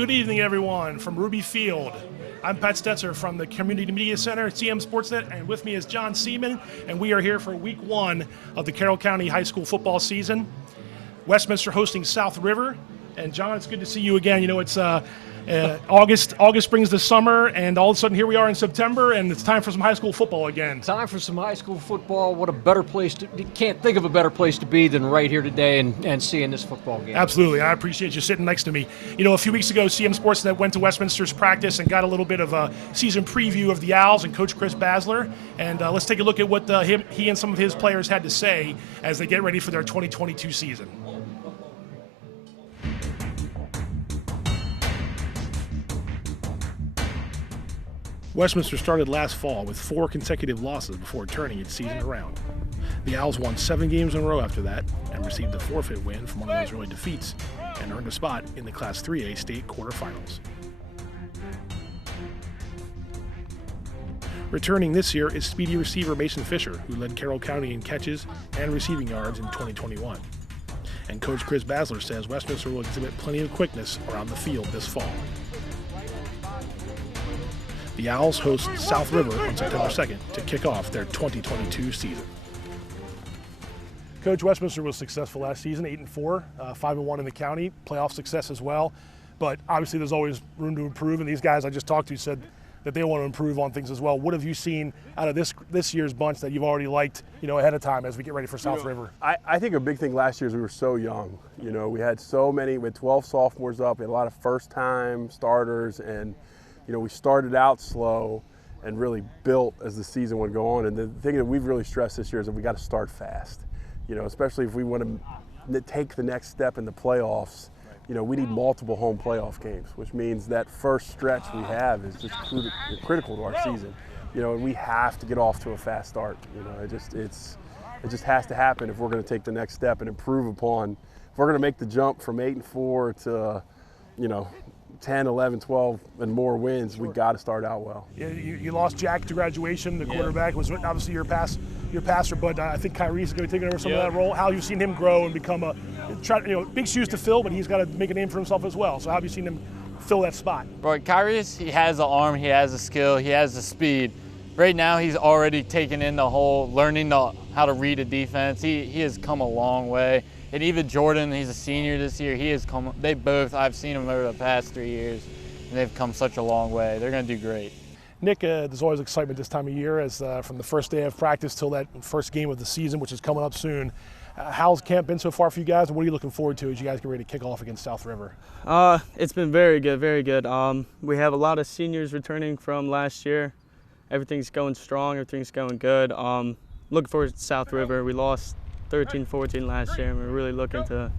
Good evening, everyone, from Ruby Field. I'm Pat Stetzer from the Community Media Center at CMSportsNet, and with me is John Seaman, and we are here for week one of the Carroll County High School football season. Westminster hosting South River, and John, it's good to see you again. You know, it's August brings the summer, and all of a sudden here we are in September, and it's time for some high school football again. Time for some high school football. What a better place you can't think of a better place to be than right here today and seeing this football game. Absolutely. I appreciate you sitting next to me. You know, a few weeks ago, CMSportsNet went to Westminster's practice and got a little bit of a season preview of the Owls and Coach Chris Basler, and let's take a look at what he and some of his players had to say as they get ready for their 2022 season. Westminster started last fall with 4 consecutive losses before turning its season around. The Owls won 7 games in a row after that and received a forfeit win from one of those early defeats and earned a spot in the Class 3A state quarterfinals. Returning this year is speedy receiver Mason Fisher, who led Carroll County in catches and receiving yards in 2021. And Coach Chris Basler says Westminster will exhibit plenty of quickness around the field this fall. The Owls host South River on September 2nd to kick off their 2022 season. Coach, Westminster was successful last season, 8-4, 5-1 in the county, playoff success as well. But obviously there's always room to improve, and these guys I just talked to said that they want to improve on things as well. What have you seen out of this year's bunch that you've already liked, you know, ahead of time as we get ready for South River? I think a big thing last year is we were so young. You know, we had 12 sophomores up, we had a lot of first-time starters, and you know, we started out slow and really built as the season would go on. And the thing that we've really stressed this year is that we got to start fast. You know, especially if we want to take the next step in the playoffs. You know, we need multiple home playoff games, which means that first stretch we have is just critical to our season. You know, and we have to get off to a fast start. You know, it just has to happen if we're going to take the next step and improve upon. If we're going to make the jump from 8-4 to, you know, 10, 11, 12, and more wins, we got to start out well. Yeah, you lost Jack to graduation. The quarterback was obviously your passer, but I think Kyrie's going to be taking over some of that role. How you've seen him grow and become big shoes to fill, but he's got to make a name for himself as well. So how have you seen him fill that spot? Right, Kyrie's, he has the arm, he has the skill, he has the speed. Right now, he's already taken in the whole learning how to read a defense. He has come a long way. And even Jordan, he's a senior this year, I've seen them over the past 3 years, and they've come such a long way. They're going to do great. Nick, there's always excitement this time of year as from the first day of practice till that first game of the season, which is coming up soon. How's camp been so far for you guys, and what are you looking forward to as you guys get ready to kick off against South River? It's been very good, very good. We have a lot of seniors returning from last year. Everything's going strong, everything's going good. Looking forward to South River. We lost 13-14 last year, and we're really looking to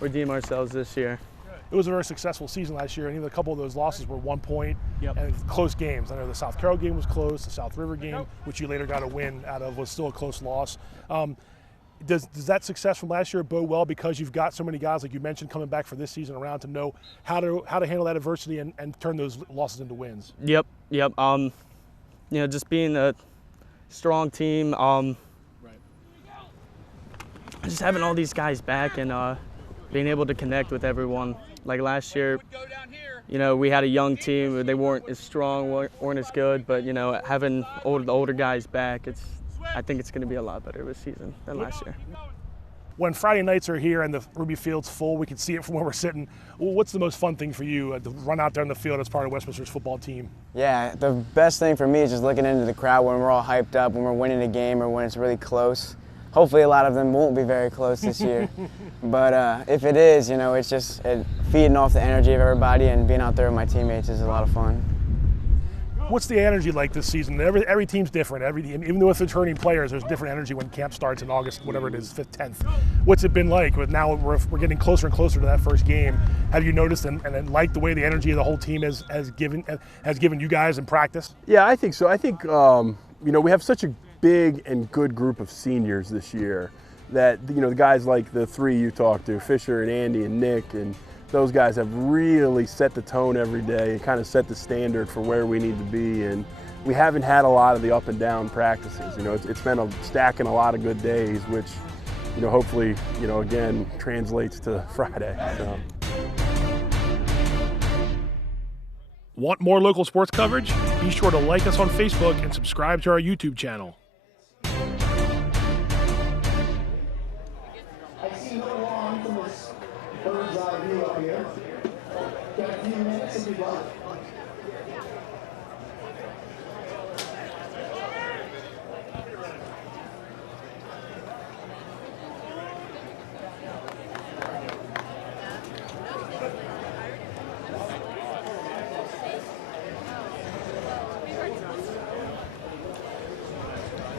redeem ourselves this year. It was a very successful season last year, and even a couple of those losses were 1 point and close games. I know the South Carroll game was close. The South River game, which you later got a win out of, was still a close loss. Does that success from last year bode well because you've got so many guys, like you mentioned, coming back for this season around to know how to handle that adversity and turn those losses into wins? Yep. You know, just being a strong team. Just having all these guys back and being able to connect with everyone. Like last year, you know, we had a young team. They weren't as strong, weren't as good, but, you know, having the older guys back, I think it's going to be a lot better this season than last year. When Friday nights are here and the Ruby Field's full, we can see it from where we're sitting. What's the most fun thing for you to run out there on the field as part of Westminster's football team? Yeah, the best thing for me is just looking into the crowd when we're all hyped up, when we're winning a game or when it's really close. Hopefully a lot of them won't be very close this year. But if it is, you know, it's just feeding off the energy of everybody, and being out there with my teammates is a lot of fun. What's the energy like this season? Every team's different. Even though it's returning players, there's different energy when camp starts in August, whatever it is, 5th, 10th. What's it been like? With now we're getting closer and closer to that first game. Have you noticed and liked the way the energy of the whole team has given you guys in practice? Yeah, I think so. I think you know, we have such a big and good group of seniors this year that, you know, the guys like the 3 you talked to, Fisher and Andy and Nick, and those guys have really set the tone every day and kind of set the standard for where we need to be. And we haven't had a lot of the up and down practices. You know, it's been stacking a lot of good days, which, you know, hopefully, you know, again, translates to Friday. So. Want more local sports coverage? Be sure to like us on Facebook and subscribe to our YouTube channel. I see no lawn from this bird's eye view up here. Got a few minutes if you'd like.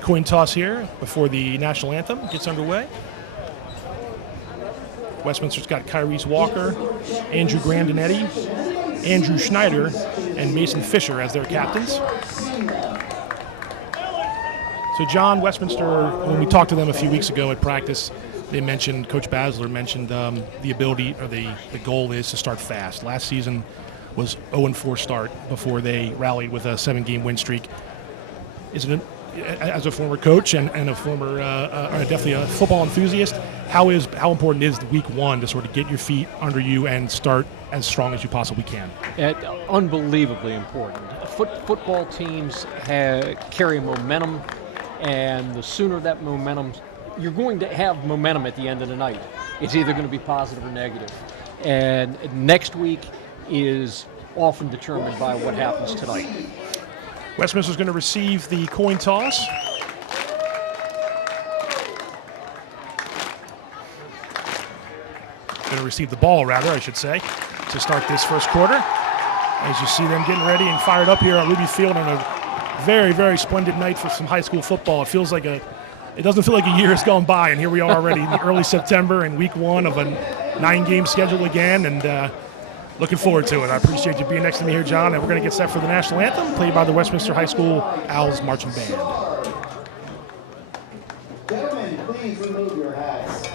Coin toss here before the national anthem gets underway. Westminster's got Kyrese Walker, Andrew Grandinetti, Andrew Schneider, and Mason Fisher as their captains. So John, Westminster, when we talked to them a few weeks ago at practice, they mentioned, Coach Basler mentioned the ability, or the goal is to start fast. Last season was 0-4 start before they rallied with a 7-game win streak. Is it as a former coach and a former, definitely a football enthusiast, how important is week one to sort of get your feet under you and start as strong as you possibly can? Unbelievably important. Football teams carry momentum, and the sooner that momentum, you're going to have momentum at the end of the night. It's either going to be positive or negative. And next week is often determined by what happens tonight. Westminster's going to receive the coin toss. Going to receive the ball, rather, I should say, to start this first quarter. As you see them getting ready and fired up here at Ruby Field on a very, very splendid night for some high school football. It doesn't feel like a year has gone by, and here we are already in early September and week one of a 9-game schedule again, and looking forward to it. I appreciate you being next to me here, John, and we're going to get set for the national anthem played by the Westminster High School Owls Marching Band. Gentlemen, please remove your hats.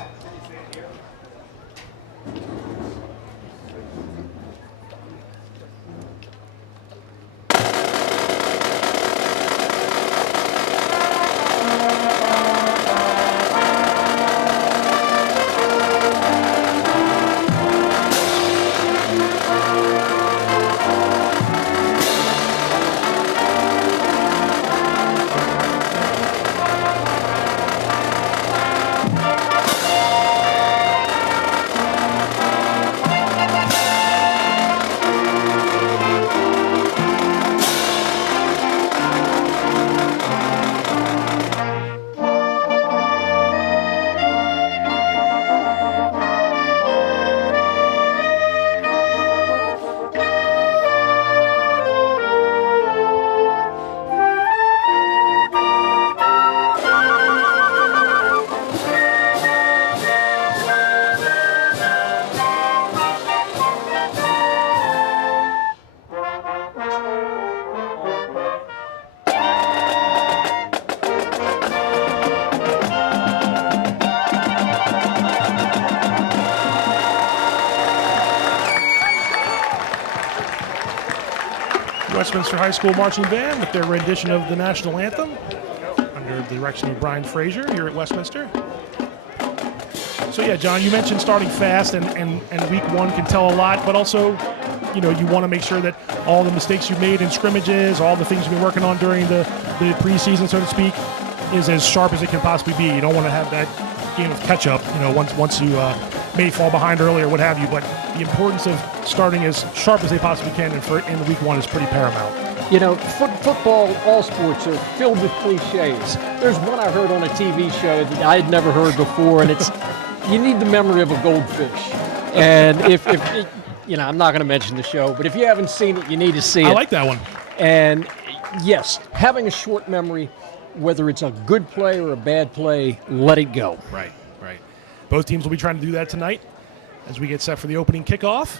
Westminster High School Marching Band with their rendition of the national anthem under the direction of Brian Frazier here at Westminster. So yeah, John, you mentioned starting fast, and week one can tell a lot, but also, you want to make sure that all the mistakes you made in scrimmages, all the things you've been working on during the preseason, so to speak, is as sharp as it can possibly be. You don't want to have that game of catch-up, once you may fall behind early or what have you, but the importance of starting as sharp as they possibly can in week one is pretty paramount. Football, all sports are filled with cliches. There's one I heard on a TV show that I had never heard before, and it's, you need the memory of a goldfish. And if I'm not going to mention the show, but if you haven't seen it, you need to see it. I like that one. And yes, having a short memory, whether it's a good play or a bad play, let it go. Right. Both teams will be trying to do that tonight as we get set for the opening kickoff.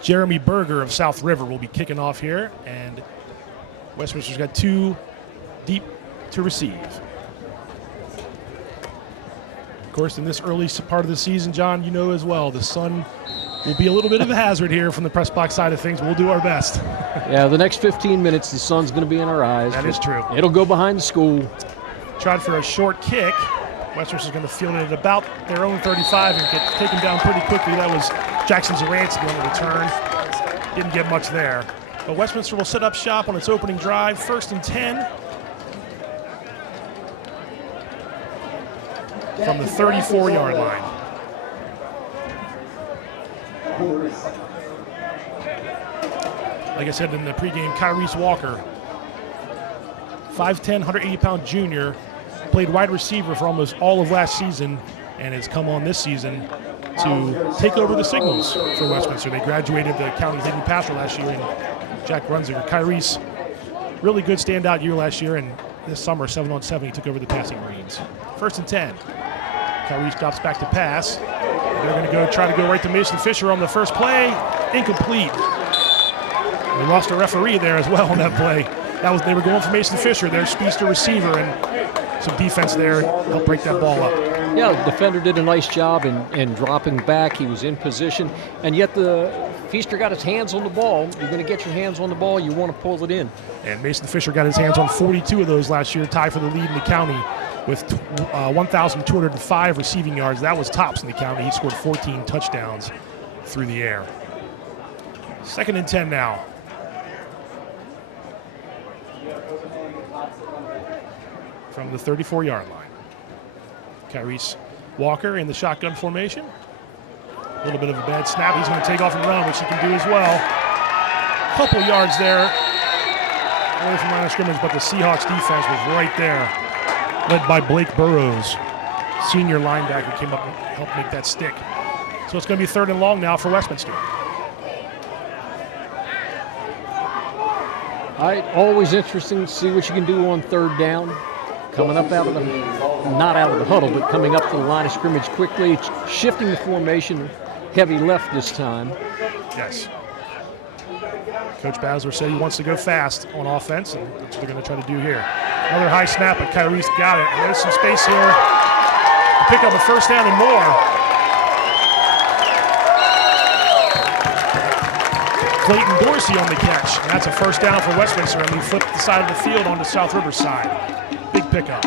Jeremy Berger of South River will be kicking off here, and Westminster's got 2 deep to receive. Of course, in this early part of the season, John, as well, the sun will be a little bit of a hazard here from the press box side of things. We'll do our best. Yeah, the next 15 minets, the sun's going to be in our eyes. That is true. It'll go behind the school. Tried for a short kick. Westminster's going to field it at about their own 35 and get taken down pretty quickly. That was Jackson Zaransky on the return. Didn't get much there. But Westminster will set up shop on its opening drive, 1st and 10. From the 34-yard line. Like I said in the pregame, Kyrese Walker, 5'10", 180-pound junior, played wide receiver for almost all of last season and has come on this season to take over the signals for Westminster. They graduated the county's leading passer last year in Jack Grunziger. Kyrese, really good standout year last year, and this summer, 7-on-7, he took over the passing reins. 1st and 10. Kyrese drops back to pass. They're going to try to go right to Mason Fisher on the first play. Incomplete. They lost a referee there as well on that play. They were going for Mason Fisher, their speedster receiver, and some defense there helped break that ball up. Yeah, the defender did a nice job in dropping back. He was in position, and yet the Feaster got his hands on the ball. You're going to get your hands on the ball, you want to pull it in. And Mason Fisher got his hands on 42 of those last year, tied for the lead in the county with 1,205 receiving yards. That was tops in the county. He scored 14 touchdowns through the air. 2nd and 10 now. From the 34-yard line. Kyrese Walker in the shotgun formation. A little bit of a bad snap. He's going to take off and run, which he can do as well. Couple yards there away from line of scrimmage, but the Seahawks defense was right there, led by Blake Burrows, senior linebacker, came up and helped make that stick. So it's going to be 3rd and long now for Westminster. All right, always interesting to see what you can do on 3rd down. Coming up out of the, not out of the huddle, but coming up to the line of scrimmage quickly, shifting the formation, heavy left this time. Yes. Coach Basler said he wants to go fast on offense, and that's what they're going to try to do here. Another high snap, but Kyrese got it. And there's some space here to pick up a 1st down and more. Clayton Dorsey on the catch, and that's a 1st down for Westminster, and we flip the side of the field onto South River side. Big pickup.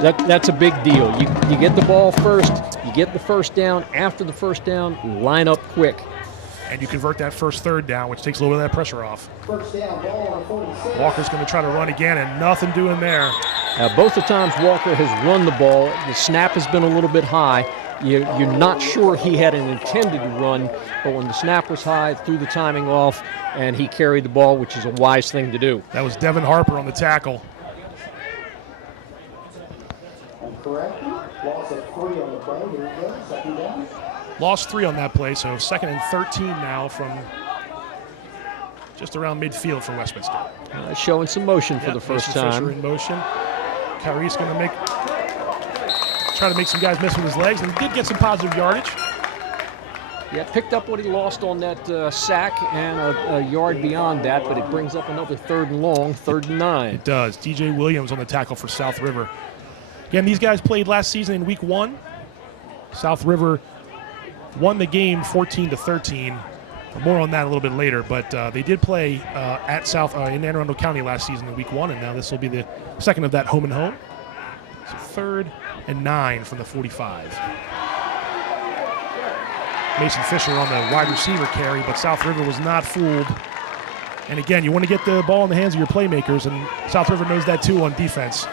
That's a big deal. You get the ball first, you get the 1st down. After the 1st down, line up quick. And you convert that 3rd down, which takes a little bit of that pressure off. 1st down, ball on 46. Walker's going to try to run again, and nothing doing there. Both the times Walker has run the ball, the snap has been a little bit high. You're not sure he had an intended run, but when the snap was high, threw the timing off, and he carried the ball, which is a wise thing to do. That was Devin Harper on the tackle. Correct. Loss of 3 on the play. Here we go. 2nd down. Lost 3 on that play, so 2nd and 13 now from just around midfield for Westminster. Showing some motion for the first Mason time. Fisher in motion. Kyrese going to try to make some guys miss with his legs, and he did get some positive yardage. Yeah, picked up what he lost on that sack and a yard beyond that, but it brings up another 3rd and long, 3rd and 9. It does. DJ Williams on the tackle for South River. Again, these guys played last season in week 1. South River won the game 14-13. More on that a little bit later, but they did play at South in Anne Arundel County last season in week 1, and now this will be the 2nd of that home and home. So 3rd and 9 from the 45. Mason Fisher on the wide receiver carry, but South River was not fooled. And again, you want to get the ball in the hands of your playmakers, and South River knows that too on defense.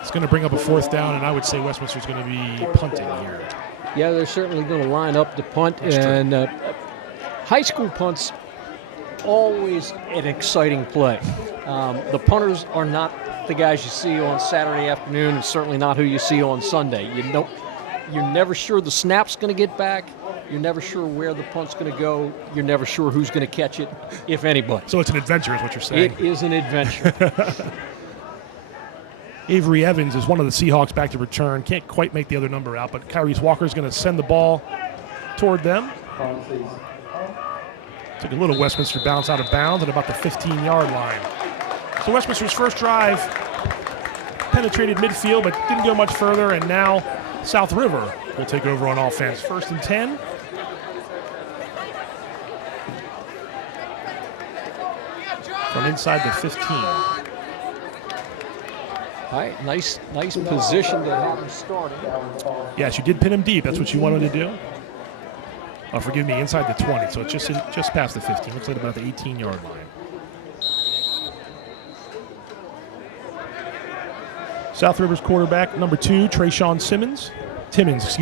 It's going to bring up a 4th down, and I would say Westminster's going to be punting here. Yeah, they're certainly going to line up to punt. That's and high school punts, always an exciting play. The punters are not the guys you see on Saturday afternoon, and certainly not who you see on Sunday. You're never sure the snap's going to get back. You're never sure where the punt's going to go. You're never sure who's going to catch it, if anybody. So it's an adventure is what you're saying. It is an adventure. Avery Evans is one of the Seahawks back to return. Can't quite make the other number out, but Kyrese Walker is going to send the ball toward them. Took a little Westminster bounce out of bounds at about the 15-yard line. So Westminster's first drive penetrated midfield, but didn't go much further, and now South River will take over on offense. 1st and 10. From inside the 15. All right, nice position to have him starting. Yes, you did pin him deep. That's what you wanted to do. Oh, forgive me, inside the 20. So it's just past the 15. Looks like about the 18-yard line. South River's quarterback, number 2, Trayshawn Timmons. It's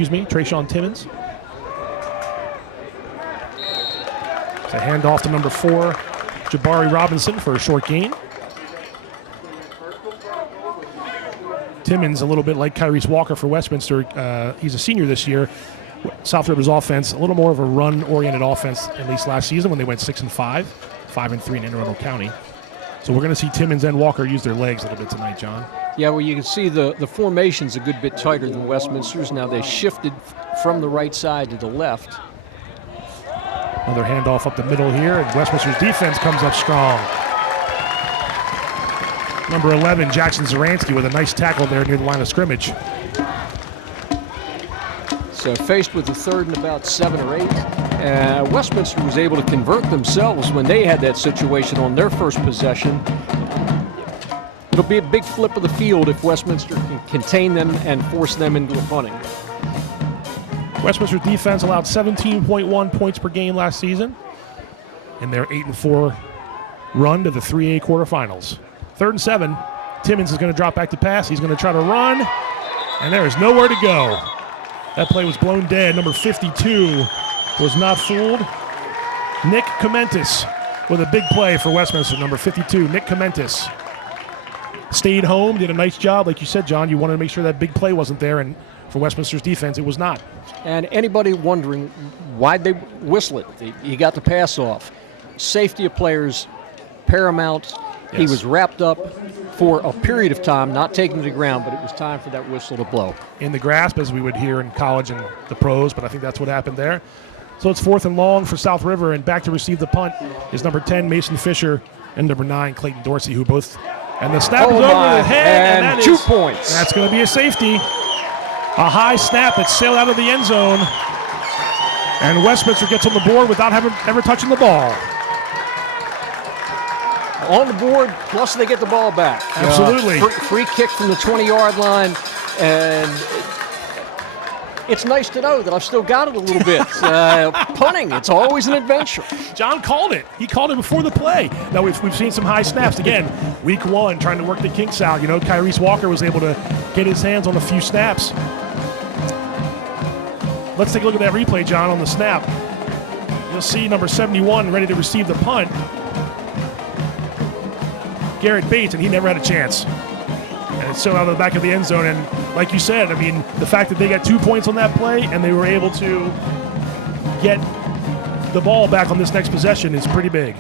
a handoff to number 4, Jabari Robinson for a short gain. Timmons, a little bit like Kyrese Walker for Westminster. He's a senior this year. South River's offense, a little more of a run-oriented offense, at least last season when they went 6-5, 5-3 in Anne Arundel County. So we're going to see Timmons and Walker use their legs a little bit tonight, John. Yeah, well, you can see the formation's a good bit tighter than Westminster's. Now they shifted from the right side to the left. Another handoff up the middle here, and Westminster's defense comes up strong. Number 11, Jackson Zaransky, with a nice tackle there near the line of scrimmage. So faced with a 3rd and about 7 or 8, Westminster was able to convert themselves when they had that situation on their first possession. It'll be a big flip of the field if Westminster can contain them and force them into a punting. Westminster's defense allowed 17.1 points per game last season in their 8-4 run to the 3A quarterfinals. 3rd and 7, Timmons is going to drop back to pass. He's going to try to run, and there is nowhere to go. That play was blown dead. Number 52 was not fooled. Nick Comentis with a big play for Westminster. Number 52, Nick Comentis, stayed home, did a nice job. Like you said, John, you wanted to make sure that big play wasn't there, and for Westminster's defense, it was not. And anybody wondering why'd they whistle it? He got the pass off. Safety of players, paramount. Yes. He was wrapped up for a period of time, not taken to the ground, but it was time for that whistle to blow. In the grasp, as we would hear in college and the pros, but I think that's what happened there. So it's 4th and long for South River, and back to receive the punt is number 10, Mason Fisher, and number 9, Clayton Dorsey, who both, and the snap is over the head, and that 2 is, points. That's going to be a safety. A high snap that sailed out of the end zone, and Westminster gets on the board without ever touching the ball. On the board, plus they get the ball back. Absolutely. Free kick from the 20-yard line, and it's nice to know that I've still got it a little bit. Punting, it's always an adventure. John called it. He called it before the play. Now, we've seen some high snaps. Again, week 1, trying to work the kinks out. You know, Kyrese Walker was able to get his hands on a few snaps. Let's take a look at that replay, John, on the snap. You'll see number 71 ready to receive the punt, Garrett Bates, and he never had a chance. And it's so out of the back of the end zone. And like you said, I mean, the fact that they got 2 points on that play and they were able to get the ball back on this next possession is pretty big.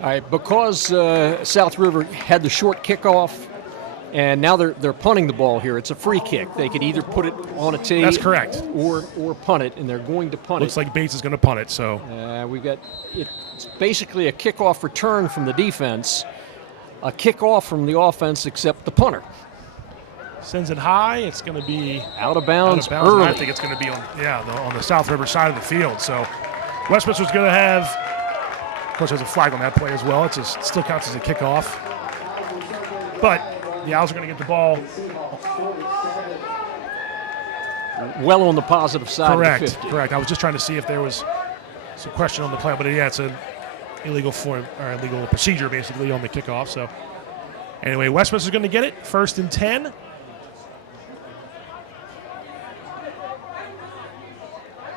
All right, because South River had the short kickoff, and now they're punting the ball here. It's a free kick. They could either put it on a tee. That's correct. Or punt it, and they're going to punt it. Looks like Bates is going to punt it. So we got it's basically a kickoff return from the defense, a kickoff from the offense, except the punter sends it high. It's going to be out of bounds early. I think it's going to be on the South River side of the field. So Westminster's going to have, of course, there's a flag on that play as well. It still counts as a kickoff, but the Owls are going to get the ball well on the positive side of the 50. Correct. I was just trying to see if there was some question on the play, but yeah, it's an illegal procedure basically on the kickoff. So anyway, Westminster's going to get it. 1st and 10.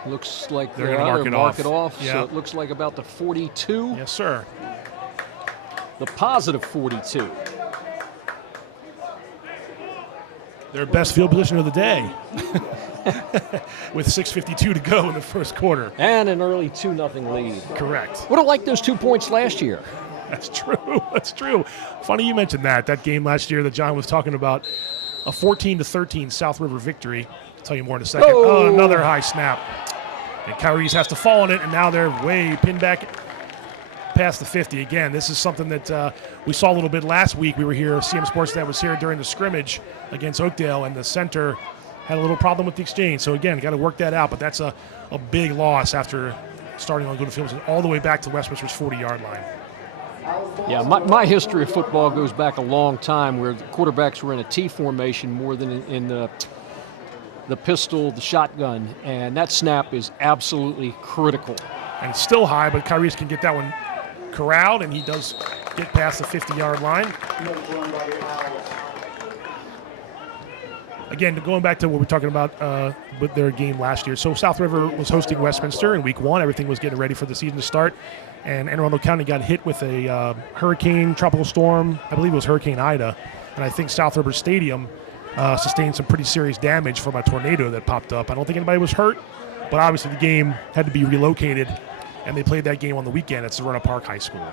Looks like they're going to mark it off. Yeah. So it looks like about the 42. Yes, sir. The positive 42. Their best field position of the day with 6:52 to go in the first quarter. And an early 2-0 lead. Correct. Would have liked those 2 points last year. That's true. That's true. Funny you mentioned that game last year that John was talking about, a 14-13 South River victory. I'll tell you more in a second. Oh, another high snap. And Kyrese has to fall on it, and now they're way pinned back past the 50. Again, this is something that we saw a little bit last week. We were here, CMSportsNet was here during the scrimmage against Oakdale, and the center had a little problem with the exchange. So again, got to work that out, but that's a big loss after starting on good fields all the way back to Westminster's 40-yard line. Yeah, my history of football goes back a long time where the quarterbacks were in a T formation more than in the the pistol, the shotgun, and that snap is absolutely critical. And it's still high, but Kyrie can get that one corralled, and he does get past the 50-yard line. Again, going back to what we were talking about with their game last year. So South River was hosting Westminster in week 1. Everything was getting ready for the season to start. And Anne Arundel County got hit with a hurricane, tropical storm. I believe it was Hurricane Ida. And I think South River Stadium sustained some pretty serious damage from a tornado that popped up. I don't think anybody was hurt, but obviously the game had to be relocated, and they played that game on the weekend at Serena Park High School.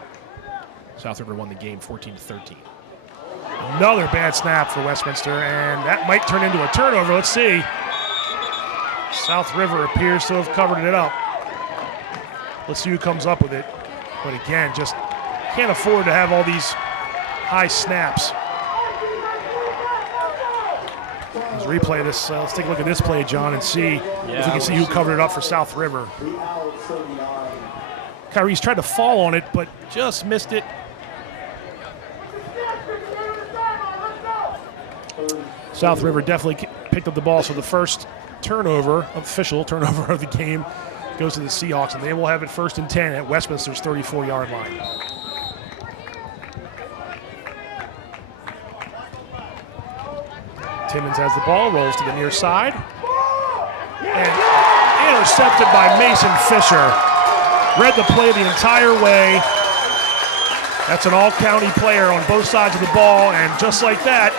South River won the game 14-13. Another bad snap for Westminster, and that might turn into a turnover. Let's see. South River appears to have covered it up. Let's see who comes up with it. But again, just can't afford to have all these high snaps. Let's replay this. Let's take a look at this play, John, and see if we can see who covered it up for South River. Kyrie's tried to fall on it, but just missed it. South River definitely picked up the ball, so the first turnover, official turnover of the game, goes to the Seahawks, and they will have it 1st and 10 at Westminster's 34-yard line. Timmons has the ball, rolls to the near side, and intercepted by Mason Fisher. Read the play the entire way. That's an all-county player on both sides of the ball, and just like that,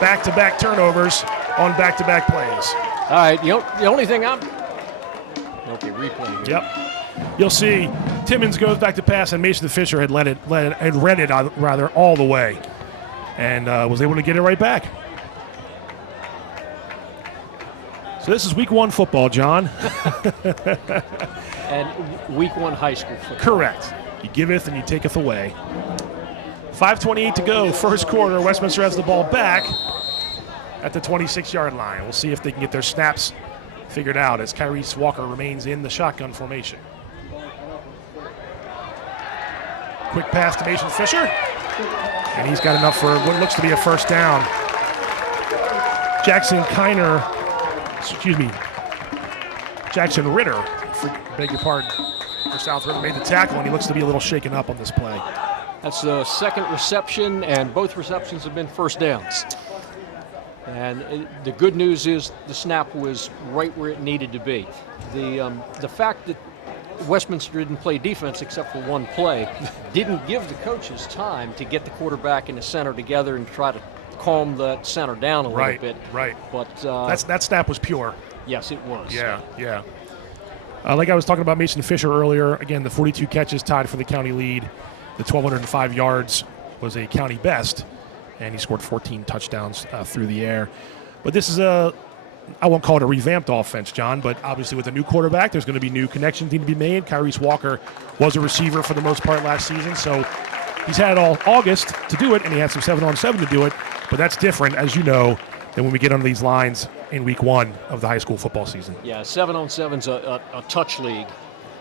back-to-back turnovers on back-to-back plays. All right, the only thing okay, replay. Yep. You'll see Timmons goes back to pass, and Mason Fisher had read it all the way, and was able to get it right back. So this is week 1 football, John. And week 1 high school football. Correct. You giveth and you taketh away. 5:28 to go, first quarter. Westminster has the ball back at the 26-yard line. We'll see if they can get their snaps figured out as Kyrie Walker remains in the shotgun formation. Quick pass to Mason Fisher, and he's got enough for what looks to be a first down. Jackson Ritter, beg your pardon, for South River made the tackle, and he looks to be a little shaken up on this play. That's the second reception, and both receptions have been first downs. And the good news is the snap was right where it needed to be. The fact that Westminster didn't play defense except for one play didn't give the coaches time to get the quarterback and the center together and try to calm the center down a little bit. Right. But that snap was pure. Yes, it was. Yeah. Like I was talking about Mason Fisher earlier, again, the 42 catches tied for the county lead. The 1,205 yards was a county best, and he scored 14 touchdowns through the air. But this is I won't call it a revamped offense, John, but obviously with a new quarterback, there's going to be new connections need to be made. Kyrie Walker was a receiver for the most part last season, so he's had all August to do it, and he had some 7-on-7 to do it, but that's different, as you know, than when we get on these lines in week 1 of the high school football season. Yeah, 7-on-7's a touch league,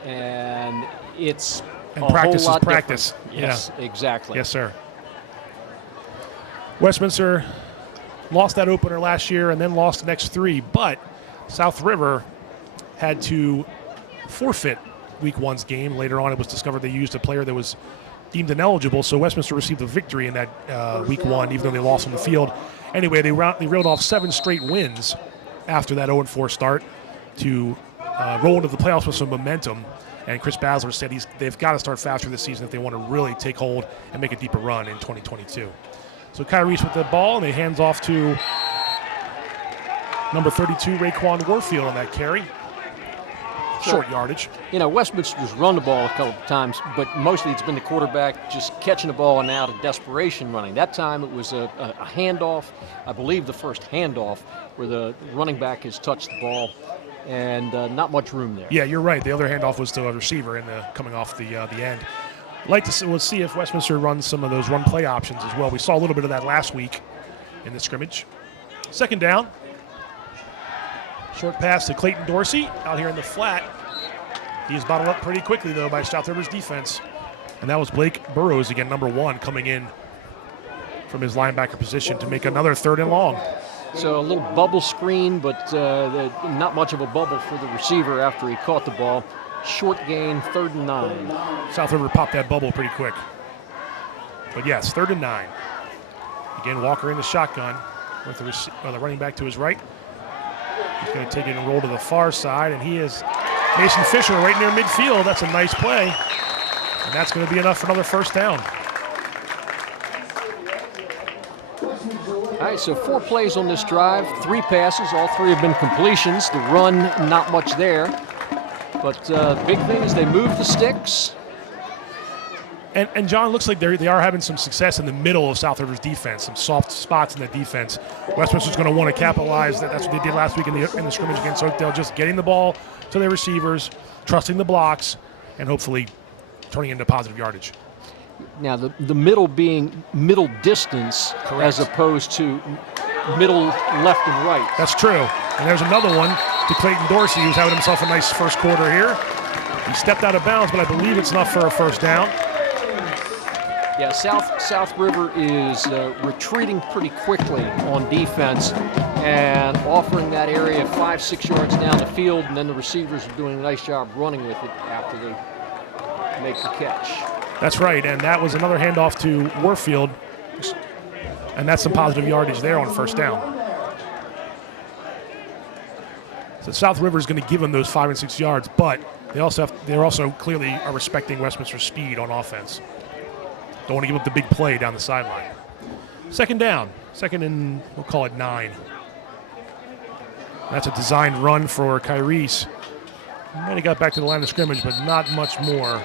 and it's and practice is practice. Yes, exactly. Yes, sir. Westminster lost that opener last year and then lost the next 3, but South River had to forfeit week 1's game. Later on, it was discovered they used a player that was deemed ineligible, so Westminster received a victory in that week 1, even though they lost on the field. Anyway, they reeled off 7 straight wins after that 0-4 start to roll into the playoffs with some momentum. And Chris Basler said they've got to start faster this season if they want to really take hold and make a deeper run in 2022. So Kyrie's with the ball, and he hands off to number 32, Raekwon Warfield on that carry. Short yardage. You know, Westminster's run the ball a couple of times, but mostly it's been the quarterback just catching the ball and out of desperation running. That time it was a handoff, I believe the first handoff, where the running back has touched the ball, and not much room there. Yeah, you're right. The other handoff was to a receiver coming off the end. We'll see if Westminster runs some of those run play options as well. We saw a little bit of that last week in the scrimmage. Second down. Short pass to Clayton Dorsey out here in the flat. He's bottled up pretty quickly, though, by South River's defense. And that was Blake Burrows, again, number 1, coming in from his linebacker position to make another 3rd and long. So a little bubble screen, but not much of a bubble for the receiver after he caught the ball. Short gain, 3rd and 9. South River popped that bubble pretty quick. But yes, 3rd and 9. Again, Walker in the shotgun with the running back to his right. He's going to take it and roll to the far side, and he is Mason Fisher right near midfield. That's a nice play, and that's going to be enough for another first down. All right, so 4 plays on this drive, 3 passes, all 3 have been completions. The run, not much there. But big thing is they move the sticks. And John, looks like they are having some success in the middle of South River's defense, some soft spots in the defense. Westminster's going to want to capitalize that. That's what they did last week in the scrimmage against Oakdale, just getting the ball to their receivers, trusting the blocks, and hopefully turning into positive yardage. Now, the middle being middle distance. Correct. As opposed to middle left and right. That's true. And there's another one to Clayton Dorsey, who's having himself a nice first quarter here. He stepped out of bounds, but I believe it's enough for a first down. Yeah, South River is retreating pretty quickly on defense and offering that area 5-6 yards down the field, and then the receivers are doing a nice job running with it after they make the catch. That's right, and that was another handoff to Warfield, and that's some positive yardage there on first down. So South River is going to give them those 5 and 6 yards, but they're also clearly are respecting Westminster's speed on offense. Don't want to give up the big play down the sideline. Second down, second and we'll call it 9. That's a designed run for Kyrese. Might have got back to the line of scrimmage, but not much more.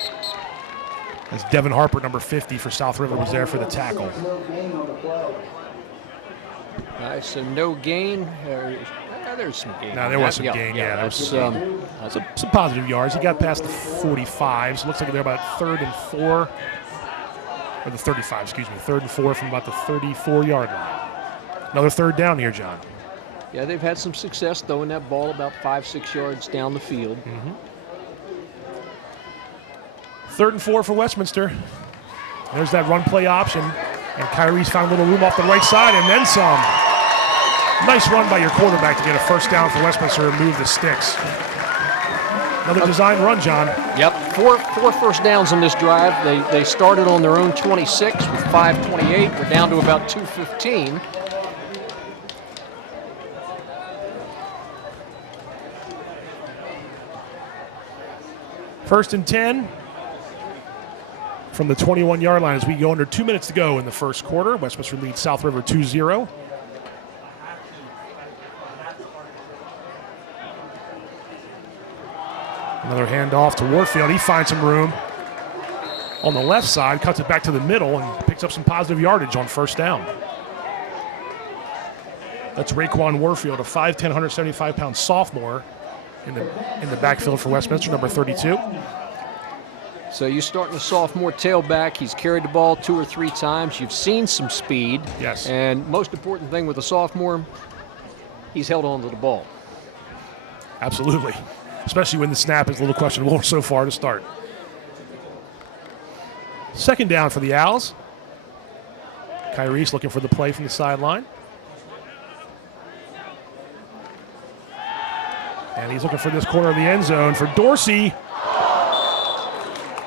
As Devin Harper, number 50 for South River, was there for the tackle. All right, so no gain. There's some gain. No, there was some gain, yeah. There was some positive yards. He got past the 45, so it looks like they're about 3rd and 4. Or the 35, excuse me. 3rd and 4 from about the 34-yard line. Another third down here, John. Yeah, they've had some success throwing that ball about 5-6 yards down the field. 3rd and 4 for Westminster. There's that run play option. And Kyrie's found a little room off the right side and then some. Nice run by your quarterback to get a first down for Westminster and move the sticks. Another design run, John. Yep, four first downs on this drive. They started on their own 26 with 5:28. We're down to about 2:15. First and 10 from the 21-yard line as we go under 2 minutes to go in the first quarter. Westminster leads South River 2-0. Another handoff to Warfield. He finds some room on the left side, cuts it back to the middle, and picks up some positive yardage on first down. That's Raekwon Warfield, a 5'10", 175-pound sophomore in the backfield for Westminster, number 32. So you're starting a sophomore tailback. He's carried the ball 2 or 3 times. You've seen some speed. Yes. And most important thing with a sophomore, he's held on to the ball. Absolutely. Especially when the snap is a little questionable so far to start. Second down for the Owls. Kyrese looking for the play from the sideline. And he's looking for this corner of the end zone for Dorsey.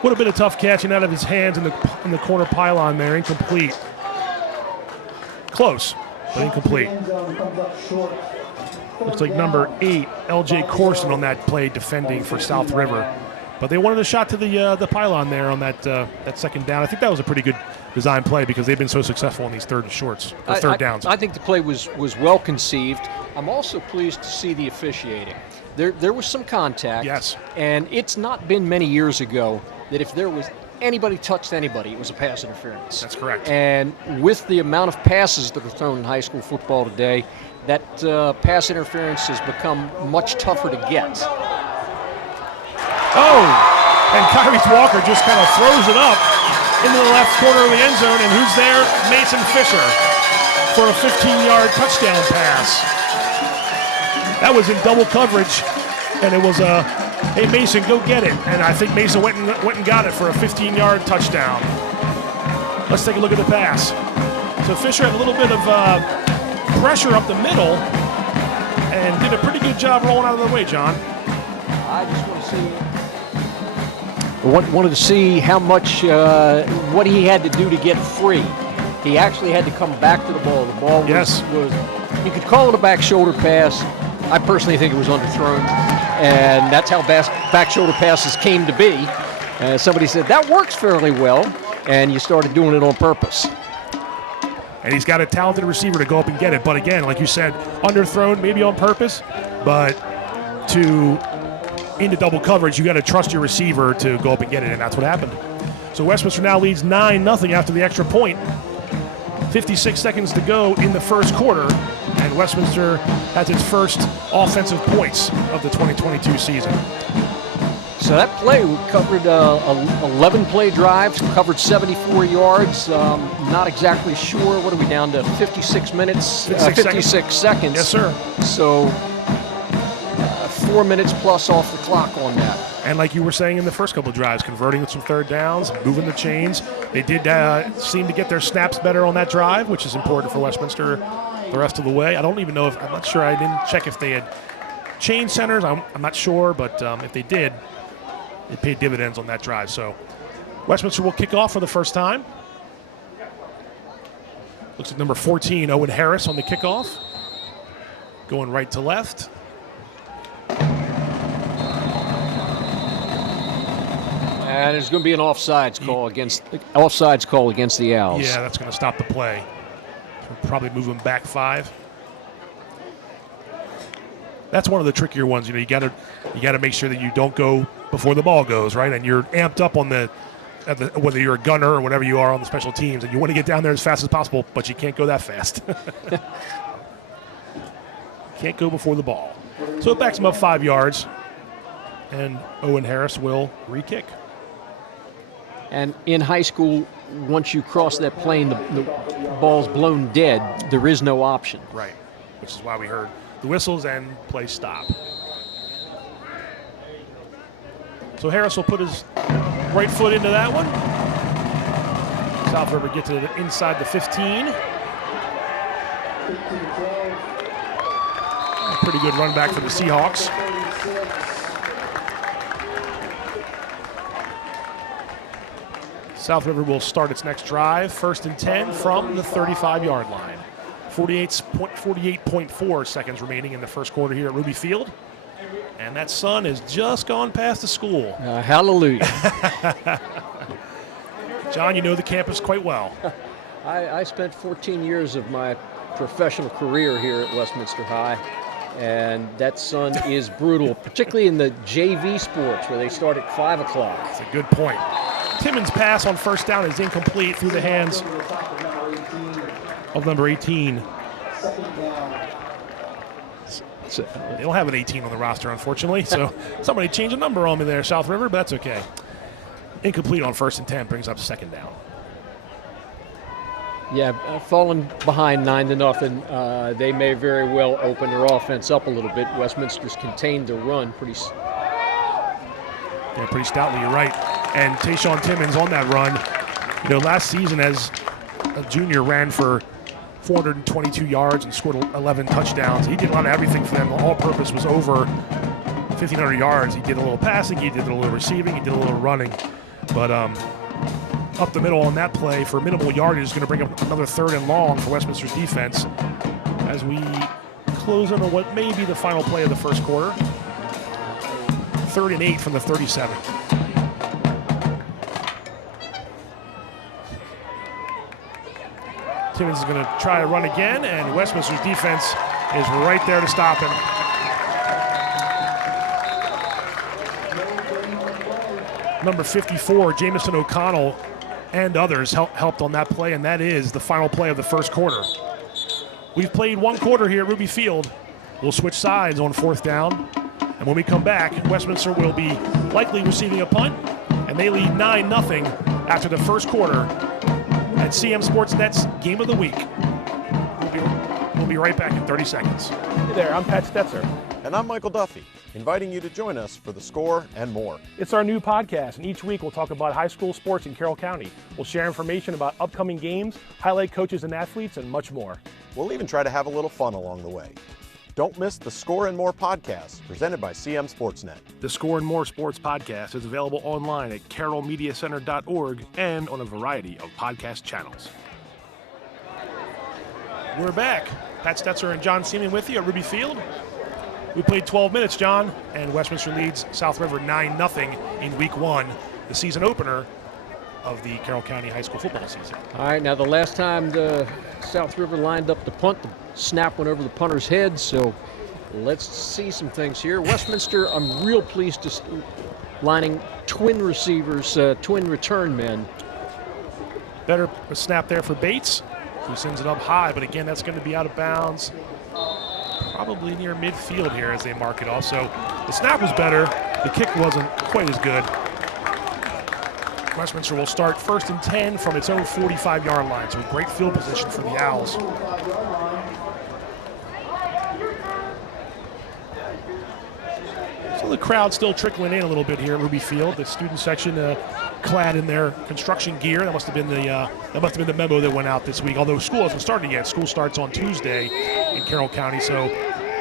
Would have been a tough catch and out of his hands in the corner pylon there. Incomplete. Close, but incomplete. Looks like number 8, L.J. Corson on that play defending for South River. But they wanted a shot to the pylon there on that second down. I think that was a pretty good design play because they've been so successful on these third downs. I think the play was well conceived. I'm also pleased to see the officiating. There was some contact. Yes. And it's not been many years ago that if there was anybody touched anybody, it was a pass interference. That's correct. And with the amount of passes that are thrown in high school football today, that pass interference has become much tougher to get. Oh, and Kyrese Walker just kind of throws it up into the left corner of the end zone, and who's there? Mason Fisher for a 15-yard touchdown pass. That was in double coverage, and it was a, hey, Mason, go get it. And I think Mason went and got it for a 15-yard touchdown. Let's take a look at the pass. So Fisher had a little bit of pressure up the middle and did a pretty good job rolling out of the way, John. I just want to see. Wanted to see how much, what he had to do to get free. He actually had to come back to the ball. The ball was, you could call it a back shoulder pass. I personally think it was underthrown, and that's how back shoulder passes came to be. Somebody said, that works fairly well, and you started doing it on purpose. And he's got a talented receiver to go up and get it. But again, like you said, underthrown, maybe on purpose, but into double coverage, you got to trust your receiver to go up and get it, and that's what happened. So Westminster now leads 9-0 after the extra point. 56 seconds to go in the first quarter, and Westminster has its first offensive points of the 2022 season. So that play, we covered 11 play drives, covered 74 yards. Not exactly sure. What are we down to? 56 minutes? 56 seconds. Yes, sir. So 4 minutes plus off the clock on that. And like you were saying in the first couple of drives, converting with some third downs, moving the chains. They did seem to get their snaps better on that drive, which is important for Westminster the rest of the way. I don't even know I'm not sure. I didn't check if they had changed centers. I'm not sure, but if they did, it paid dividends on that drive. So Westminster will kick off for the first time. Looks like number 14, Owen Harris, on the kickoff. Going right to left. And there's going to be an offsides call against the Owls. Yeah, that's going to stop the play. Probably move them back 5. That's one of the trickier ones. You got to make sure that you don't go before the ball goes, right? And you're amped up on whether you're a gunner or whatever you are on the special teams, and you want to get down there as fast as possible, but you can't go that fast. Can't go before the ball. So it backs them up 5 yards, and Owen Harris will re-kick. And in high school, once you cross that plane, the ball's blown dead. There is no option. Right, which is why we heard the whistles and play stop. So Harris will put his right foot into that one. South River gets it inside the 15. A pretty good run back for the Seahawks. South River will start its next drive, 1st and 10 from the 35-yard line. 48.4 seconds remaining in the first quarter here at Ruby Field. And that sun has just gone past the school. Hallelujah. John, you know the campus quite well. I spent 14 years of my professional career here at Westminster High, and that sun is brutal, particularly in the JV sports where they start at 5 o'clock. That's a good point. Timmons' pass on first down is incomplete through the hands of number 18. They don't have an 18 on the roster, unfortunately, so somebody changed a number on me there, South River, but that's okay. Incomplete on 1st and 10 brings up 2nd down. Yeah, falling behind 9-0, they may very well open their offense up a little bit. Westminster's contained the run pretty stoutly, you're right. And Tayshawn Timmons on that run, last season as a junior ran for 422 yards and scored 11 touchdowns. He did a lot of everything for them. The all-purpose was over 1,500 yards. He did a little passing, he did a little receiving, he did a little running. But up the middle on that play for minimal yardage is going to bring up another 3rd and long for Westminster's defense as we close into what may be the final play of the first quarter. 3rd and 8 from the 37. Timmons is going to try to run again, and Westminster's defense is right there to stop him. Number 54, Jamison O'Connell, and others helped on that play, and that is the final play of the first quarter. We've played 1 quarter here at Ruby Field. We'll switch sides on 4th down, and when we come back, Westminster will be likely receiving a punt, and they lead 9-0 after the first quarter at CMSportsNet's Game of the Week. We'll be right back in 30 seconds. Hey there, I'm Pat Stetzer. And I'm Michael Duffy, inviting you to join us for The Score and more. It's our new podcast, and each week we'll talk about high school sports in Carroll County. We'll share information about upcoming games, highlight coaches and athletes, and much more. We'll even try to have a little fun along the way. Don't miss the Score and More podcast, presented by CMSportsNet. The Score and More Sports podcast is available online at carrollmediacenter.org and on a variety of podcast channels. We're back. Pat Stetzer and John Seaman with you at Ruby Field. We played 12 minutes, John, and Westminster leads South River 9-0 in week 1, the season opener of the Carroll County high school football season. All right, now the last time the South River lined up to punt, the snap went over the punter's head, so let's see some things here. Westminster, I'm real pleased to lining twin receivers, twin return men. Better snap there for Bates, who sends it up high, but again, that's going to be out of bounds. Probably near midfield here as they mark it off. So the snap was better. The kick wasn't quite as good. Westminster will start 1st and 10 from its own 45-yard line. So a great field position for the Owls. So the crowd still trickling in a little bit here at Ruby Field. The student section clad in their construction gear. That must have been the memo that went out this week. Although school hasn't started yet. School starts on Tuesday in Carroll County. So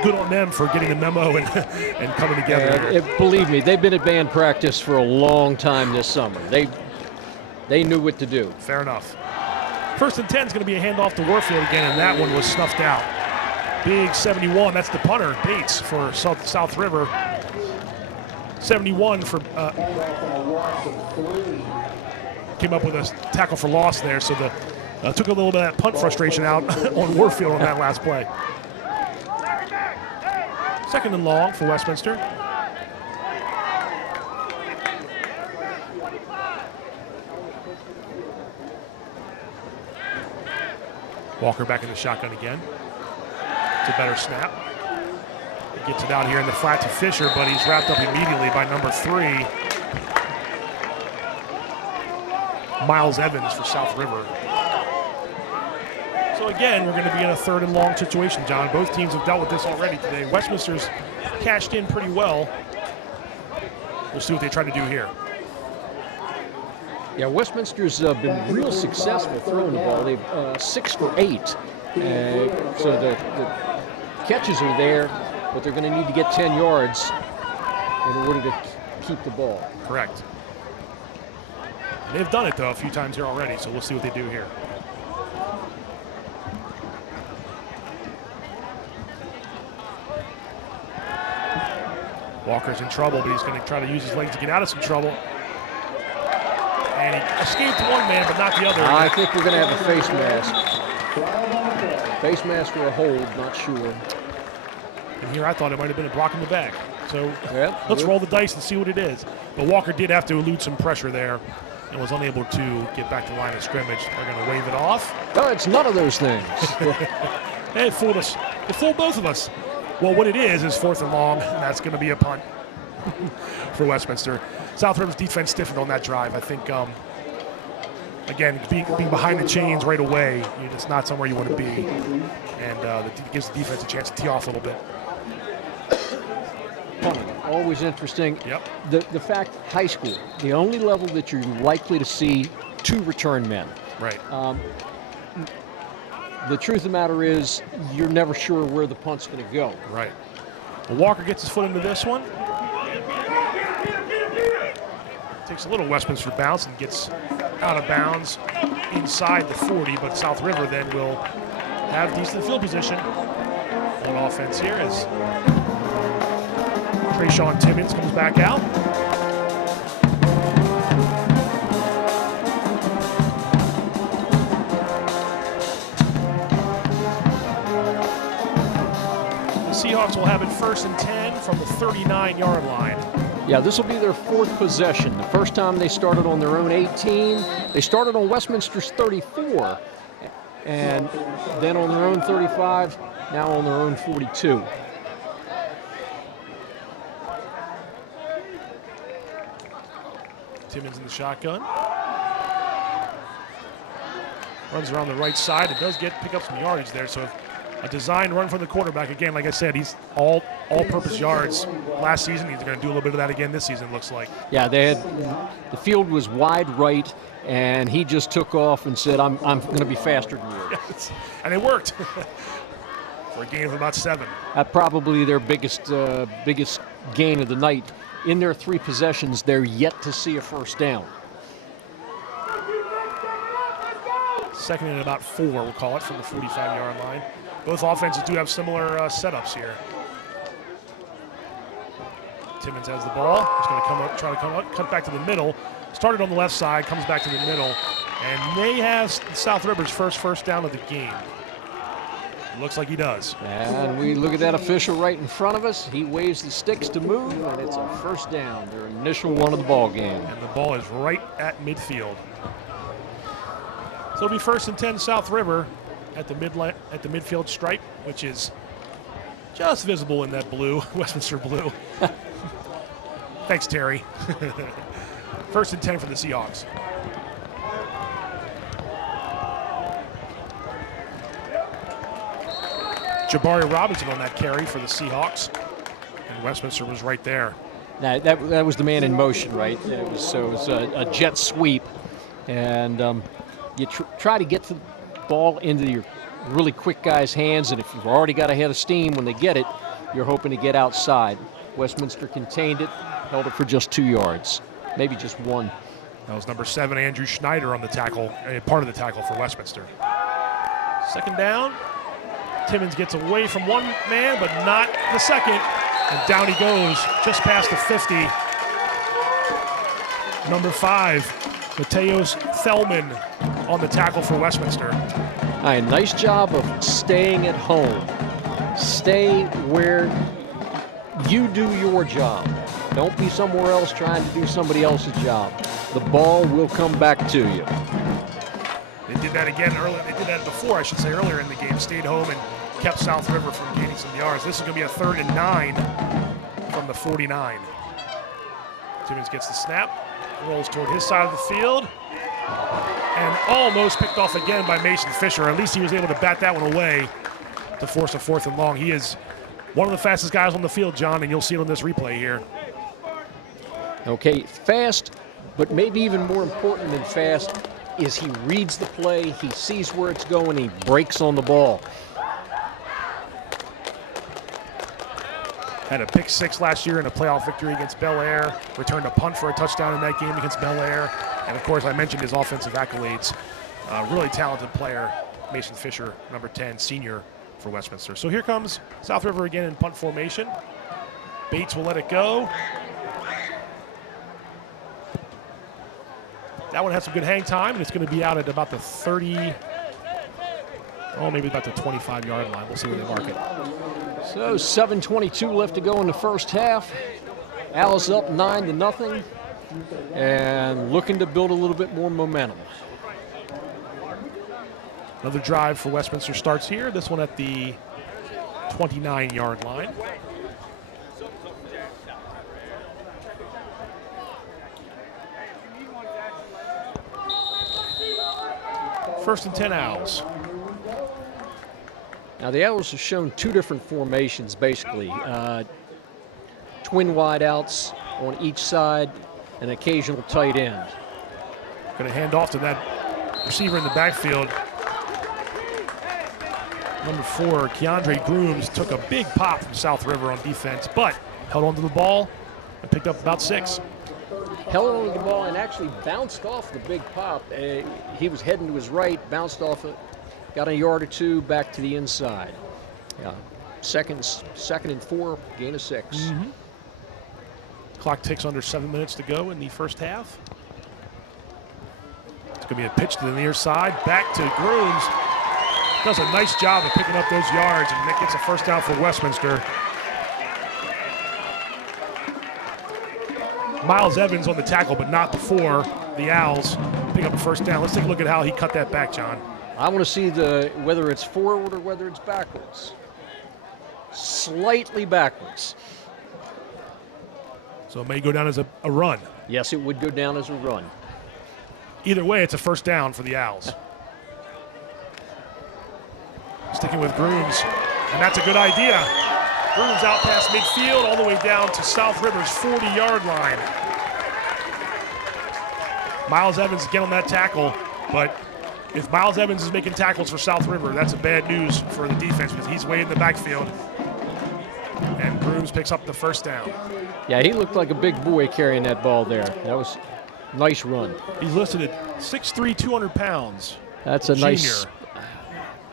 good on them for getting the memo and coming together. Believe me, they've been at band practice for a long time this summer. They knew what to do. Fair enough. 1st and 10 is going to be a handoff to Warfield again, and that one was snuffed out. Big 71, that's the punter, Bates, for South River. 71 for came up with a tackle for loss there, so took a little bit of that punt frustration out on Warfield on that last play. 2nd and long for Westminster. Walker back in the shotgun again. It's a better snap. He gets it out here in the flat to Fisher, but he's wrapped up immediately by number 3, Miles Evans for South River. So again, we're going to be in a 3rd and long situation, John. Both teams have dealt with this already today. Westminster's cashed in pretty well. We'll see what they try to do here. Yeah, Westminster's been real successful throwing the ball. They've 6 for 8. So the catches are there, but they're going to need to get 10 yards in order to keep the ball. Correct. They've done it, though, a few times here already, so we'll see what they do here. Walker's in trouble, but he's going to try to use his legs to get out of some trouble. And he escaped one man, but not the other. I think we're going to have a face mask. Face mask or a hold, not sure. And here I thought it might have been a block in the back. So let's good. roll the dice and see what it is. But Walker did have to elude some pressure there and was unable to get back to the line of scrimmage. They're going to wave it off. No, it's none of those things. Hey, it fooled us. It fooled both of us. Well, what it is 4th and long, and that's going to be a punt for Westminster. South River's defense stiffened on that drive. I think, again, being behind the chains right away, it's not somewhere you want to be. And it gives the defense a chance to tee off a little bit. Always interesting. Yep. The fact, high school, the only level that you're likely to see 2 return men. Right. The truth of the matter is, you're never sure where the punt's going to go. Right. Well, Walker gets his foot into this one. Takes a little Westminster bounce and gets out of bounds inside the 40, but South River then will have decent field position on offense here as Trayshawn Timmons comes back out. Seahawks will have it 1st and 10 from the 39-yard line. Yeah, this will be their 4th possession. The first time they started on their own 18. They started on Westminster's 34, and then on their own 35, now on their own 42. Timmons in the shotgun. Runs around the right side. It does pick up some yardage there, so A design run from the quarterback. Again, like I said, he's all-purpose yards last season. He's going to do a little bit of that again this season, looks like. Yeah, the field was wide right, and he just took off and said, I'm going to be faster than you. Yes. And it worked for a gain of about 7. Probably their biggest gain of the night. In their 3 possessions, they're yet to see a first down. Second and about 4, we'll call it, from the 45-yard line. Both offenses do have similar setups here. Timmons has the ball. He's going to try to come up, cut back to the middle. Started on the left side, comes back to the middle, and may have South River's first down of the game. Looks like he does. And we look at that official right in front of us. He waves the sticks to move, and it's a first down. Their initial one of the ball game. And the ball is right at midfield. So it'll be 1st and 10 South River at the midfield stripe, which is just visible in that blue, Westminster blue. Thanks, Terry. 1st and 10 for the Seahawks. Jabari Robinson on that carry for the Seahawks, and Westminster was right there. Now, that was the man in motion, right? It was a jet sweep, and you try to get the ball into your really quick guys' hands, and if you've already got a head of steam when they get it, you're hoping to get outside. Westminster contained it, held it for just 2 yards, maybe just 1. That was number 7, Andrew Schneider, on the tackle, part of the tackle for Westminster. 2nd down. Timmons gets away from one man, but not the second, and down he goes just past the 50. Number 5, Mateos Thelman, on the tackle for Westminster. All right, nice job of staying at home. Stay where you do your job. Don't be somewhere else trying to do somebody else's job. The ball will come back to you. They did that again earlier. They did that before, I should say, earlier in the game. Stayed home and kept South River from gaining some yards. This is going to be a 3rd and 9 from the 49. Timmons gets the snap, rolls toward his side of the field, and almost picked off again by Mason Fisher. At least he was able to bat that one away to force a 4th and long. He is one of the fastest guys on the field, John, and you'll see it on this replay here. Okay, fast, but maybe even more important than fast is he reads the play, he sees where it's going, he breaks on the ball. Had a pick 6 last year in a playoff victory against Bel Air. Returned a punt for a touchdown in that game against Bel Air. And, of course, I mentioned his offensive accolades. Really talented player, Mason Fisher, number 10, senior for Westminster. So here comes South River again in punt formation. Bates will let it go. That one has some good hang time, and it's going to be out at about the 30, maybe about the 25-yard line. We'll see where they mark it. So 7:22 left to go in the first half. Owls up 9-0 and looking to build a little bit more momentum. Another drive for Westminster starts here. This one at the 29-yard line. First and 10 Owls. Now the Owls have shown 2 different formations, basically. Twin wideouts on each side, an occasional tight end. Going to hand off to that receiver in the backfield. Number 4, Keandre Grooms, took a big pop from South River on defense, but held onto the ball and picked up about 6. Held onto the ball and actually bounced off the big pop. He was heading to his right, bounced off it. Got a yard or 2 back to the inside. Yeah, second and 4, gain of 6. Mm-hmm. Clock ticks under 7 minutes to go in the first half. It's going to be a pitch to the near side, back to Grooms. Does a nice job of picking up those yards, and that gets a first down for Westminster. Miles Evans on the tackle, but not before the Owls pick up a first down. Let's take a look at how he cut that back, John. I want to see whether it's forward or whether it's backwards. Slightly backwards. So it may go down as a run. Yes, it would go down as a run. Either way, it's a first down for the Owls. Sticking with Grooms, and that's a good idea. Grooms out past midfield, all the way down to South River's 40-yard line. Miles Evans again on that tackle, but if Miles Evans is making tackles for South River, that's a bad news for the defense because he's way in the backfield. And Grooms picks up the first down. Yeah, he looked like a big boy carrying that ball there. That was a nice run. He's listed at 6'3", 200 pounds. That's a Junior. nice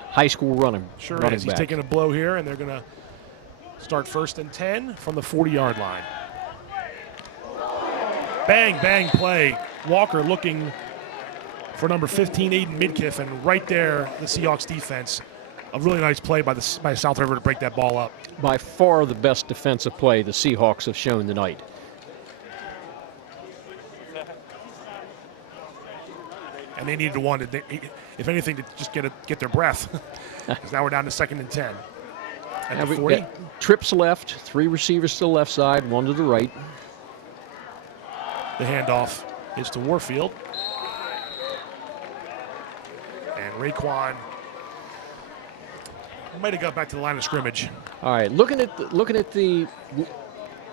high school running. Sure running is. He's back. taking a blow here, and they're going to start 1st and 10 from the 40-yard line. Bang, bang play. Walker looking for number 15, Aiden Midkiff, and right there, the Seahawks defense. A really nice play by South River to break that ball up. By far the best defensive play the Seahawks have shown tonight. And they needed one, if anything, to just get their breath. Because now we're down to 2nd and 10. At the 40. Trips left, 3 receivers to the left side, 1 to the right. The handoff is to Warfield. And Raekwon might have got back to the line of scrimmage. All right, looking at the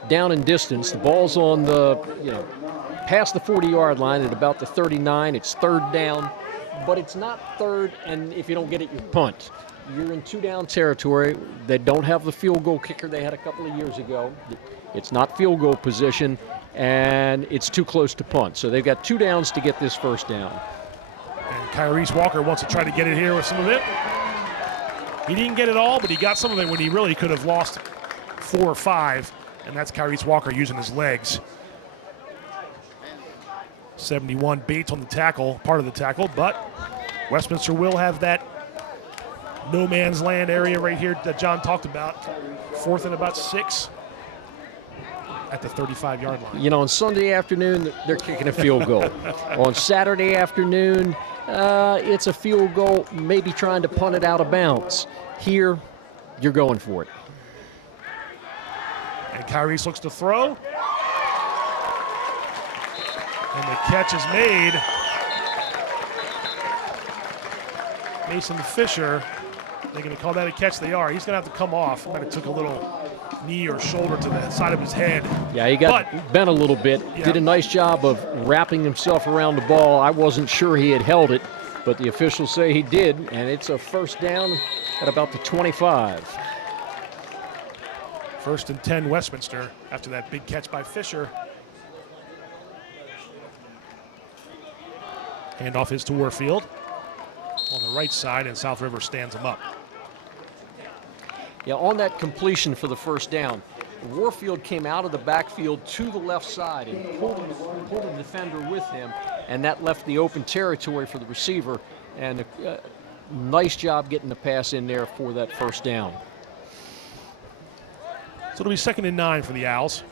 down and distance, the ball's on the, past the 40-yard line at about the 39. It's 3rd down, but it's not 3rd, and if you don't get it, you punt. You're in 2-down territory. They don't have the field goal kicker they had a couple of years ago. It's not field goal position, and it's too close to punt. So they've got 2 downs to get this 1st down. And Kyrese Walker wants to try to get it here with some of it. He didn't get it all, but he got some of it when he really could have lost 4 or 5, and that's Kyrese Walker using his legs. 71 Bates on the tackle, part of the tackle, but Westminster will have that no man's land area right here that John talked about. 4th and about 6 at the 35-yard line. On Sunday afternoon, they're kicking a field goal. On Saturday afternoon, it's a field goal, maybe trying to punt it out of bounds. Here, you're going for it. And Kyrese looks to throw. And the catch is made. Mason Fisher, they're going to call that a catch. They are. He's going to have to come off. Might have took a little knee or shoulder to the side of his head. Yeah, he got bent a little bit. Yeah. Did a nice job of wrapping himself around the ball. I wasn't sure he had held it, but the officials say he did, and it's a 1st down at about the 25. 1st and 10 Westminster after that big catch by Fisher. Handoff is to Warfield on the right side, and South River stands him up. Yeah, on that completion for the 1st down, Warfield came out of the backfield to the left side and pulled a defender with him, and that left the open territory for the receiver, and a nice job getting the pass in there for that 1st down. So it'll be 2nd and 9 for the Owls.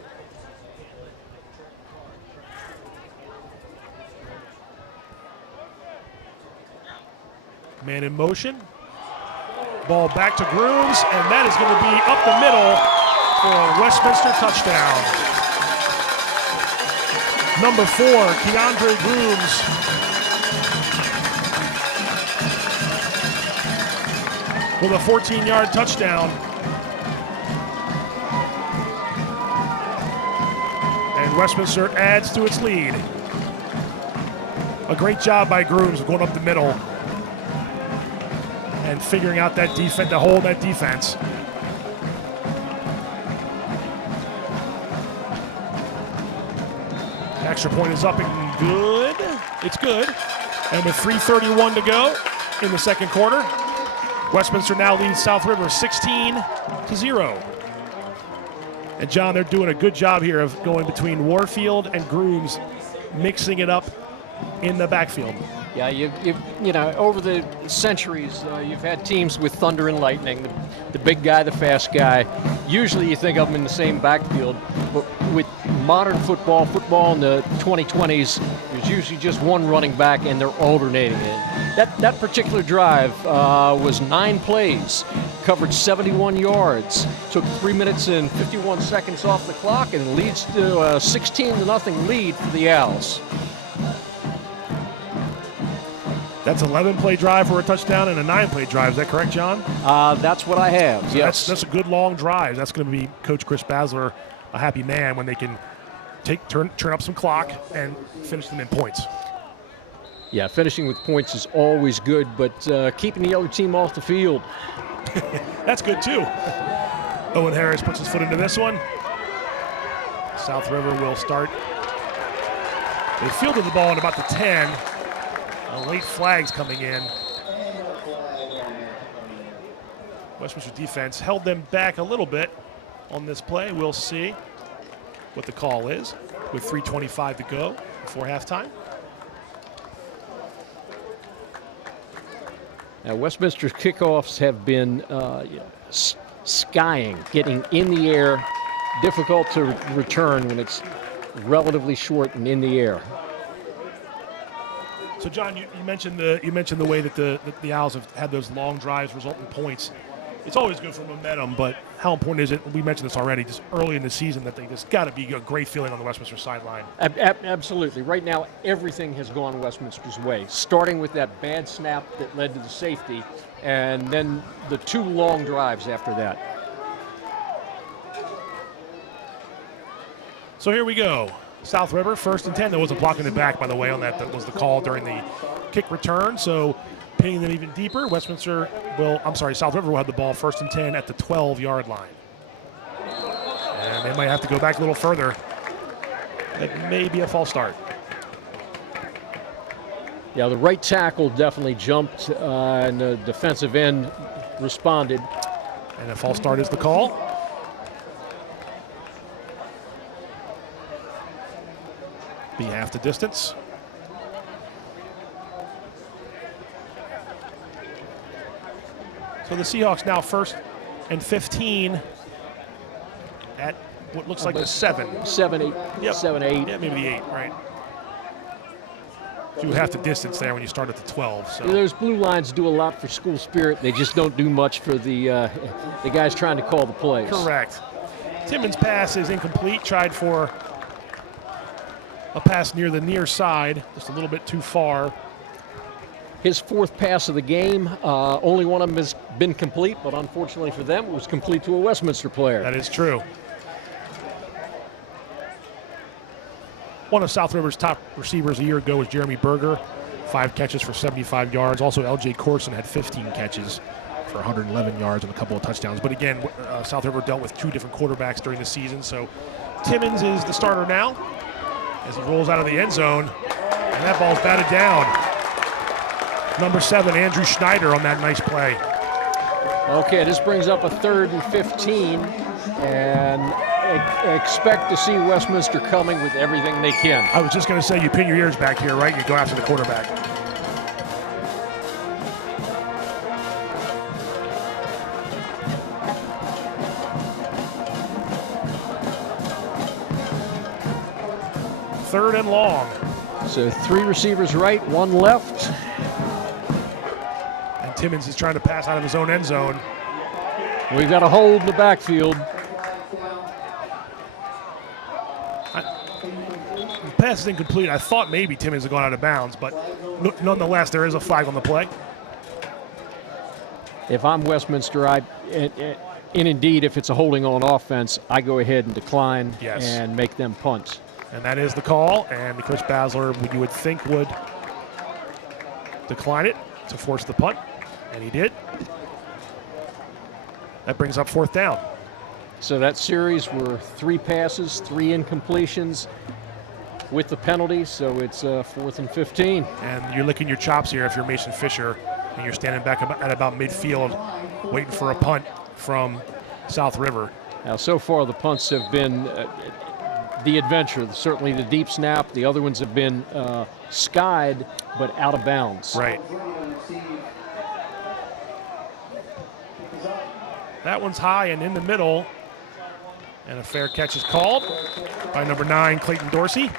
Man in motion. Ball back to Grooms, and that is going to be up the middle for a Westminster touchdown. Number 4, Keandre Grooms. With a 14-yard touchdown. And Westminster adds to its lead. A great job by Grooms going up the middle and figuring out that defense, to hold that defense. Extra point is up and good. It's good. And with 3:31 to go in the 2nd quarter, Westminster now leads South River 16-0. And John, they're doing a good job here of going between Warfield and Grooms, mixing it up in the backfield. Yeah, over the centuries, you've had teams with thunder and lightning, the big guy, the fast guy. Usually you think of them in the same backfield, but with modern football in the 2020s, there's usually just one running back and they're alternating it. That particular drive was 9 plays, covered 71 yards, took 3 minutes and 51 seconds off the clock, and leads to a 16-0 lead for the Owls. That's 11-play drive for a touchdown and a 9-play drive. Is that correct, John? That's what I have, So yes. that's a good long drive. That's going to be Coach Chris Basler a happy man when they can turn up some clock and finish them in points. Yeah, finishing with points is always good, but keeping the other team off the field. That's good, too. Owen Harris puts his foot into this one. South River will start. They fielded the ball at about the 10. Late flags coming in. Westminster defense held them back a little bit on this play. We'll see what the call is with 3:25 to go before halftime. Now, Westminster's kickoffs have been skying, getting in the air, difficult to return when it's relatively short and in the air. So, John, you mentioned the way that the Owls have had those long drives result in points. It's always good for momentum, but how important is it? We mentioned this already, just early in the season, that there's got to be a great feeling on the Westminster sideline. Absolutely. Right now, everything has gone Westminster's way, starting with that bad snap that led to the safety, and then the 2 long drives after that. So here we go. South River, 1st and 10. There wasn't blocking it back, by the way, on that. That was the call during the kick return. So pinning them even deeper. South River will have the ball 1st and 10 at the 12-yard line. And they might have to go back a little further. That may be a false start. Yeah, the right tackle definitely jumped, and the defensive end responded. And a false start is the call. Be half the distance. So the Seahawks now 1st and 15 at what looks like the 7. 7, 8. Yep. 7, 8. Yeah, maybe the 8, right. So you half the distance there when you start at the 12. So Those blue lines do a lot for school spirit. They just don't do much for the guys trying to call the plays. Correct. Timmons' pass is incomplete. Tried for a pass near the near side, just a little bit too far. His 4th pass of the game, only one of them has been complete, but unfortunately for them, it was complete to a Westminster player. That is true. One of South River's top receivers a year ago was Jeremy Berger, 5 catches for 75 yards. Also, L.J. Corson had 15 catches for 111 yards and a couple of touchdowns. But again, South River dealt with 2 different quarterbacks during the season. So Timmons is the starter now as he rolls out of the end zone, and that ball's batted down. Number 7, Andrew Schneider on that nice play. Okay, this brings up a 3rd and 15, and expect to see Westminster coming with everything they can. I was just going to say, you pin your ears back here, right? You go after the quarterback. Third and long. So 3 receivers right, 1 left. And Timmons is trying to pass out of his own end zone. We've got a hold in the backfield. The pass is incomplete. I thought maybe Timmons had gone out of bounds, but nonetheless, there is a flag on the play. If I'm Westminster, and indeed, if it's a holding on offense, I go ahead and decline and make them punt. And that is the call, and Chris Basler, you would think, would decline it to force the punt, and he did. That brings up 4th down. So that series were 3 passes, 3 incompletions with the penalty, so it's 4th and 15. And you're licking your chops here if you're Mason Fisher, and you're standing back at about midfield waiting for a punt from South River. Now, so far the punts have been the adventure, certainly the deep snap. The other ones have been skied, but out of bounds. Right. That one's high and in the middle. And a fair catch is called by number 9, Clayton Dorsey.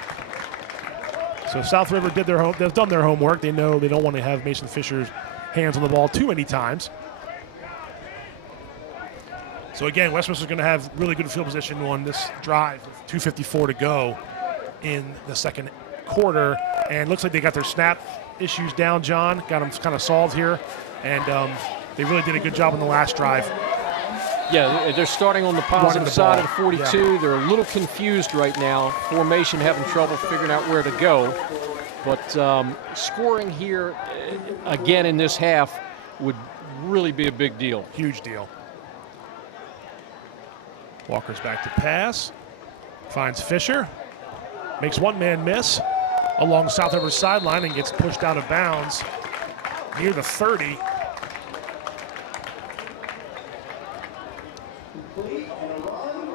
So South River they've done their homework. They know they don't want to have Mason Fisher's hands on the ball too many times. So again, Westminster's going to have really good field position on this drive with 2:54 to go in the second quarter. And looks like they got their snap issues down, John. Got them kind of solved here, and they really did a good job on the last drive. Yeah, they're starting on the positive side of the 42. Yeah. They're a little confused right now. Formation having trouble figuring out where to go. But scoring here again in this half would really be a big deal. Huge deal. Walker's back to pass. Finds Fisher. Makes one man miss along South River sideline and gets pushed out of bounds near the 30.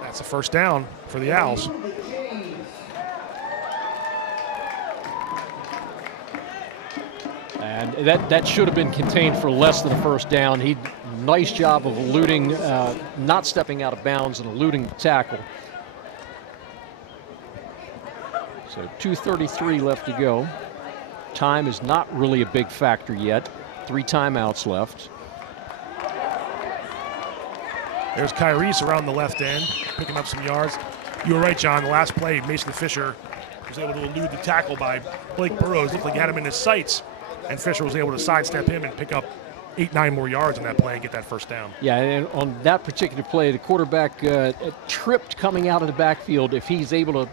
That's a first down for the Owls. And that should have been contained for less than a first down. Nice job of eluding, not stepping out of bounds and eluding the tackle. So 2:33 left to go. Time is not really a big factor yet. 3 timeouts left. There's Kyrese around the left end, picking up some yards. You were right, John. The last play, Mason Fisher was able to elude the tackle by Blake Burrows. Looked like he had him in his sights, and Fisher was able to sidestep him and pick up 8-9 more yards on that play and get that first down. Yeah, and on that particular play, the quarterback tripped coming out of the backfield. If he's able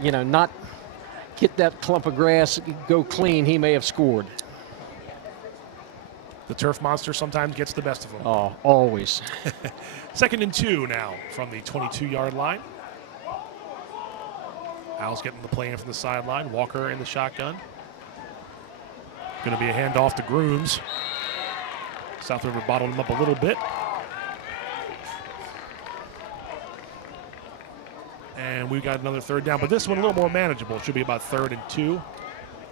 to, not get that clump of grass, go clean, he may have scored. The turf monster sometimes gets the best of them. Oh, always. 2nd and 2 now from the 22-yard line. Owls getting the play in from the sideline. Walker in the shotgun. Going to be a handoff to Grooms. South River bottled him up a little bit. And we got another third down, but this one a little more manageable. It should be about 3rd and 2.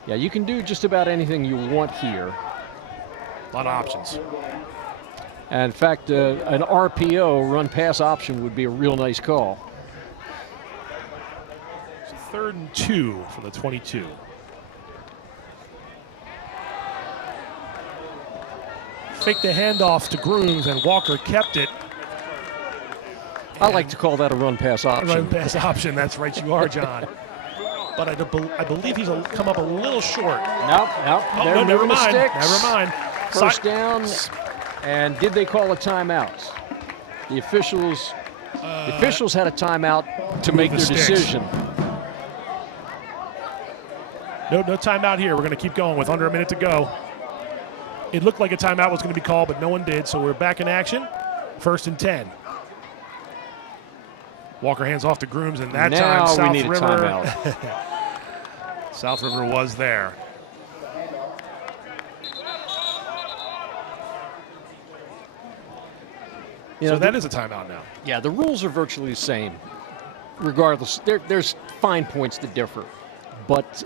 Yeah, you can do just about anything you want here. A lot of options. And in fact, an RPO, run-pass option, would be a real nice call. So 3rd and 2 for the 22. Fake the handoff to Grooms, and Walker kept it. I like to call that a run-pass option. Run-pass option, that's right, you are, John. But I believe he's come up a little short. Nope. Oh, no, never mind. Never mind. First down, and did they call a timeout? The officials had a timeout to make their decision. No timeout here. We're going to keep going with under a minute to go. It looked like a timeout was going to be called, but no one did, so we're back in action. 1st and 10. Walker hands off to Grooms, and that now time South we need River. A timeout. South River was there. So that is a timeout now. Yeah, the rules are virtually the same. Regardless, there's fine points that differ. But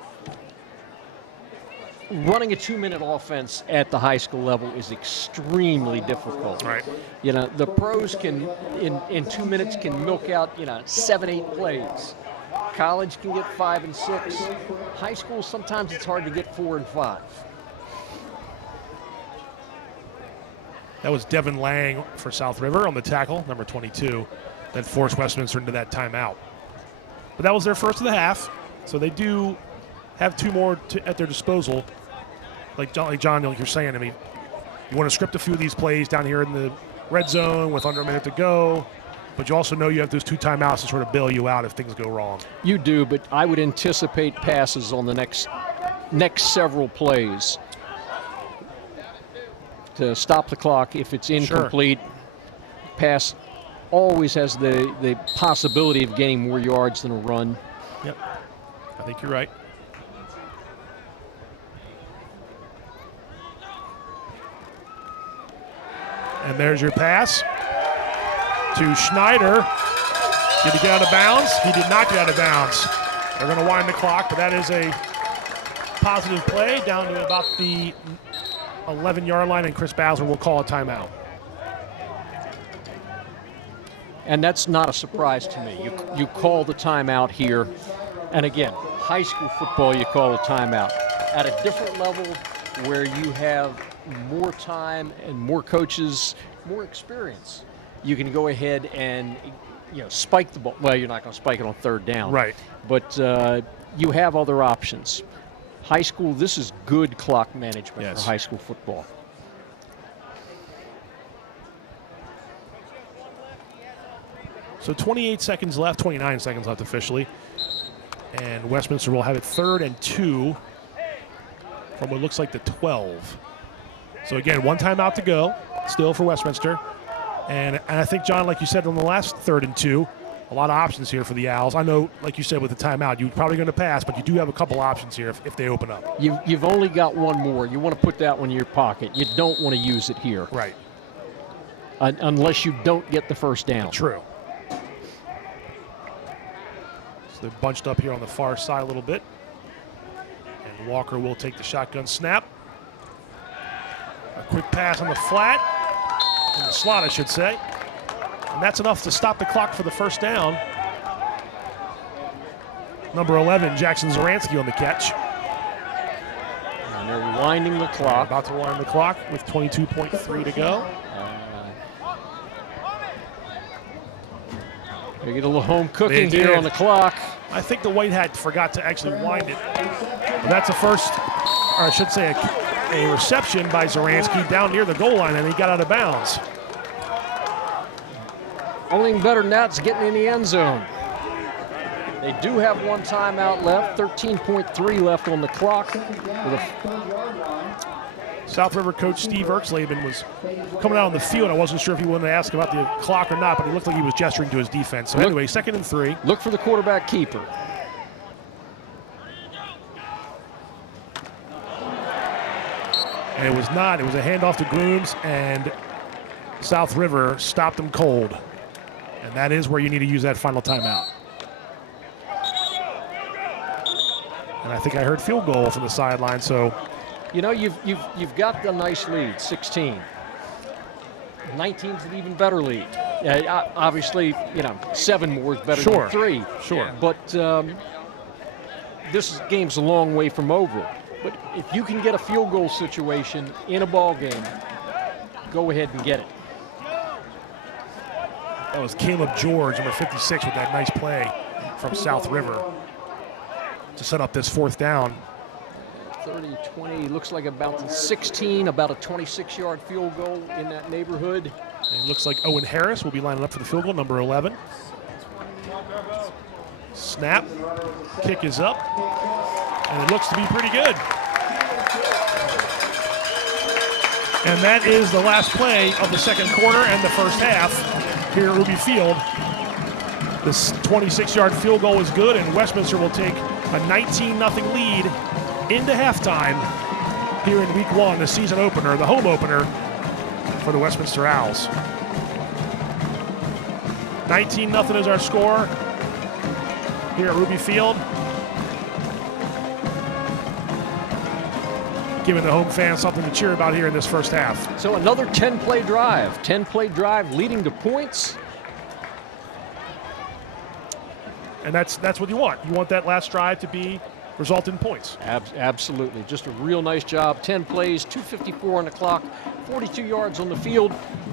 running a 2-minute offense at the high school level is extremely difficult. Right. The pros can, in 2 minutes, can milk out, 7-8 plays. College can get 5 and 6. High school, sometimes it's hard to get 4 and 5. That was Devin Lang for South River on the tackle, number 22, that forced Westminster into that timeout. But that was their first of the half, so they do have 2 more at their disposal. Like John, like you're saying, I mean, you want to script a few of these plays down here in the red zone with under a minute to go, but you also know you have those 2 timeouts to sort of bail you out if things go wrong. You do, but I would anticipate passes on the next several plays to stop the clock if it's incomplete. Sure. Pass always has the possibility of gaining more yards than a run. Yep, I think you're right. And there's your pass to Schneider. Did he get out of bounds? He did not get out of bounds. They're going to wind the clock, but that is a positive play down to about the 11-yard line, and Chris Bowser will call a timeout. And that's not a surprise to me. You call the timeout here, and again, high school football, you call a timeout. At a different level where you have more time and more coaches, more experience, you can go ahead and spike the ball. Well, you're not going to spike it on 3rd down. Right. But you have other options. High school, this is good clock management Yes. for high school football. So 28 seconds left, 29 seconds left officially. And Westminster will have it 3rd and 2 from what looks like the 12. So again, 1 timeout to go, still for Westminster. And I think, John, like you said on the last 3rd and 2, a lot of options here for the Owls. I know, like you said, with the timeout, you're probably going to pass, but you do have a couple options here if they open up. You've only got one more. You want to put that one in your pocket. You don't want to use it here. Right. Unless you don't get the first down. True. So they're bunched up here on the far side a little bit. And Walker will take the shotgun snap. A quick pass on the flat. In the slot, I should say. And that's enough to stop the clock for the first down. Number 11, Jackson Zaransky on the catch. And they're winding the clock. About to wind the clock with 22.3 to go. They get a little home cooking here on the clock. I think the White Hat forgot to actually wind it. But that's a first, or I should say a reception by Zaransky down near the goal line, and he got out of bounds. Only better than that's getting in the end zone. They do have 1 timeout left, 13.3 left on the clock. South River coach Steve Erxleben was coming out on the field. I wasn't sure if he wanted to ask about the clock or not, but he looked like he was gesturing to his defense. So anyway, 2nd and 3. Look for the quarterback keeper. And it was not. It was a handoff to Grooms, and South River stopped him cold. And that is where you need to use that final timeout. And I think I heard field goal from the sideline, so. You know, you've got the nice lead, 16. 19's an even better lead. Obviously, 7 more is better than 3. Sure. But this game's a long way from over. But if you can get a field goal situation in a ball game, go ahead and get it. That was Caleb George, number 56, with that nice play from South River to set up this 4th down. 30, 20, looks like about 16, about a 26-yard field goal in that neighborhood. And it looks like Owen Harris will be lining up for the field goal, number 11. Snap, kick is up, and it looks to be pretty good. And that is the last play of the 2nd quarter and the first half here at Ruby Field. This 26-yard field goal is good, and Westminster will take a 19-0 lead into halftime here in Week 1, the season opener, the home opener for the Westminster Owls. 19-0 is our score here at Ruby Field. Giving the home fans something to cheer about here in this first half. So another 10-play drive. 10-play drive leading to points. And that's what you want. You want that last drive to result in points. Absolutely. Just a real nice job. 10 plays, 2:54 on the clock, 42 yards on the field,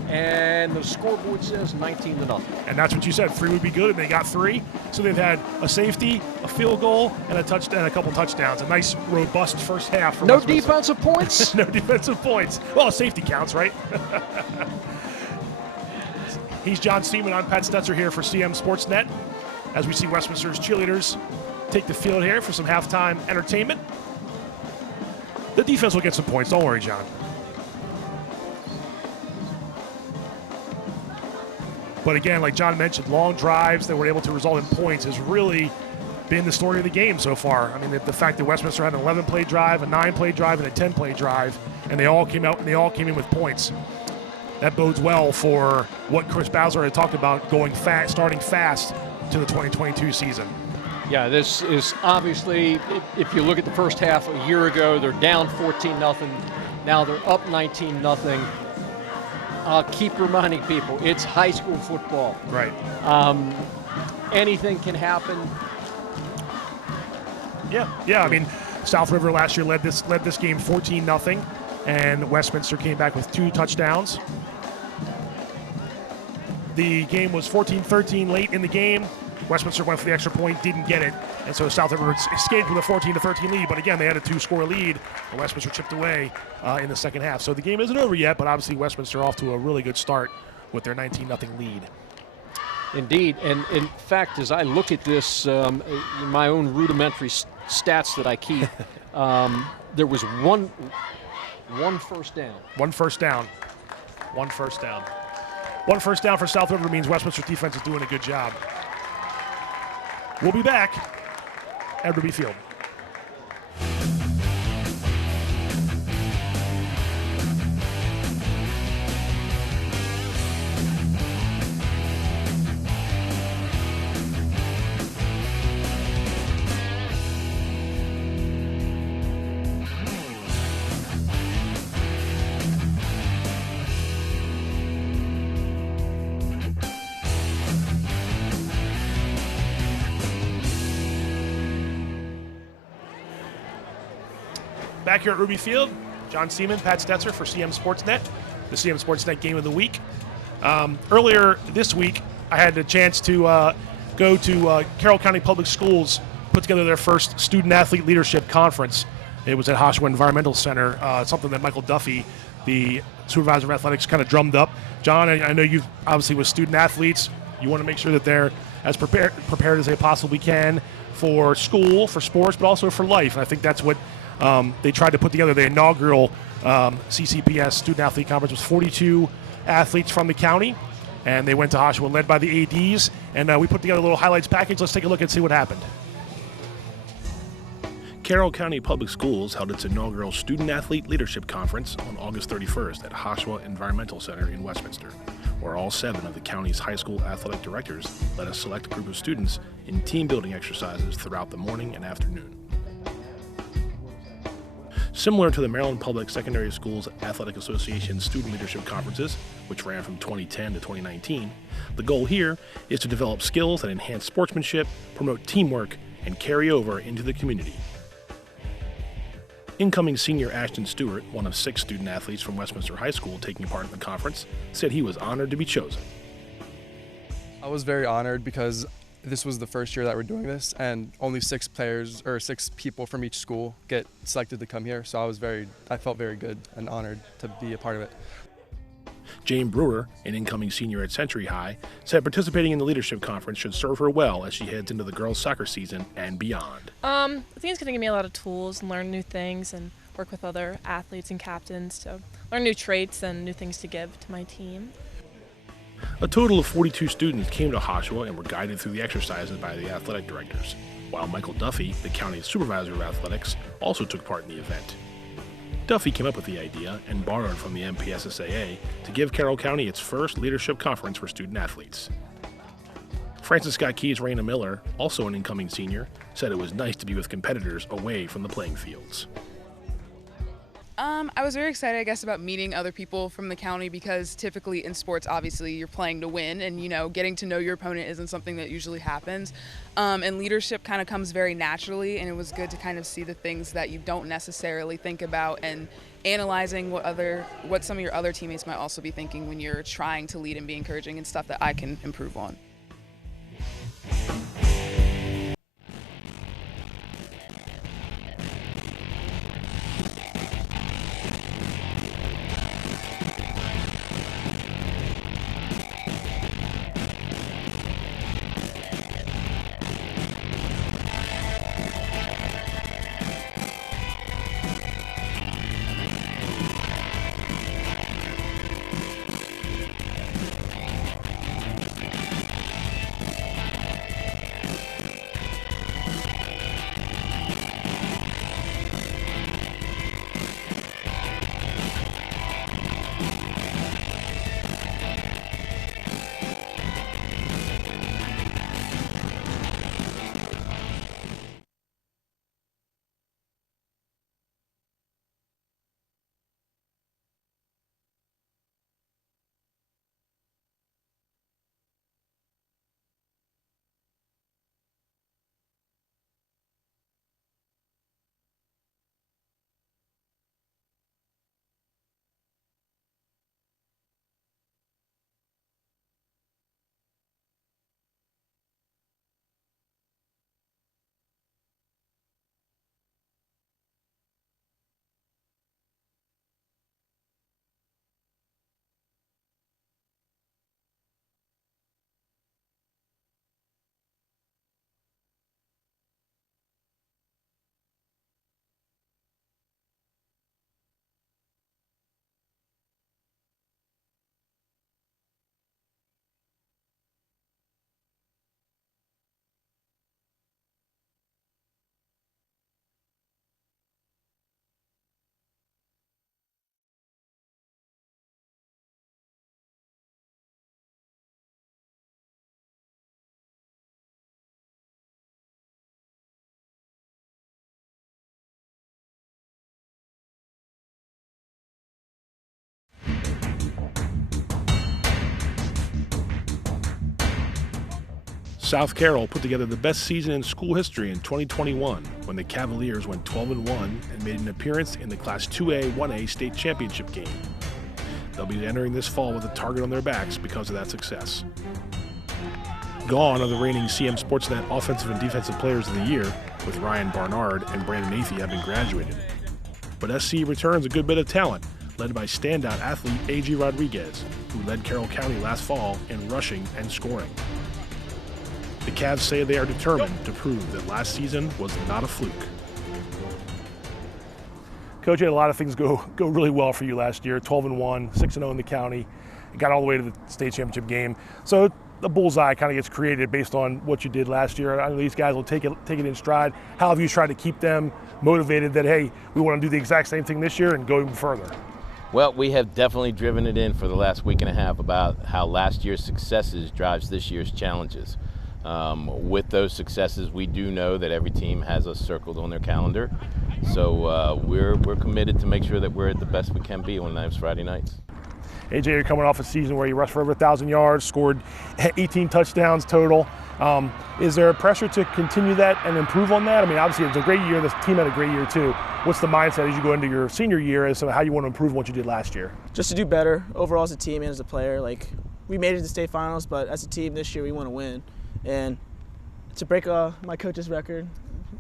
and the scoreboard says 19-0. And that's what you said. 3 would be good, and they got 3. So they've had a safety, a field goal, and a touchdown, a couple touchdowns. A nice, robust first half. For No Westminster. defensive points? No defensive points. Well, safety counts, right? He's John Seaman. I'm Pat Stetzer here for CMSportsNet. As we see Westminster's cheerleaders take the field here for some halftime entertainment. The defense will get some points. Don't worry, John. But again, like John mentioned, long drives that were able to result in points has really been the story of the game so far. I mean, the fact that Westminster had an 11-play drive, a 9-play drive, and a 10-play drive, and they all came out and they all came in with points. That bodes well for what Chris Bowser had talked about going fast, starting fast to the 2022 season. Yeah, this is obviously, if you look at the first half a year ago, they're down 14-0. Now they're up 19-0. I'll keep reminding people, it's high school football. Right. Anything can happen. Yeah. I mean, South River last year led this game 14-0, and Westminster came back with 2 touchdowns. The game was 14-13 late in the game. Westminster went for the extra point, didn't get it, and so South River escaped with a 14-13 lead. But again, they had a 2-score lead, and Westminster chipped away in the second half. So the game isn't over yet, but obviously Westminster off to a really good start with their 19-0 lead. Indeed, and in fact, as I look at this, my own rudimentary stats that I keep, there was one first down. One first down. One first down. One first down for South River means Westminster's defense is doing a good job. We'll be back at Ruby Field. Back here at Ruby Field, John Seaman, Pat Stetzer for CMSportsNet, the CMSportsNet Game of the Week. Earlier this week, I had the chance to go to Carroll County Public Schools, put together their first student-athlete leadership conference. It was at Hoshawa Environmental Center, something that Michael Duffy, the supervisor of athletics, kind of drummed up. John, I know you've obviously with student-athletes, you want to make sure that they're as prepared as they possibly can for school, for sports, but also for life. And I think that's what they tried to put together. The inaugural CCPS Student Athlete Conference was 42 athletes from the county, and they went to Hoshawa led by the ADs, and we put together a little highlights package. Let's take a look and see what happened. Carroll County Public Schools held its inaugural Student Athlete Leadership Conference on August 31st at Hoshawa Environmental Center in Westminster, where all 7 of the county's high school athletic directors led a select group of students in team-building exercises throughout the morning and afternoon. Similar to the Maryland Public Secondary Schools Athletic Association Student Leadership Conferences, which ran from 2010 to 2019, the goal here is to develop skills that enhance sportsmanship, promote teamwork, and carry over into the community. Incoming senior Ashton Stewart, one of 6 student athletes from Westminster High School taking part in the conference, said he was honored to be chosen. I was very honored because this was the first year that we're doing this, and only 6 people from each school get selected to come here. So I felt very good and honored to be a part of it. Jane Brewer, an incoming senior at Century High, said participating in the leadership conference should serve her well as she heads into the girls' soccer season and beyond. I think it's going to give me a lot of tools and learn new things and work with other athletes and captains to learn new traits and new things to give to my team. A total of 42 students came to Hoshawa and were guided through the exercises by the athletic directors, while Michael Duffy, the county's supervisor of athletics, also took part in the event. Duffy came up with the idea and borrowed from the MPSSAA to give Carroll County its first leadership conference for student athletes. Francis Scott Key's Raina Miller, also an incoming senior, said it was nice to be with competitors away from the playing fields. I was very excited, I guess, about meeting other people from the county because typically in sports, obviously, you're playing to win, and, getting to know your opponent isn't something that usually happens. And leadership kind of comes very naturally, and it was good to kind of see the things that you don't necessarily think about and analyzing what some of your other teammates might also be thinking when you're trying to lead and be encouraging and stuff that I can improve on. South Carroll put together the best season in school history in 2021 when the Cavaliers went 12-1 and made an appearance in the Class 2A 1A state championship game. They'll be entering this fall with a target on their backs because of that success. Gone are the reigning CMSportsNet Offensive and Defensive Players of the Year, with Ryan Barnard and Brandon Athey having graduated. But SC returns a good bit of talent, led by standout athlete A.G. Rodriguez, who led Carroll County last fall in rushing and scoring. The Cavs say they are determined to prove that last season was not a fluke. Coach, you had a lot of things go really well for you last year. 12-1, 6-0 in the county, got all the way to the state championship game. So the bullseye kind of gets created based on what you did last year. I know these guys will take it in stride. How have you tried to keep them motivated that, hey, we want to do the exact same thing this year and go even further? Well, we have definitely driven it in for the last week and a half about how last year's successes drives this year's challenges. With those successes, we do know that every team has us circled on their calendar. So we're committed to make sure that we're at the best we can be on those Friday nights. AJ, you're coming off a season where you rushed for over 1,000 yards, scored 18 touchdowns total. Is there a pressure to continue that and improve on that? I mean, obviously it's a great year. The team had a great year too. What's the mindset as you go into your senior year as to how you want to improve on what you did last year? Just to do better overall as a team and as a player. Like, we made it to state finals, but as a team this year we want to win. And to break my coach's record,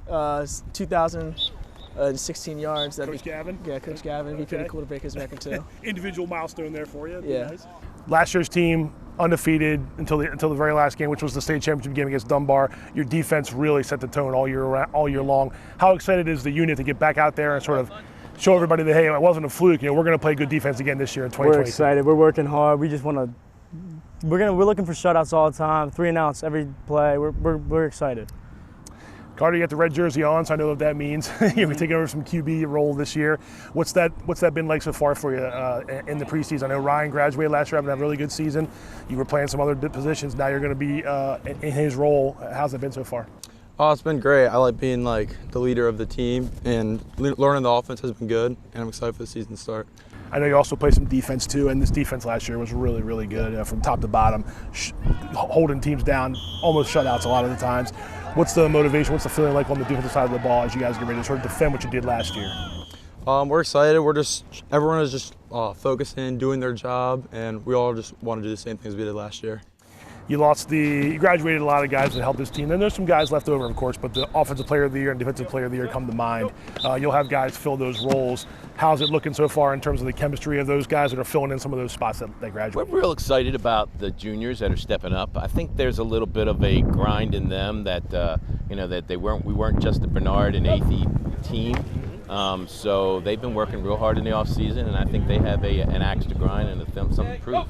2,016 yards. Coach Gavin? Yeah, Coach Gavin. It'd be pretty cool to break his record too. Individual milestone there for you. Yeah. Nice. Last year's team undefeated until the very last game, which was the state championship game against Dunbar. Your defense really set the tone all year long. How excited is the unit to get back out there and sort of show everybody that, hey, it wasn't a fluke. You know, we're going to play good defense again this year in 2022. We're excited. We're working hard. We just want to. We're looking for shutouts all the time. 3 and outs every play. We're excited. Carter, you got the red jersey on, so I know what that means. You're taking over some QB role this year. What's that been like so far for you in the preseason? I know Ryan graduated last year, having a really good season. You were playing some other positions. Now you're going to be in his role. How's it been so far? Oh, it's been great. I like being like the leader of the team, and learning the offense has been good, and I'm excited for the season to start. I know you also play some defense too, and this defense last year was really, really good from top to bottom, holding teams down, almost shutouts a lot of the times. What's the motivation, what's the feeling like on the defensive side of the ball as you guys get ready to sort of defend what you did last year? We're excited. Everyone is just focusing, doing their job, and we all just want to do the same things we did last year. You graduated a lot of guys that helped this team. And there's some guys left over, of course, but the Offensive Player of the Year and Defensive Player of the Year come to mind. You'll have guys fill those roles. How's it looking so far in terms of the chemistry of those guys that are filling in some of those spots that they graduated? We're real excited about the juniors that are stepping up. I think there's a little bit of a grind in them that that we weren't just the Bernard and Athey team. So they've been working real hard in the off season, and I think they have an axe to grind and something to prove.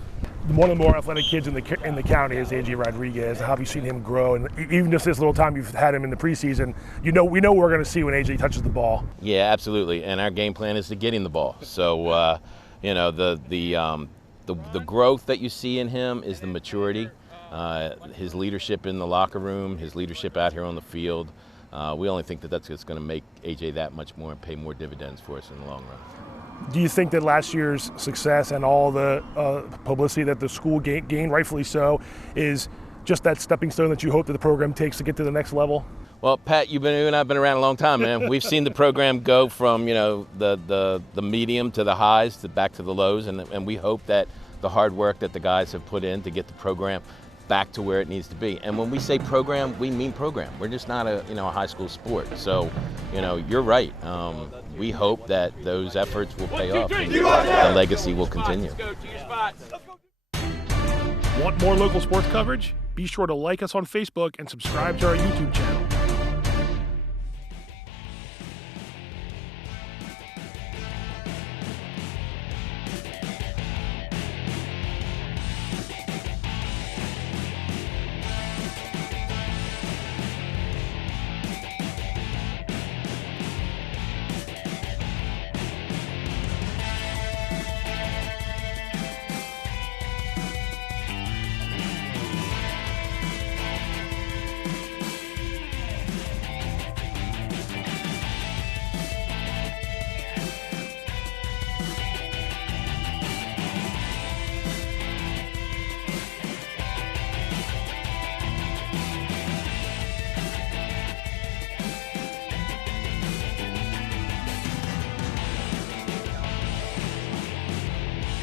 One of the more athletic kids in the county is A.J. Rodriguez. How have you seen him grow? And even just this little time you've had him in the preseason, we know what we're going to see when A.J. touches the ball. Yeah, absolutely. And our game plan is to get him the ball. So, the growth that you see in him is the maturity, his leadership in the locker room, his leadership out here on the field. We only think that's going to make A.J. that much more and pay more dividends for us in the long run. Do you think that last year's success and all the publicity that the school gained, rightfully so, is just that stepping stone that you hope that the program takes to get to the next level? Well, Pat, you and I've been around a long time, man. We've seen the program go from the medium to the highs to back to the lows, and we hope that the hard work that the guys have put in to get the program back to where it needs to be. And when we say program, we mean program. We're just not a high school sport. So, you're right. We hope that those efforts will pay off and the legacy will continue. Want more local sports coverage? Be sure to like us on Facebook and subscribe to our YouTube channel.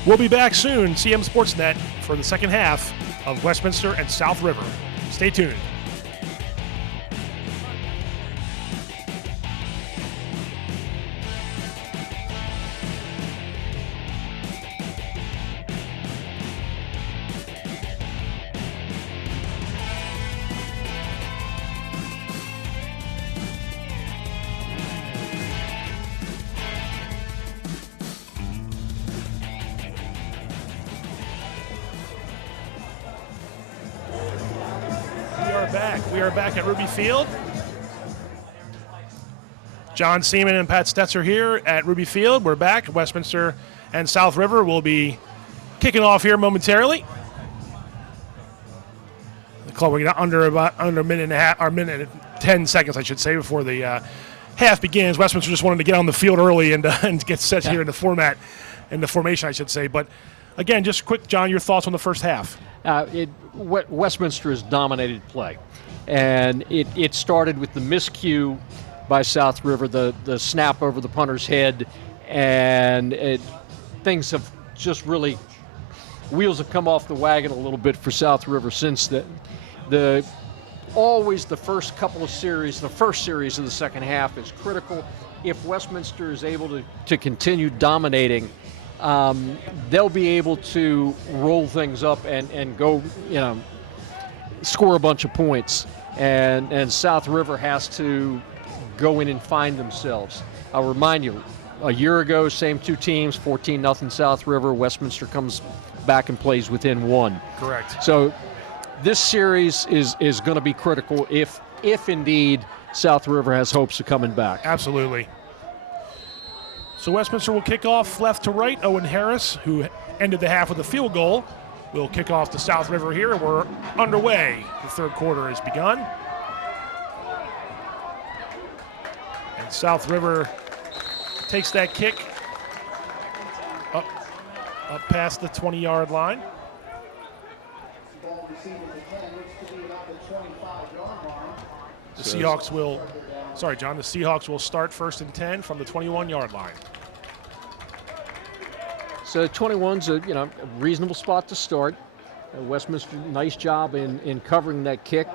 We'll be back soon, CM SportsNet, for the second half of Westminster and South River. Stay tuned. We are back at Ruby Field. John Seaman and Pat Stetzer here at Ruby Field. We're back. Westminster and South River will be kicking off here momentarily. The clock will get under a minute and a half, or minute and 10 seconds, I should say, before the half begins. Westminster just wanted to get on the field early and get set here in the formation, I should say. But again, just quick, John, your thoughts on the first half. Westminster has dominated play. And it started with the miscue by South River, the snap over the punter's head, and things have just really, wheels have come off the wagon a little bit for South River since then. Always the first couple of series, the first series of the second half is critical. If Westminster is able to continue dominating, they'll be able to roll things up and go, score a bunch of points. And South River has to go in and find themselves. I'll remind you, a year ago, same two teams, 14-0 South River. Westminster comes back and plays within one. Correct. So this series is going to be critical if indeed South River has hopes of coming back. Absolutely. So Westminster will kick off left to right. Owen Harris, who ended the half with a field goal, will kick off to South River here, and we're underway. The third quarter has begun. And South River takes that kick up past the 20-yard line. The Seahawks will, the Seahawks will start 1st and 10 from the 21-yard line. So 21's a reasonable spot to start. Westminster, nice job in covering that kick.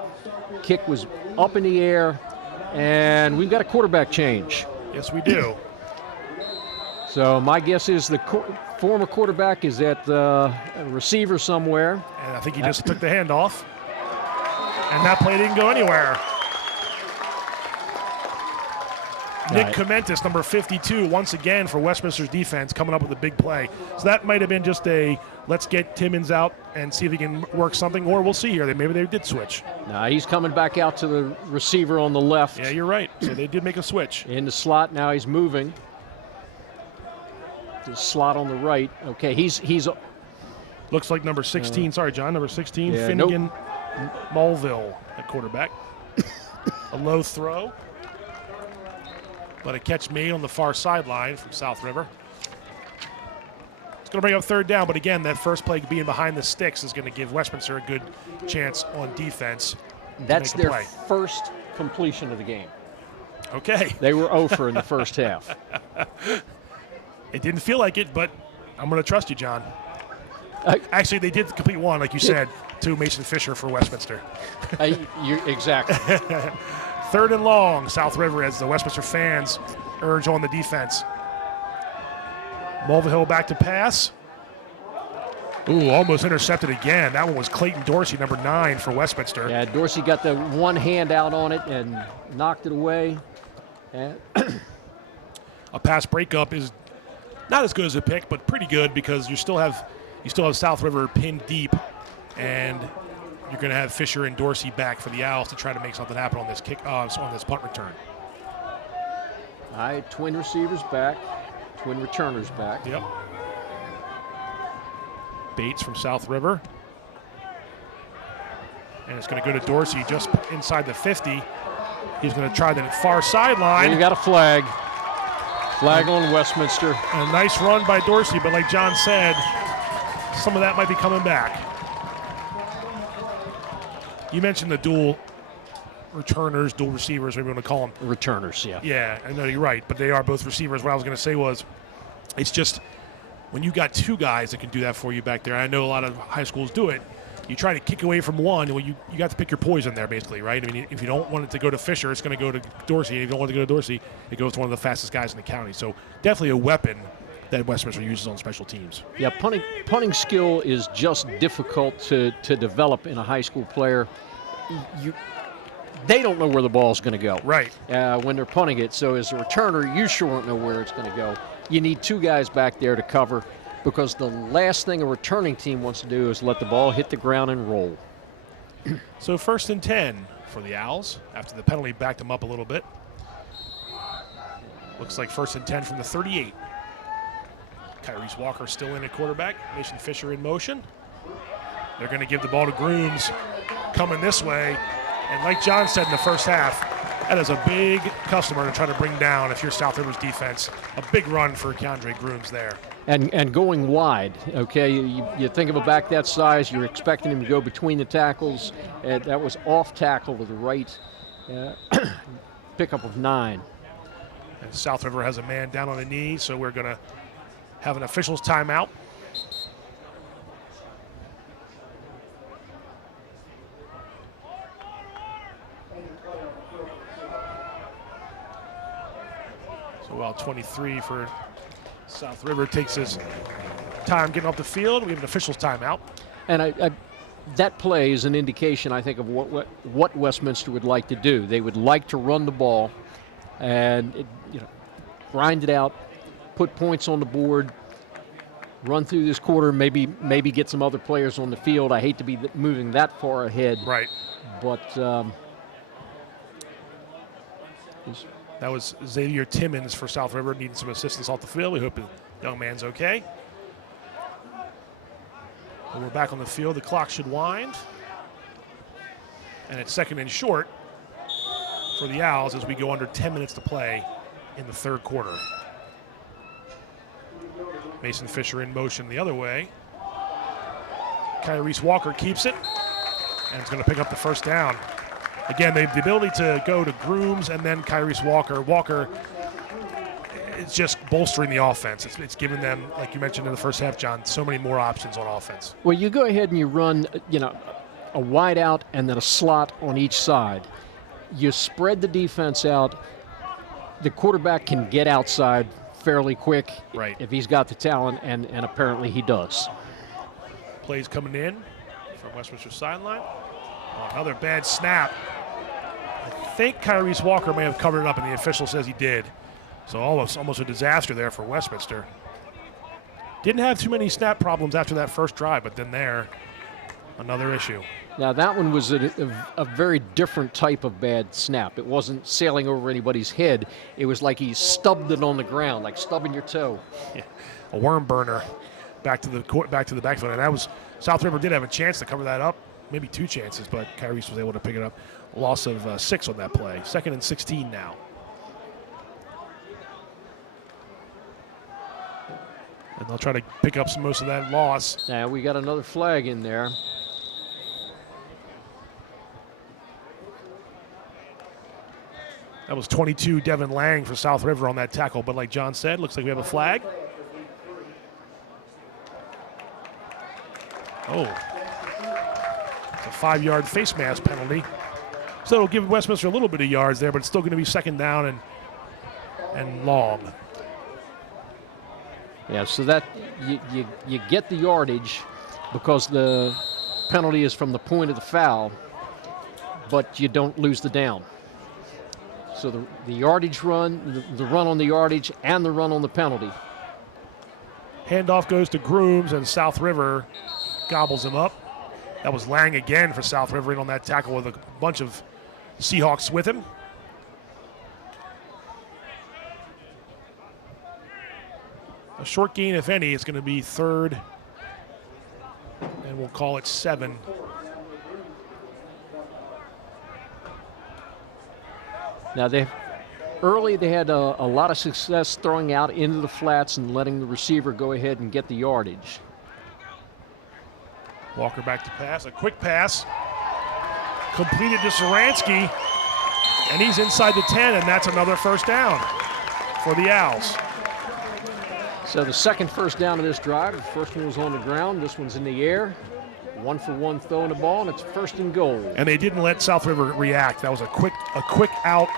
Kick was up in the air, and we've got a quarterback change. Yes, we do. So my guess is the former quarterback is at the receiver somewhere. And I think he just took the handoff. And that play didn't go anywhere. Nick Comentis, number 52, once again for Westminster's defense, coming up with a big play. So that might have been just a let's get Timmons out and see if he can work something, or we'll see here. Maybe they did switch. Now he's coming back out to the receiver on the left. Yeah, you're right. So they did make a switch. In the slot, now he's moving. The slot on the right. Okay, he's looks like number 16. Sorry, John. Number 16, Finnegan Mulville at quarterback. A low throw, but a catch made on the far sideline from South River. It's going to bring up third down, but again, that first play being behind the sticks is going to give Westminster a good chance on defense. That's their first completion of the game. Okay. They were 0 for in the first half. It didn't feel like it, but I'm going to trust you, John. Actually, they did complete one, like you said, to Mason Fisher for Westminster. Exactly. 3rd and long, South River, as the Westminster fans urge on the defense. Mulvihill back to pass. Ooh, almost intercepted again. That one was Clayton Dorsey, number 9 for Westminster. Yeah, Dorsey got the one hand out on it and knocked it away. And a pass breakup is not as good as a pick, but pretty good because you still have South River pinned deep, and you're going to have Fisher and Dorsey back for the Owls to try to make something happen on this on this punt return. All right, twin receivers back, twin returners back. Yep. Bates from South River. And it's going to go to Dorsey just inside the 50. He's going to try the far sideline. You got a flag. Flag on Westminster. A nice run by Dorsey, but like John said, some of that might be coming back. You mentioned the dual returners, dual receivers, whatever you want to call them. Returners, yeah. Yeah, I know you're right, but they are both receivers. What I was going to say was, it's just when you got two guys that can do that for you back there, I know a lot of high schools do it, you try to kick away from one, well, you got to pick your poison there, basically, right? I mean, if you don't want it to go to Fisher, it's going to go to Dorsey. And if you don't want it to go to Dorsey, it goes to one of the fastest guys in the county. So definitely a weapon that Westminster uses on special teams. Yeah, punting skill is just difficult to develop in a high school player. They don't know where the ball's going to go. Right. When they're punting it. So as a returner, you sure don't know where it's going to go. You need two guys back there to cover, because the last thing a returning team wants to do is let the ball hit the ground and roll. So 1st and 10 for the Owls after the penalty backed them up a little bit. Looks like 1st and 10 from the 38. Kyrese Walker still in at quarterback. Mason Fisher in motion. They're going to give the ball to Grooms coming this way. And like John said in the first half, that is a big customer to try to bring down if you're South River's defense. A big run for Keandre Grooms there. And going wide, okay? You think of a back that size, you're expecting him to go between the tackles. That was off tackle to the right. Pickup of 9. And South River has a man down on the knee, so we're going to have an official's timeout. So while 23 for South River takes his time getting off the field, we have an official's timeout. And that play is an indication, I think, of what Westminster would like to do. They would like to run the ball and grind it out, put points on the board, run through this quarter, maybe get some other players on the field. I hate to be moving that far ahead. Right. But that was Xavier Timmons for South River, needing some assistance off the field. We hope the young man's okay. And we're back on the field. The clock should wind. And it's 2nd and short for the Owls as we go under 10 minutes to play in the 3rd quarter. Mason Fisher in motion the other way. Kyrese Walker keeps it and is going to pick up the 1st down. Again, they have the ability to go to Grooms and then Kyrese Walker. Walker is just bolstering the offense. It's giving them, like you mentioned in the first half, John, so many more options on offense. Well, you go ahead and you run, a wide out and then a slot on each side. You spread the defense out. The quarterback can get outside fairly quick, right, if he's got the talent, and apparently he does. Plays coming in from Westminster sideline. Another bad snap. I think Kyrese Walker may have covered it up, and the official says he did. So almost a disaster there for Westminster. Didn't have too many snap problems after that first drive, but then another issue. Now that one was a very different type of bad snap. It wasn't sailing over anybody's head. It was like he stubbed it on the ground, like stubbing your toe. Yeah, a worm burner back to the backfield. And that was, South River did have a chance to cover that up, maybe 2 chances, but Kyrese was able to pick it up. A loss of 6 on that play. 2nd and 16 now. And they'll try to pick up most of that loss. Now we got another flag in there. That was 22 Devin Lang for South River on that tackle, but like John said, looks like we have a flag. Oh, it's a 5-yard face mask penalty. So it'll give Westminster a little bit of yards there, but it's still going to be 2nd down and long. Yeah, so that you get the yardage because the penalty is from the point of the foul, but you don't lose the down. So the yardage run, the run on the yardage, and the run on the penalty. Handoff goes to Grooms, and South River gobbles him up. That was Lang again for South River in on that tackle with a bunch of Seahawks with him. A short gain, if any, it's going to be 3rd, and we'll call it 7. Now early they had a lot of success throwing out into the flats and letting the receiver go ahead and get the yardage. Walker back to pass, a quick pass, completed to Saransky, and he's inside the 10, and that's another 1st down for the Owls. So the second first down of this drive. The first one was on the ground. This one's in the air. 1-for-1 throwing the ball, and it's first and goal. And they didn't let South River react. That was a quick out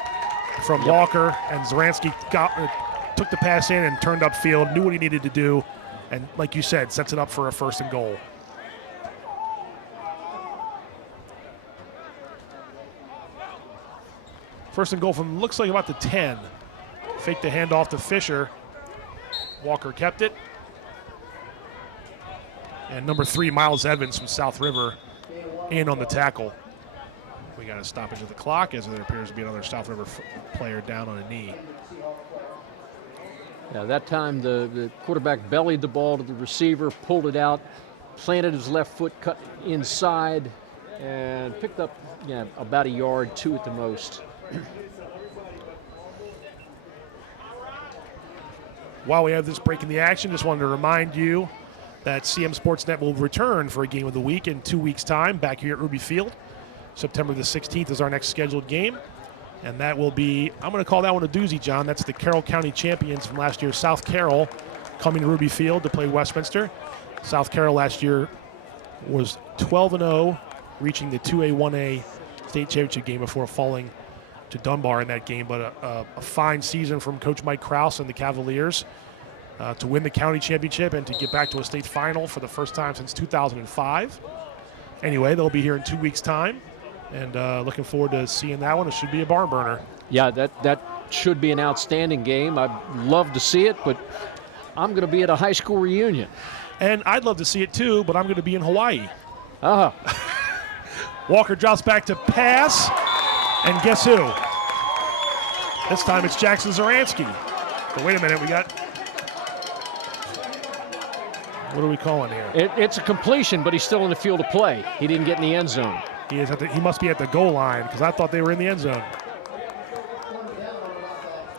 from Walker, and Zaransky took the pass in and turned upfield, knew what he needed to do, and like you said, sets it up for a first and goal. First and goal from, looks like about the 10. Fake the handoff to Fisher. Walker kept it. And number 3, Miles Evans from South River, in on the tackle. We got a stoppage of the clock as there appears to be another South River player down on a knee. Yeah, that time the quarterback bellied the ball to the receiver, pulled it out, planted his left foot, cut inside, and picked up about a yard, 2 at the most. While we have this break in the action, just wanted to remind you that CMSportsNet will return for a game of the week in 2 weeks' time back here at Ruby Field. September the 16th is our next scheduled game. And that will be, I'm going to call that one a doozy, John. That's the Carroll County champions from last year, South Carroll, coming to Ruby Field to play Westminster. South Carroll last year was 12-0, reaching the 2A, 1A state championship game before falling to Dunbar in that game. But a fine season from Coach Mike Krause and the Cavaliers to win the county championship and to get back to a state final for the first time since 2005. Anyway, they'll be here in 2 weeks' time. And looking forward to seeing that one. It should be a barn burner. Yeah, that should be an outstanding game. I'd love to see it, but I'm going to be at a high school reunion. And I'd love to see it too, but I'm going to be in Hawaii. Uh-huh. Walker drops back to pass, and guess who? This time it's Jackson Zaransky. But wait a minute, we got... What are we calling here? It's a completion, but he's still in the field of play. He didn't get in the end zone. He must be at the goal line because I thought they were in the end zone.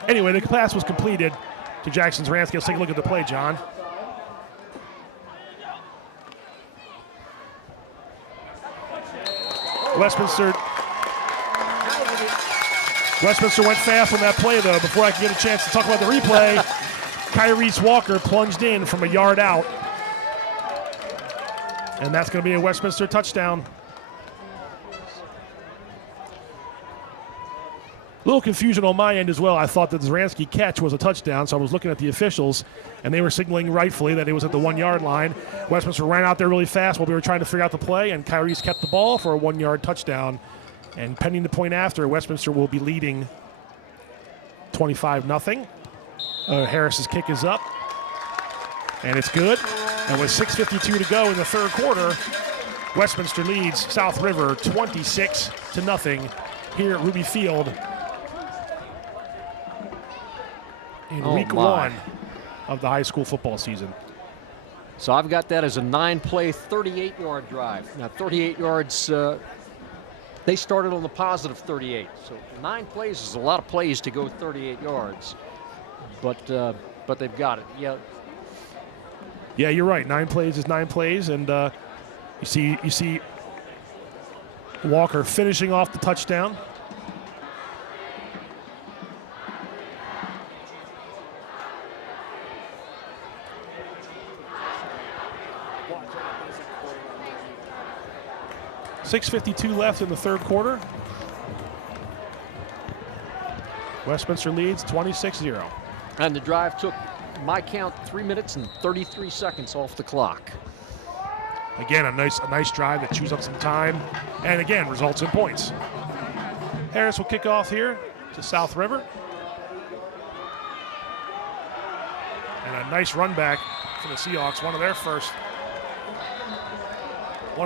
Anyway, the pass was completed to Jackson Zaransky. Let's take a look at the play, John. Westminster went fast on that play, though. Before I can get a chance to talk about the replay, Kyrese Walker plunged in from a yard out. And that's going to be a Westminster touchdown. A little confusion on my end as well. I thought that the Zaransky catch was a touchdown, so I was looking at the officials, and they were signaling rightfully that it was at the 1 yard line. Westminster ran out there really fast while we were trying to figure out the play, and Kyrese kept the ball for a 1 yard touchdown. And pending the point after, Westminster will be leading 25-0. Harris's kick is up, and it's good. And with 6:52 to go in the third quarter, Westminster leads South River 26-0 here at Ruby Field. In week 1 of the high school football season. So I've got that as a 9-play, 38-yard drive. Now 38 yards, they started on the positive 38. So 9 plays is a lot of plays to go 38 yards. But they've got it. Yeah, you're right. 9 plays is 9 plays, and you see Walker finishing off the touchdown. .6:52 left in the third quarter. Westminster leads 26-0. And the drive took, my count, 3 minutes and 33 seconds off the clock. Again, a nice drive that chews up some time, and again, results in points. Harris will kick off here to South River. And a nice run back for the Seahawks, one of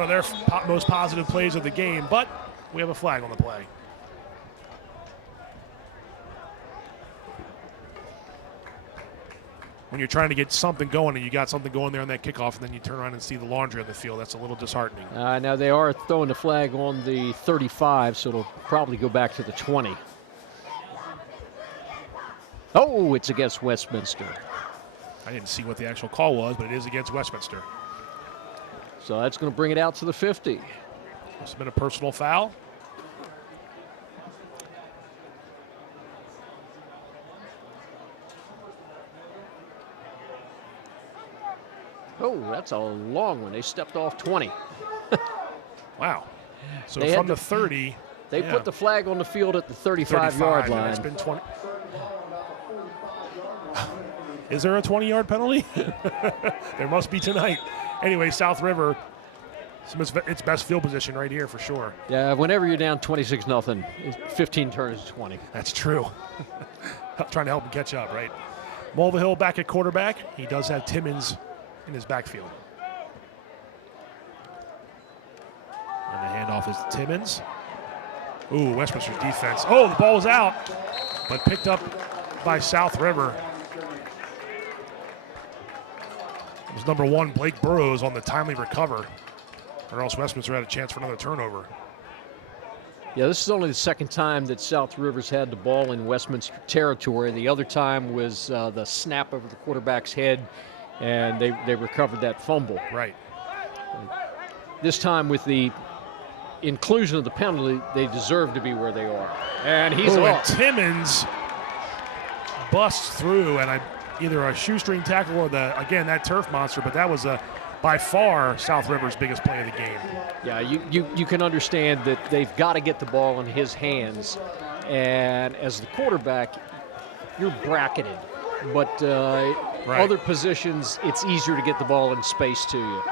their most positive plays of the game, but we have a flag on the play. When you're trying to get something going and you got something going there on that kickoff, and then you turn around and see the laundry on the field, that's a little disheartening. Now they are throwing the flag on the 35, so it'll probably go back to the 20. Oh, it's against Westminster. I didn't see what the actual call was, but it is against Westminster. So that's going to bring it out to the 50. Must have been a personal foul. Oh, that's a long one. They stepped off 20. Wow. So They from had the 30. They put the flag on the field at the 35-yard line. It's been 20. Is there a 20-yard penalty? There must be tonight. Anyway, South River, its best field position right here for sure. Yeah, whenever you're down 26-0, 15 turns to 20. That's true. Trying to help him catch up, right? Mulvihill back at quarterback. He does have Timmons in his backfield. And the handoff is to Timmons. Ooh, Westminster's defense. Oh, the ball was out, but picked up by South River. It was number 1, Blake Burrows, on the timely recover, or else Westminster had a chance for another turnover. Yeah, this is only the second time that South River's had the ball in Westminster territory. The other time was the snap over the quarterback's head, and they recovered that fumble. Right. This time with the inclusion of the penalty, they deserve to be where they are. And he's off. And Timmons busts through, and either a shoestring tackle or that turf monster, but that was by far South River's biggest play of the game. Yeah, you can understand that they've got to get the ball in his hands, and as the quarterback, you're bracketed. But other positions, it's easier to get the ball in space to you.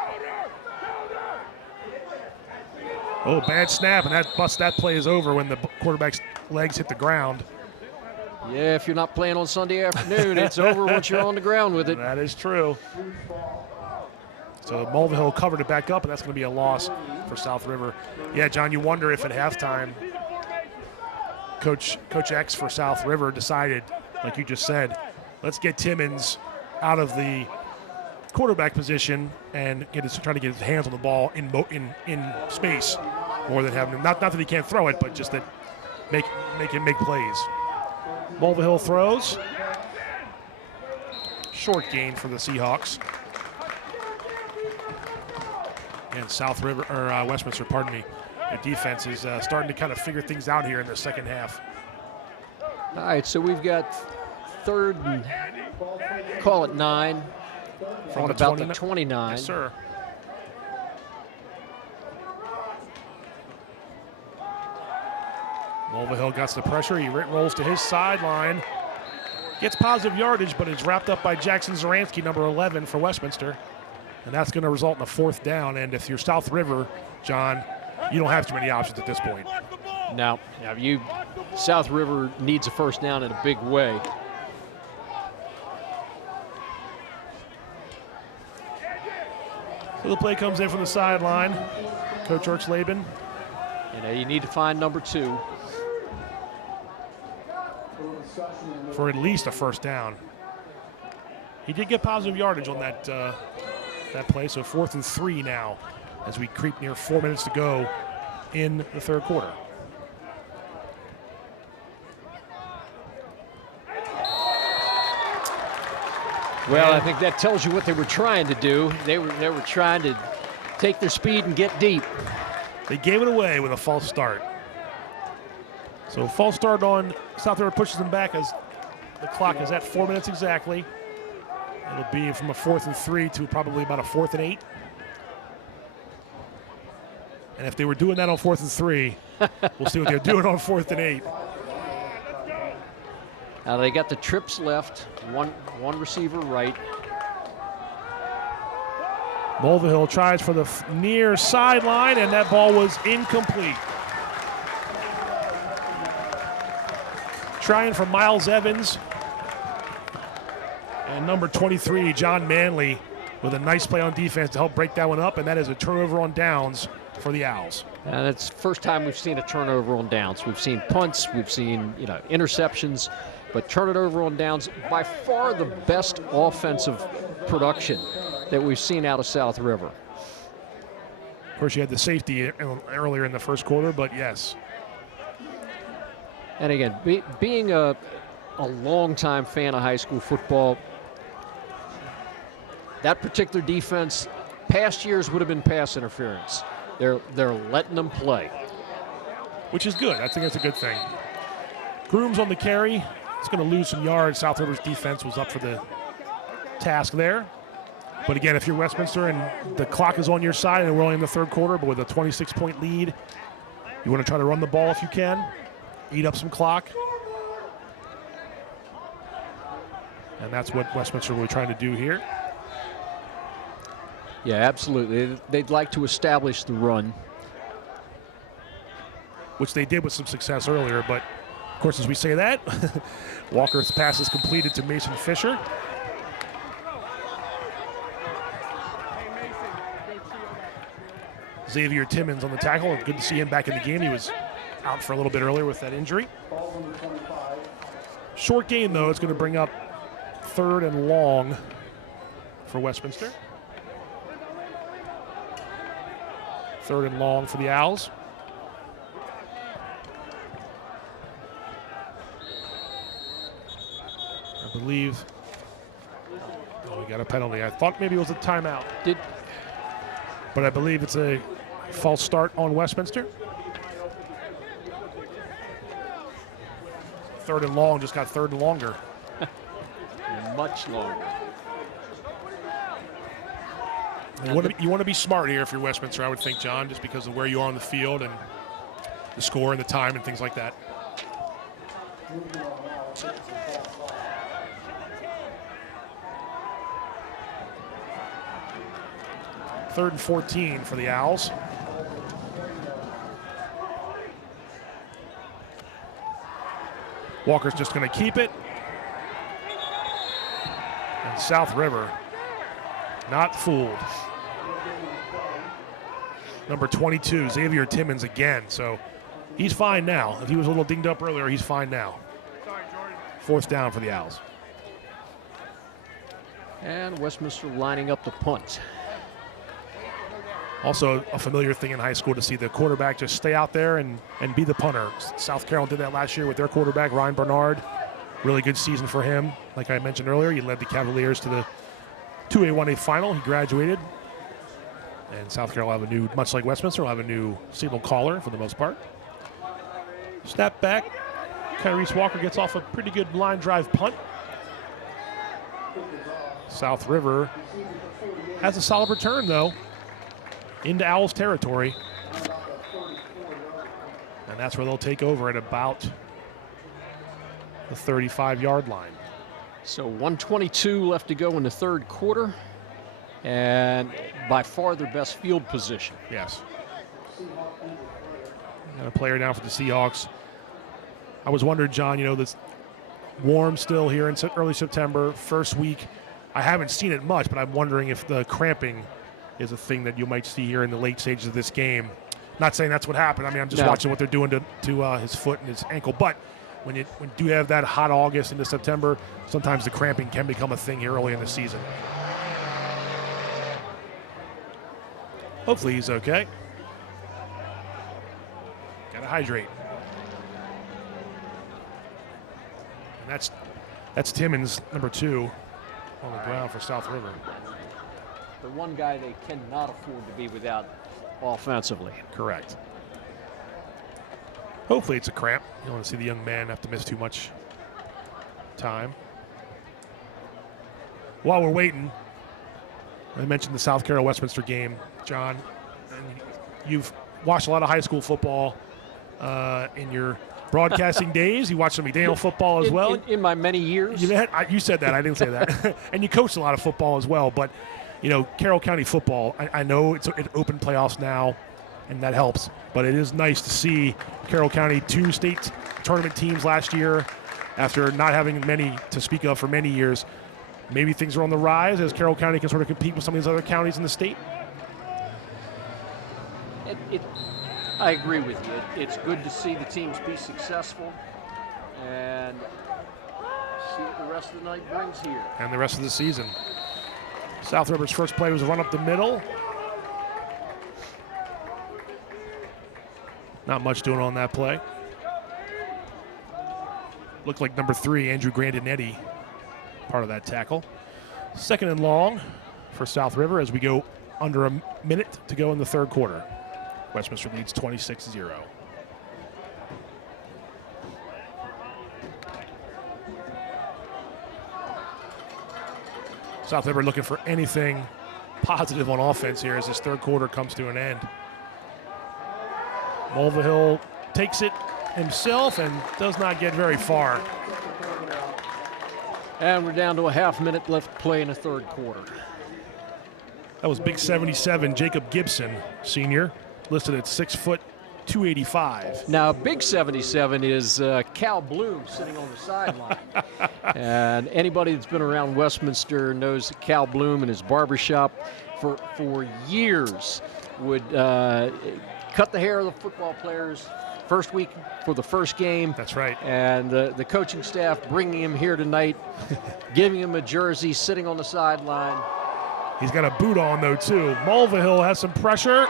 Oh, bad snap, and that play is over when the quarterback's legs hit the ground. Yeah, if you're not playing on Sunday afternoon, it's over once you're on the ground with it. That is true. So Mulvihill covered it back up, and that's going to be a loss for South River. Yeah, John, you wonder if at halftime Coach X for South River decided, like you just said, let's get Timmons out of the quarterback position and trying to get his hands on the ball in space more than having him. Not that he can't throw it, but just that make him make plays. Mulvihill throws. Short gain for the Seahawks. And South River, or Westminster, pardon me, their defense is starting to kind of figure things out here in the second half. All right, so we've got third and call it 9 from about the 29. Yes, sir. Mulvihill gets the pressure. He rolls to his sideline. Gets positive yardage, but it's wrapped up by Jackson Zaransky, number 11 for Westminster. And that's going to result in a 4th down. And if you're South River, John, you don't have too many options at this point. No, South River needs a 1st down in a big way. So the play comes in from the sideline. Coach Ertzlaben. You need to find number 2. For at least a 1st down. He did get positive yardage on that play, so 4th and 3 now as we creep near 4 minutes to go in the 3rd quarter. Well, I think that tells you what they were trying to do. They were trying to take their speed and get deep. They gave it away with a false start. So false start on South River pushes them back as the clock is at 4 minutes exactly. It'll be from a 4th and 3 to probably about a 4th and 8. And if they were doing that on 4th and 3, we'll see what they're doing on 4th and 8. Now they got the trips left, one receiver right. Mulvihill tries for the near sideline, and that ball was incomplete. Trying for Miles Evans. And number 23, John Manley, with a nice play on defense to help break that one up, and that is a turnover on downs for the Owls. And it's the first time we've seen a turnover on downs. We've seen punts, we've seen interceptions, but turn it over on downs, by far the best offensive production that we've seen out of South River. Of course, you had the safety earlier in the 1st quarter, but yes. And again, being a longtime fan of high school football, that particular defense, past years would have been pass interference. They're letting them play. Which is good. I think that's a good thing. Grooms on the carry. It's going to lose some yards. South River's defense was up for the task there. But again, if you're Westminster and the clock is on your side and we're only in the third quarter, but with a 26-point lead, you want to try to run the ball if you can, eat up some clock. And that's what Westminster will be trying to do here. Yeah, absolutely. They'd like to establish the run, which they did with some success earlier. But, of course, as we say that, Walker's pass is completed to Mason Fisher. Xavier Timmons on the tackle. Good to see him back in the game. He was out for a little bit earlier with that injury. Short gain, though. It's going to bring up 3rd and long for Westminster. 3rd and long for the Owls. I believe we got a penalty. I thought maybe it was a timeout. But I believe it's a false start on Westminster. 3rd and long just got 3rd and longer. Much longer. You want to be smart here if you're Westminster, I would think, John, just because of where you are on the field and the score and the time and things like that. Third and 14 for the Owls. Walker's just going to keep it. And South River, not fooled. Number 22, Xavier Timmons again. So he's fine now. If he was a little dinged up earlier, he's fine now. 4th down for the Owls. And Westminster lining up the punt. Also a familiar thing in high school to see the quarterback just stay out there and be the punter. South Carroll did that last year with their quarterback, Ryan Bernard. Really good season for him. Like I mentioned earlier, he led the Cavaliers to the 2A 1A final. He graduated. And South Carroll will have a new, much like Westminster, will have a new signal caller for the most part. Snap back. Kyrese Walker gets off a pretty good line drive punt. South River has a solid return, though, into Owls territory. And that's where they'll take over at about the 35-yard line. So 1:22 left to go in the third quarter. And by far their best field position. Yes. Got a player down for the Seahawks. I was wondering, John, this warm still here in early September, first week. I haven't seen it much, but I'm wondering if the cramping is a thing that you might see here in the late stages of this game. Not saying that's what happened. I mean, I'm just watching what they're doing to his foot and his ankle. But when you do have that hot August into September, sometimes the cramping can become a thing here early in the season. Hopefully he's okay. Gotta hydrate. And that's Timmons, number 2, on the ground for South River. The one guy they cannot afford to be without offensively. Correct. Hopefully it's a cramp. You don't want to see the young man have to miss too much time. While we're waiting, I mentioned the South Carroll Westminster game, John. And you've watched a lot of high school football in your broadcasting days. You watched some McDaniel football as well. In my many years. You said that. I didn't say that. And you coached a lot of football as well. But, Carroll County football, I know it's open playoffs now, and that helps. But it is nice to see Carroll County 2 state tournament teams last year after not having many to speak of for many years. Maybe things are on the rise as Carroll County can sort of compete with some of these other counties in the state. I agree with you. It's good to see the teams be successful and see what the rest of the night brings here. And the rest of the season. South River's first play was a run up the middle. Not much doing on that play. Looked like number 3, Andrew Grandinetti, part of that tackle. 2nd and long for South River as we go under a minute to go in the third quarter. Westminster leads 26-0. South River looking for anything positive on offense here as this third quarter comes to an end. Mulvihill takes it himself and does not get very far. And we're down to a half-minute left to play in the third quarter. That was big 77 Jacob Gibson, senior, listed at 6 foot 285. Now, big 77 is Cal Bloom sitting on the sideline. And anybody that's been around Westminster knows that Cal Bloom in his barbershop for years would cut the hair of the football players first week for the first game. That's right. And the coaching staff bringing him here tonight, giving him a jersey, sitting on the sideline. He's got a boot on, though, too. Mulvihill has some pressure,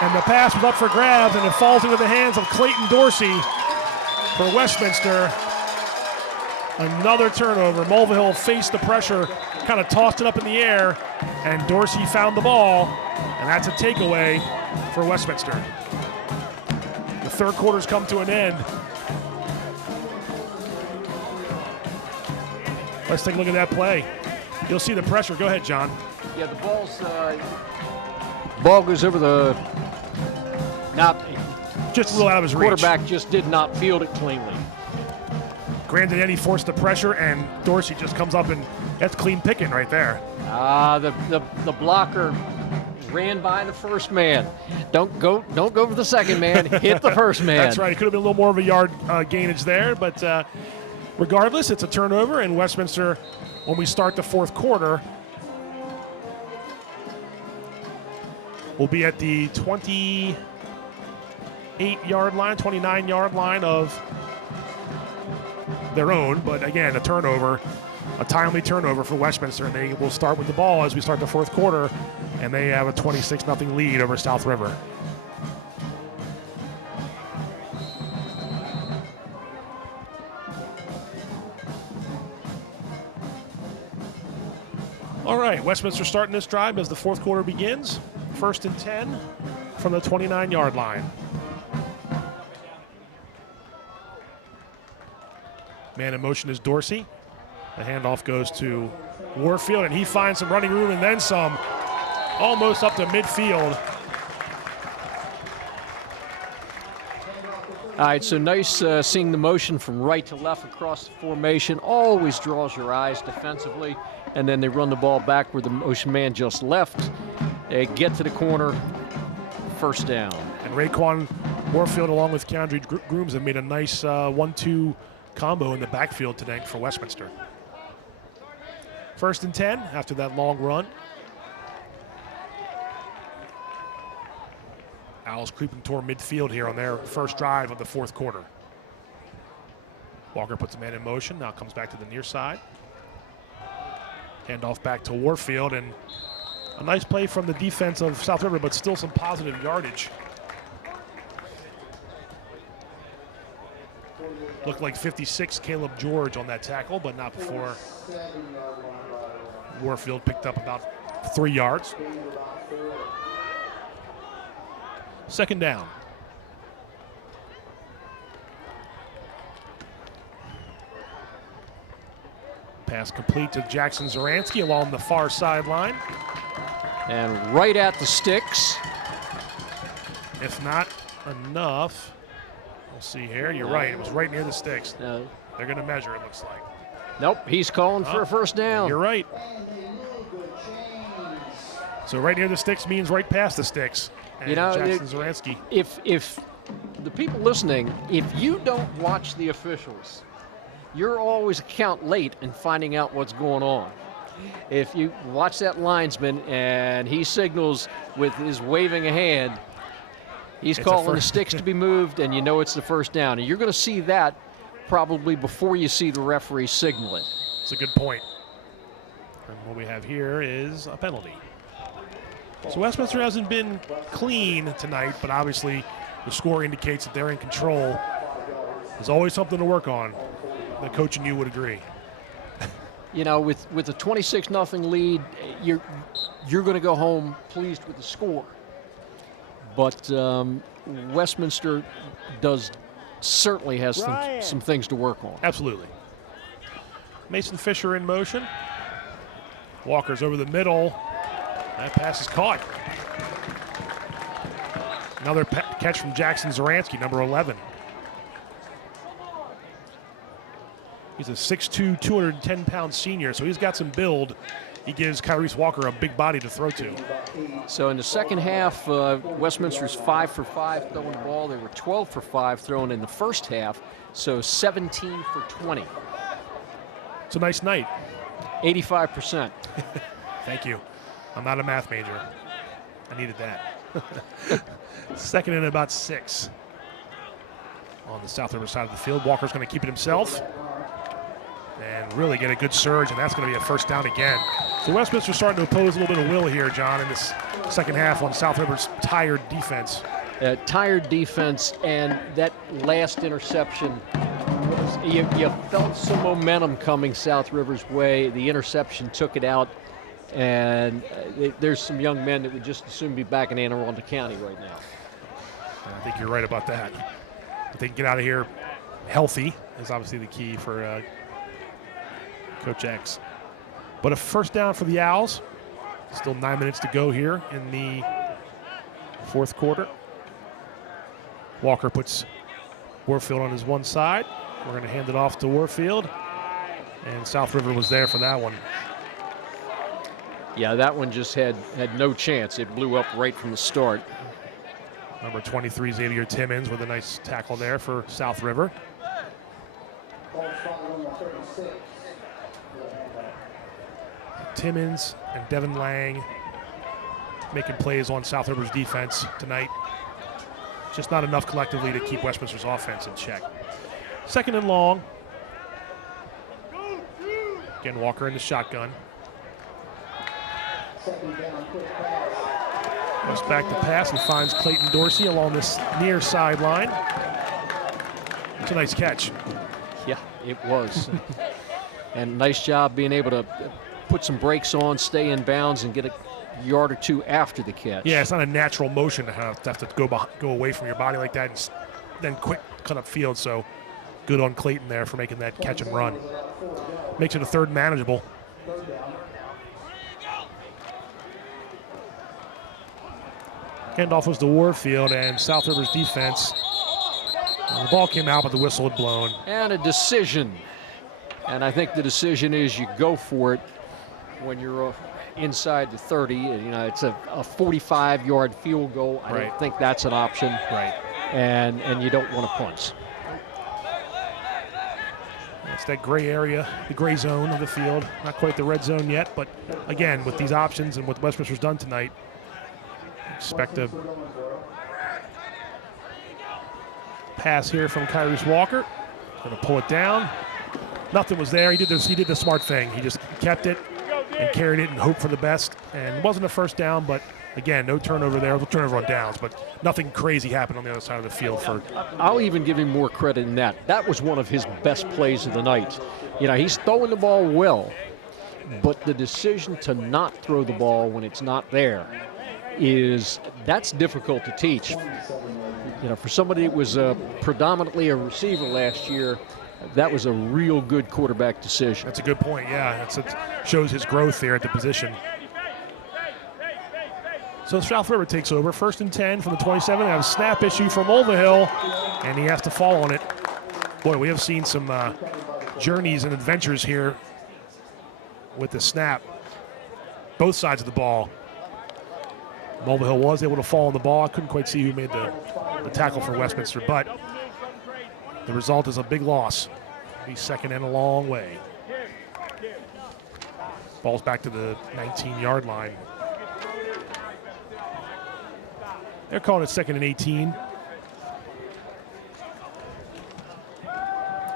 and the pass was up for grabs, and it falls into the hands of Clayton Dorsey for Westminster. Another turnover. Mulvihill faced the pressure, kind of tossed it up in the air, and Dorsey found the ball, and that's a takeaway for Westminster. The third quarter's come to an end. Let's take a look at that play. You'll see the pressure. Go ahead, John. Yeah, the ball goes over the just a little out of his reach. Quarterback just did not field it cleanly. Grandinetti forced the pressure, and Dorsey just comes up, and that's clean picking right there. The blocker ran by the first man. Don't go for the second man. Hit the first man. That's right. It could have been a little more of a yard gainage there, but regardless, it's a turnover, and Westminster, when we start the fourth quarter, will be at the 28-yard line, 29-yard line of their own. But again, a turnover, a timely turnover for Westminster, and they will start with the ball as we start the fourth quarter, and they have a 26-0 lead over South River. All right, Westminster starting this drive as the fourth quarter begins. 1st and 10 from the 29-yard line. Man in motion is Dorsey. The handoff goes to Warfield, and he finds some running room and then some, almost up to midfield. All right, so nice seeing the motion from right to left across the formation. Always draws your eyes defensively, and then they run the ball back where the motion man just left. They get to the corner, first down. And Raekwon Warfield, along with Keandre Grooms, have made a nice 1-2 combo in the backfield today for Westminster. 1st and 10 after that long run. Owls creeping toward midfield here on their first drive of the fourth quarter. Walker puts a man in motion, now comes back to the near side. Handoff back to Warfield, and a nice play from the defense of South River, but still some positive yardage. Looked like 56 Caleb George on that tackle, but not before Warfield picked up about 3 yards. 2nd down. Pass complete to Jackson Zaransky along the far sideline. And right at the sticks. If not enough, we'll see here. You're right, it was right near the sticks. They're going to measure, it looks like. Nope, he's calling for a first down. You're right. So right near the sticks means right past the sticks. And Jackson Zaransky. If the people listening, if you don't watch the officials, you're always a count late in finding out what's going on. If you watch that linesman and he signals with his waving a hand, he's calling the sticks to be moved, and you know it's the first down. And you're going to see that probably before you see the referee signal it. It's a good point. And what we have here is a penalty. So Westminster hasn't been clean tonight, but obviously the score indicates that they're in control. There's always something to work on. The coach and you would agree. You know, with a 26-0 lead, you're going to go home pleased with the score. But Westminster certainly has some things to work on. Absolutely. Mason Fisher in motion. Walker's over the middle. That pass is caught. Another catch from Jackson Zaransky, number 11. He's a 6'2", 210-pound senior, so he's got some build. He gives Kyrese Walker a big body to throw to. So in the second half, Westminster's 5 for 5 throwing the ball. They were 12 for 5 throwing in the first half, so 17 for 20. It's a nice night. 85%. Thank you. I'm not a math major. I needed that. Second and about 6. On the South River side of the field, Walker's going to keep it himself and really get a good surge, and that's going to be a first down again. So Westminster's starting to oppose a little bit of will here, John, in this second half on South River's tired defense. Tired defense, and that last interception, you felt some momentum coming South River's way. The interception took it out, and there's some young men that would just as soon be back in Anne Arundel County right now. I think you're right about that. If they can get out of here healthy is obviously the key for Coach X. But a first down for the Owls. Still 9 minutes to go here in the fourth quarter. Walker puts Warfield on his one side. We're going to hand it off to Warfield. And South River was there for that one. Yeah, that one just had no chance. It blew up right from the start. Number 23, Xavier Timmons, with a nice tackle there for South River. Timmons and Devin Lang making plays on South River's defense tonight. Just not enough collectively to keep Westminster's offense in check. Second and long. Again, Walker in the shotgun. Goes back to pass and finds Clayton Dorsey along this near sideline. It's a nice catch. Yeah, it was. And nice job being able to put some brakes on, stay in bounds, and get a yard or two after the catch. Yeah, it's not a natural motion to have to go away from your body like that and then quick cut up field. So good on Clayton there for making that catch and run. Makes it a third manageable. Handoff was to Warfield, and South River's defense. The ball came out, but the whistle had blown. And a decision. And I think the decision is you go for it when you're inside the 30. You know, it's a 45-yard field goal. I don't think that's an option. Right. And you don't want to punt. It's that gray area, the gray zone of the field. Not quite the red zone yet, but again, with these options and what Westminster's done tonight, expect a pass here from Kyrese Walker. Going to pull it down. Nothing was there. He did the smart thing. He just kept it and carried it and hoped for the best. And it wasn't a first down, but again, no turnover there. Turnover on downs, but nothing crazy happened on the other side of the field. I'll even give him more credit than that. That was one of his best plays of the night. You know, he's throwing the ball well, but the decision to not throw the ball when it's not there that's difficult to teach. You know, for somebody that was predominantly a receiver last year, that was a real good quarterback decision. That's a good point, yeah. It shows his growth there at the position. So South River takes over. 1st and 10 from the 27. They have a snap issue from Mulvihill, and he has to fall on it. Boy, we have seen some journeys and adventures here with the snap. Both sides of the ball. Mulvihill was able to fall on the ball. I couldn't quite see who made the tackle for Westminster, but the result is a big loss. He's second and a long way. Ball's back to the 19-yard line. They're calling it 2nd and 18.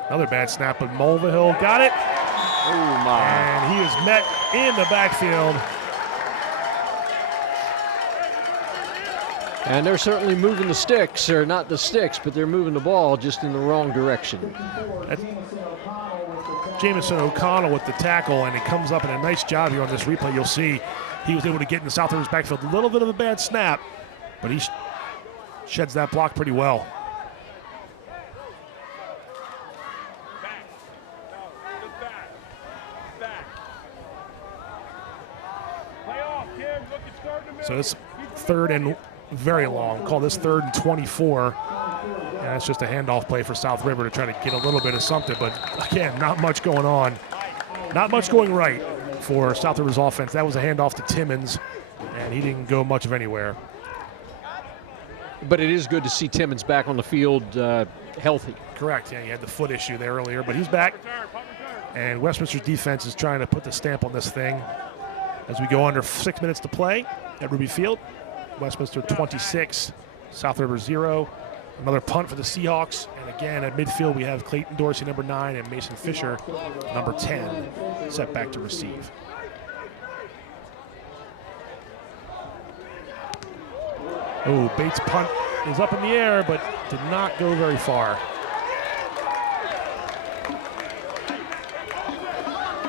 Another bad snap, but Mulvihill got it. Oh, my. And he is met in the backfield. And they're certainly moving the sticks, or not the sticks, but they're moving the ball just in the wrong direction. Jamison O'Connell with the tackle, and it comes up in a nice job here on this replay. You'll see he was able to get in the South River's backfield. A little bit of a bad snap, but he sheds that block pretty well. So this 3rd and very long. Call this 3rd and 24. And that's just a handoff play for South River to try to get a little bit of something. But again, not much going on. Not much going right for South River's offense. That was a handoff to Timmons, and he didn't go much of anywhere. But it is good to see Timmons back on the field healthy. Correct. Yeah, he had the foot issue there earlier, but he's back. And Westminster's defense is trying to put the stamp on this thing as we go under 6 minutes to play at Ruby Field. Westminster 26, South River 0. Another punt for the Seahawks. And again, at midfield, we have Clayton Dorsey, number 9, and Mason Fisher, number 10, set back to receive. Oh, Bates' punt is up in the air, but did not go very far.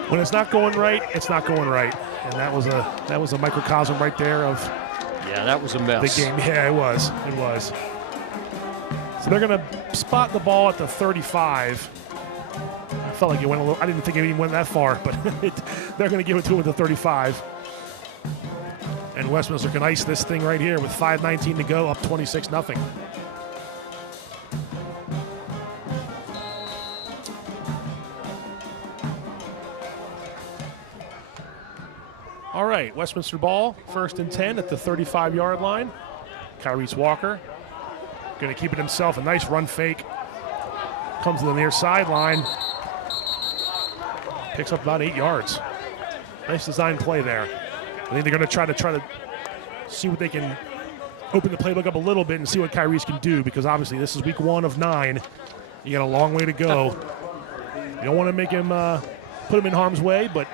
When it's not going right, it's not going right. And that was a microcosm right there of that was a mess. The game. Yeah, it was. It was. So they're going to spot the ball at the 35. I felt like it went a little. I didn't think it even went that far, but they're going to give it to him at the 35. And Westminster can ice this thing right here with 5:19 to go, up 26-0. All right, Westminster ball, 1st and 10 at the 35-yard line. Kyrese Walker going to keep it himself. A nice run fake. Comes to the near sideline. Picks up about 8 yards. Nice design play there. I think they're going to try to see what they can open the playbook up a little bit and see what Kyrese can do, because obviously this is week 1 of 9. You got a long way to go. You don't want to make him put him in harm's way, but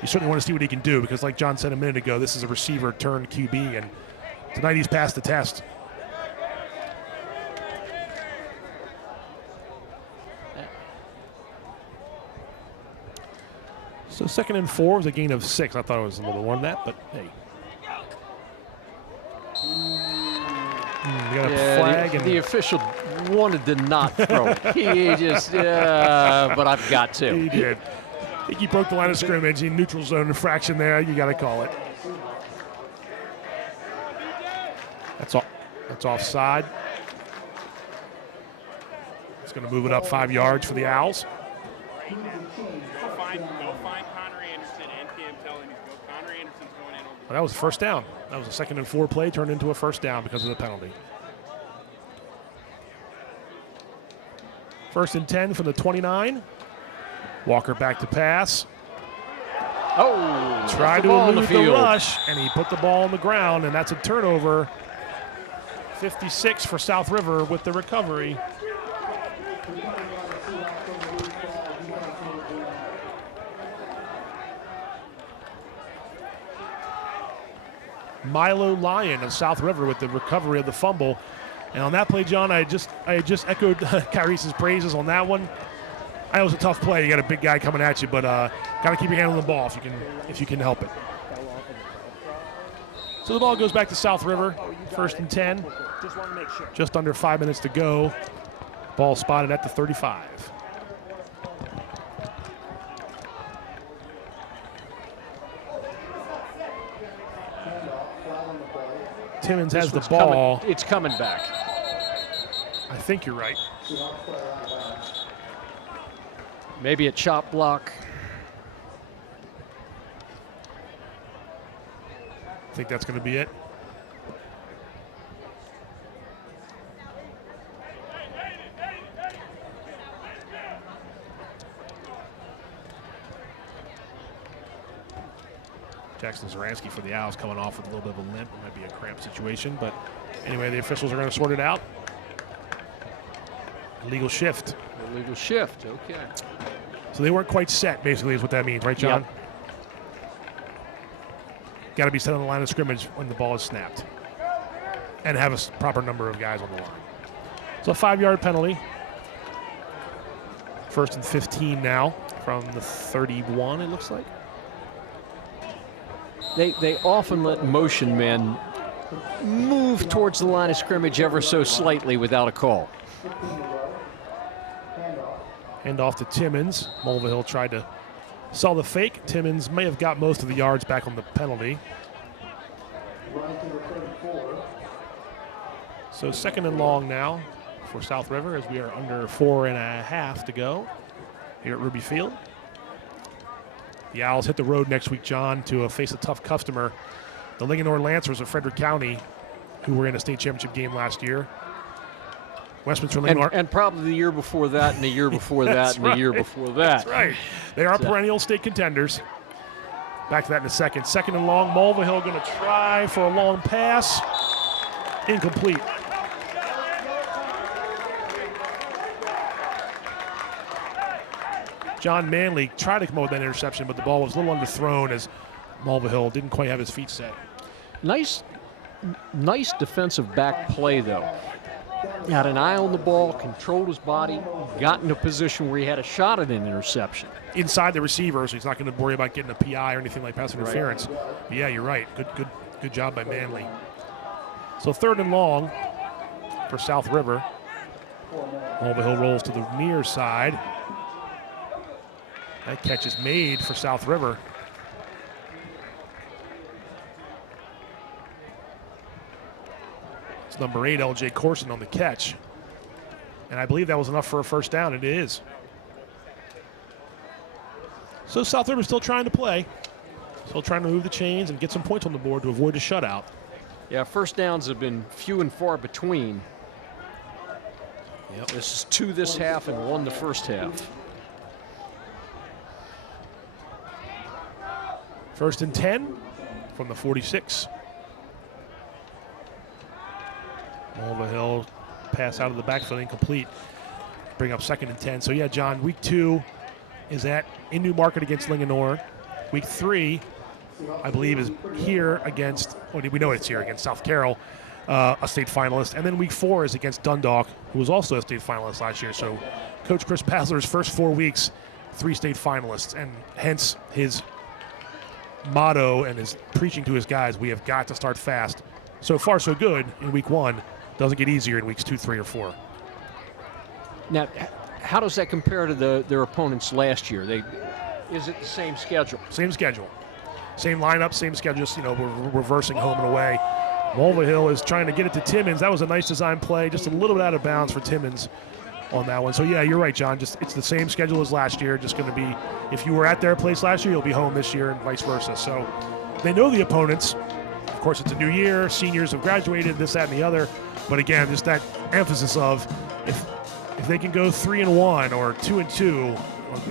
you certainly want to see what he can do, because like John said a minute ago, this is a receiver turned QB, and tonight he's passed the test. So 2nd and 4 was a gain of 6. I thought it was a little more than that, but hey. You got a flag. The official wanted to not throw it. He just, but I've got to. He did. I think he broke the line of scrimmage. In neutral zone infraction there. You got to call it. That's offside. It's going to move it up 5 yards for the Owls. Go find Connor Anderson and Cam telling you to go. Connor Anderson's going in over. Well, that was a first down. That was a 2nd and 4 play turned into a first down because of the penalty. 1st and 10 from the 29. Walker back to pass. Oh, tried to elude the rush, and he put the ball on the ground, and that's a turnover. 56 for South River with the recovery. Milo Lyon of South River with the recovery of the fumble. And on that play, John, I just echoed Kyrese's praises on that one. I know it was a tough play. You got a big guy coming at you, but got to keep your hand on the ball if you can help it. So the ball goes back to South River, 1st and 10. Just under 5 minutes to go. Ball spotted at the 35. Timmons has the ball. It's coming back. I think you're right. Maybe a chop block. I think that's going to be it. Jackson Zaransky for the Owls coming off with a little bit of a limp. It might be a cramp situation, but anyway, the officials are going to sort it out. Illegal shift. Illegal shift, okay. So they weren't quite set, basically, is what that means, right, John? Yep. Got to be set on the line of scrimmage when the ball is snapped and have a proper number of guys on the line. So a 5-yard penalty. 1st and 15 now from the 31, it looks like. They often let motion men move towards the line of scrimmage ever so slightly without a call. Hand off to Timmons. Mulvihill tried to sell the fake. Timmons may have got most of the yards back on the penalty. running to the 34. So second and long now for South River as we are under 4.5 to go here at Ruby Field. The Owls hit the road next week, John, to face a tough customer. The Linganore Lancers of Frederick County, who were in a state championship game last year. Westminster Linganore. And probably the year before that, and the year before that, and the year before that. That's right. They are perennial state contenders. Back to that in a second. Second and long. Mulvihill going to try for a long pass. Incomplete. John Manley tried to come up with that interception, but the ball was a little underthrown as Mulvihill didn't quite have his feet set. Nice defensive back play, though. Had an eye on the ball, controlled his body, got in a position where he had a shot at an interception. Inside the receiver, so he's not going to worry about getting a PI or anything like pass interference. But yeah, you're right. Good job by Manley. So third and long for South River. Mulvihill rolls to the near side. That catch is made for South River. It's number 8, L.J. Corson on the catch. And I believe that was enough for a first down. It is. So South River still trying to play. Still trying to move the chains and get some points on the board to avoid a shutout. Yeah, first downs have been few and far between. Yep. This is 2 this half and 1 the first half. First and 10 from the 46. Mulvihill pass out of the backfield incomplete. Bring up second and 10. So yeah, John, week 2 is in Newmarket against Linganore. Week 3, I believe, is here against, we know it's here against South Carroll, a state finalist. And then week 4 is against Dundalk, who was also a state finalist last year. So Coach Chris Basler's first 4 weeks, 3 state finalists, and hence his motto and his preaching to his guys, we have got to start fast. So far, so good in week 1. Doesn't get easier in weeks 2, 3, or 4. Now, how does that compare to their opponents last year? Is it the same schedule? Same schedule. Same lineup, same schedule, just, we're reversing home and away. Mulvihill is trying to get it to Timmons. That was a nice design play, just a little bit out of bounds for Timmons on that one. So yeah, you're right, John. It's the same schedule as last year. Just going to be, if you were at their place last year, you'll be home this year and vice versa. So they know the opponents. Of course, it's a new year. Seniors have graduated, this, that, and the other. But again, just that emphasis of if they can go 3-1 or 2-2,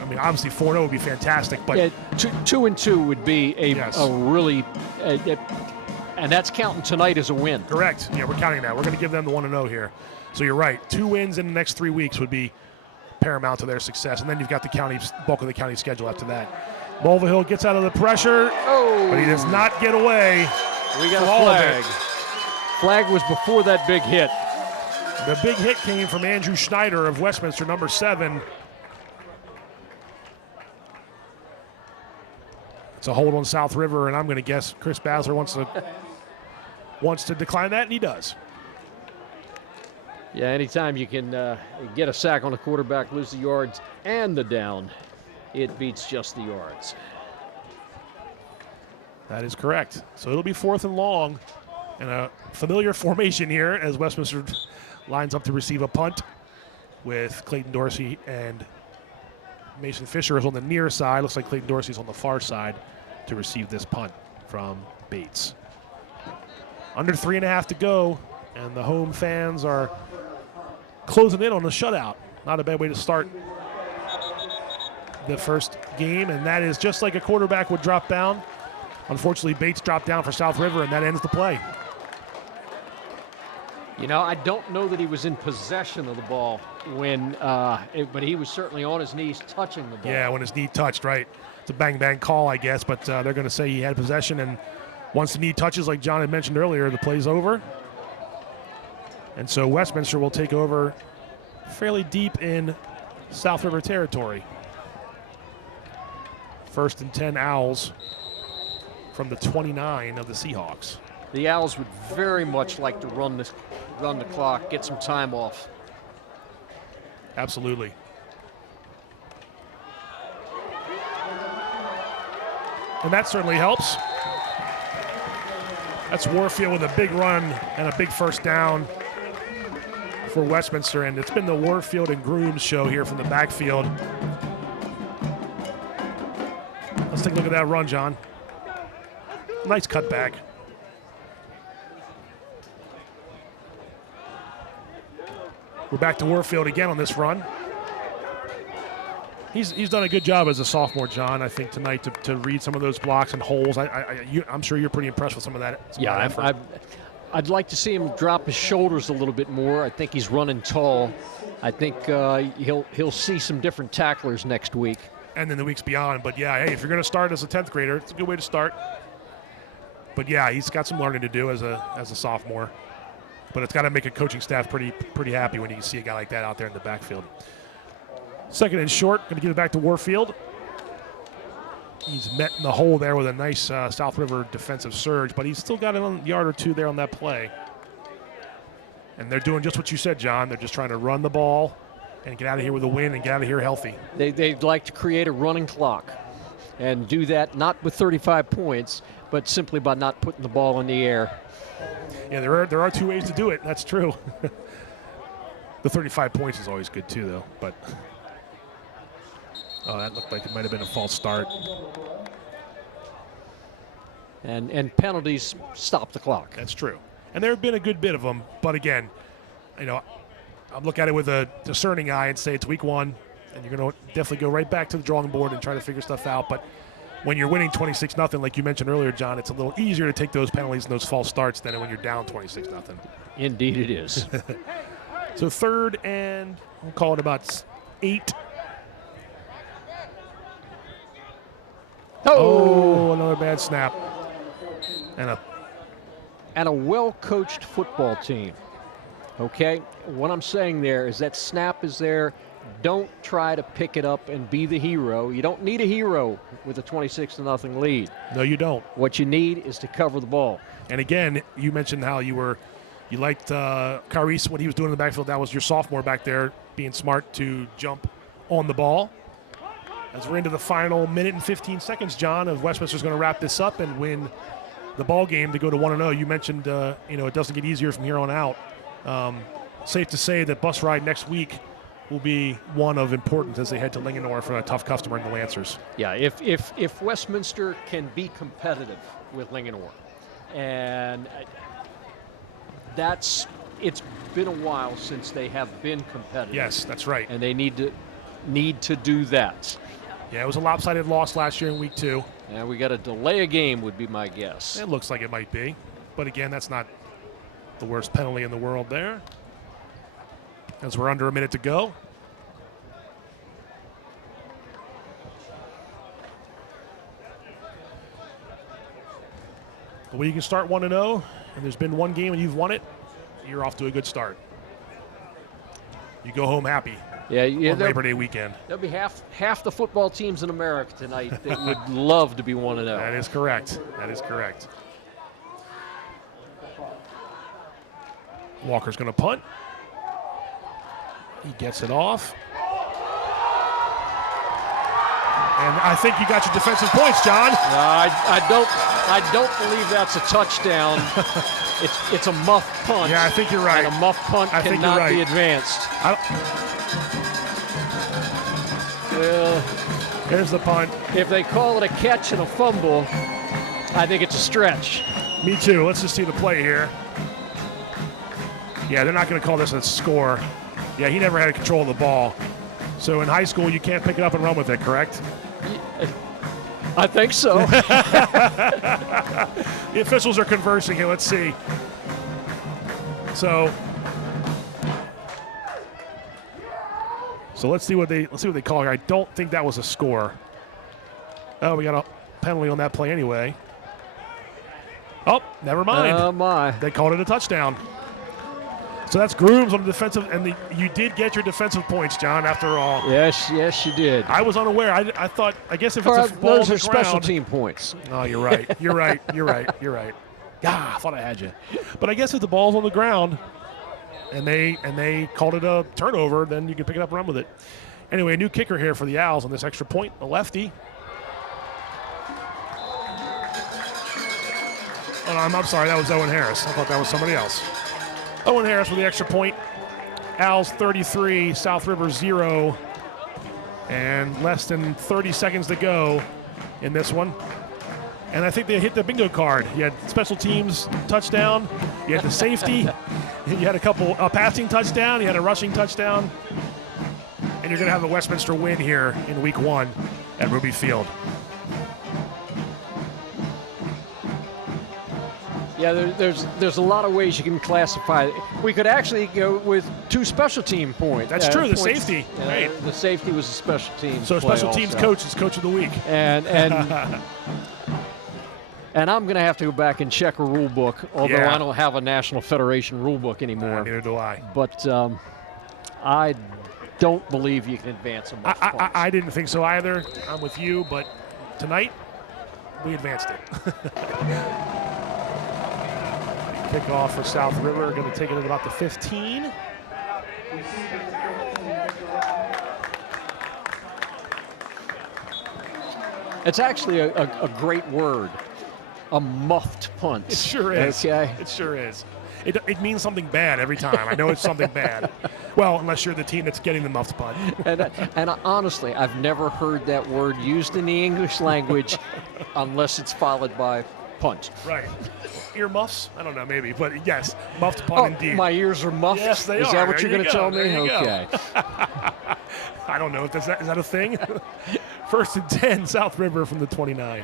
I mean, obviously 4-0 would be fantastic. But yeah, 2-2 would be a really, and that's counting tonight as a win. Correct. Yeah, we're counting that. We're going to give them the 1-0 here. So you're right. 2 wins in the next 3 weeks would be paramount to their success. And then you've got the bulk of the county schedule after that. Mulvihill gets out of the pressure, but he does not get away. We got a flag. Flag was before that big hit. The big hit came from Andrew Schneider of Westminster, number 7. It's a hold on South River, and I'm going to guess Chris Basler wants to decline that, and he does. Yeah, anytime you can get a sack on a quarterback, lose the yards and the down, it beats just the yards. That is correct. So it'll be 4th and long, and a familiar formation here as Westminster lines up to receive a punt with Clayton Dorsey and Mason Fisher is on the near side. Looks like Clayton Dorsey's on the far side to receive this punt from Bates. Under 3.5 to go, and the home fans are closing in on the shutout. Not a bad way to start the first game, and that is just like a quarterback would drop down. Unfortunately, Bates dropped down for South River, and that ends the play. I don't know that he was in possession of the ball but he was certainly on his knees touching the ball. Yeah, when his knee touched, right. It's a bang-bang call, I guess, but they're going to say he had possession, and once the knee touches, like John had mentioned earlier, the play's over. And so Westminster will take over fairly deep in South River territory. 1st and 10 Owls from the 29 of the Seahawks. The Owls would very much like to run the clock, get some time off. Absolutely. And that certainly helps. That's Warfield with a big run and a big first down for Westminster, and it's been the Warfield and Grooms show here from the backfield. Let's take a look at that run, John. Nice cutback. We're back to Warfield again on this run. He's done a good job as a sophomore, John, I think, tonight to read some of those blocks and holes. I'm sure you're pretty impressed with some of that. I'd like to see him drop his shoulders a little bit more. I think he's running tall. I think he'll see some different tacklers next week. And then the weeks beyond. But, yeah, hey, if you're going to start as a 10th grader, it's a good way to start. But, yeah, he's got some learning to do as a sophomore. But it's got to make a coaching staff pretty happy when you can see a guy like that out there in the backfield. Second and short, going to give it back to Warfield. He's met in the hole there with a nice South River defensive surge, but he's still got a yard or two there on that play. And they're doing just what you said, John. They're just trying to run the ball and get out of here with a win and get out of here healthy. They'd like to create a running clock and do that not with 35 points, but simply by not putting the ball in the air. Yeah, there are two ways to do it. That's true. The 35 points is always good too, though. But that looked like it might have been a false start. And penalties stop the clock. That's true. And there have been a good bit of them. But again, I look at it with a discerning eye and say it's week one, and you're going to definitely go right back to the drawing board and try to figure stuff out. But when you're winning 26-0, like you mentioned earlier, John, it's a little easier to take those penalties and those false starts than when you're down 26-0. Indeed it is. So third and we'll call it about 8. Oh, another bad snap. And a well-coached football team. Okay? What I'm saying there is that snap is there. Don't try to pick it up and be the hero. You don't need a hero with a 26-0 lead. No, you don't. What you need is to cover the ball. And again, you mentioned how you liked Kyrese, what he was doing in the backfield. That was your sophomore back there being smart to jump on the ball. As we're into the final minute and 15 seconds, John, of Westminster's going to wrap this up and win the ball game to go to 1-0. You mentioned, it doesn't get easier from here on out. Safe to say that bus ride next week will be one of importance as they head to Linganore for a tough customer in the Lancers. Yeah, if Westminster can be competitive with Linganore, and it's been a while since they have been competitive. Yes, that's right. And they need to do that. Yeah, it was a lopsided loss last year in week 2. Yeah, we got to delay a game would be my guess. It looks like it might be. But again, that's not the worst penalty in the world there. As we're under a minute to go. But when you can start 1-0, and there's been one game and you've won it, you're off to a good start. You go home happy. Yeah, on Labor Day weekend. There'll be half the football teams in America tonight that would love to be 1-0. That is correct. That is correct. Walker's going to punt. He gets it off. And I think you got your defensive points, John. I don't believe that's a touchdown. It's a muff punt. Yeah, I think you're right. And a muff punt cannot be advanced. Here's the punt. If they call it a catch and a fumble, I think it's a stretch. Me too. Let's just see the play here. Yeah, they're not going to call this a score. Yeah, he never had control of the ball. So in high school, you can't pick it up and run with it, correct? I think so. The officials are conversing here. Let's see. So let's see what they call here. I don't think that was a score. Oh, we got a penalty on that play anyway. Oh, never mind. Oh my! They called it a touchdown. So that's Grooms on the defensive, and you did get your defensive points, John, after all. Yes, you did. I was unaware. I thought, I guess if it's a ball those on are the special ground, team points. Oh, you're right. You're right. You're right. You're right. Yeah, I thought I had you. But I guess if the ball's on the ground and they called it a turnover, then you can pick it up and run with it. Anyway, a new kicker here for the Owls on this extra point, a lefty. Oh, I'm sorry, that was Owen Harris. I thought that was somebody else. Owen Harris with the extra point. Owls 33, South River 0. And less than 30 seconds to go in this one. And I think they hit the bingo card. You had special teams touchdown. You had the safety. You had a couple passing touchdown. You had a rushing touchdown. And you're going to have the Westminster win here in week 1 at Ruby Field. Yeah, there's a lot of ways you can classify it. We could actually go with 2 special team points. That's true, the points. safety. Right. The safety was a special team. So special teams coach is coach of the week. And and I'm going to have to go back and check a rule book, although I don't have a National Federation rule book anymore. Neither do I. But I don't believe you can advance them. I didn't think so either. I'm with you, but tonight we advanced it. Kickoff for South River, going to take it at about the 15. It's actually a great word, a muffed punt. It sure is. Okay. It sure is. It means something bad every time. I know it's something bad. Well, unless you're the team that's getting the muffed punt. And honestly, I've never heard that word used in the English language unless it's followed by punt. Right. Earmuffs? I don't know, maybe. But yes, muffed punt indeed. My ears are muffed? Yes, they are. Is that what you're going to tell me? Okay. I don't know. Is that a thing? 1st and 10, South River from the 29.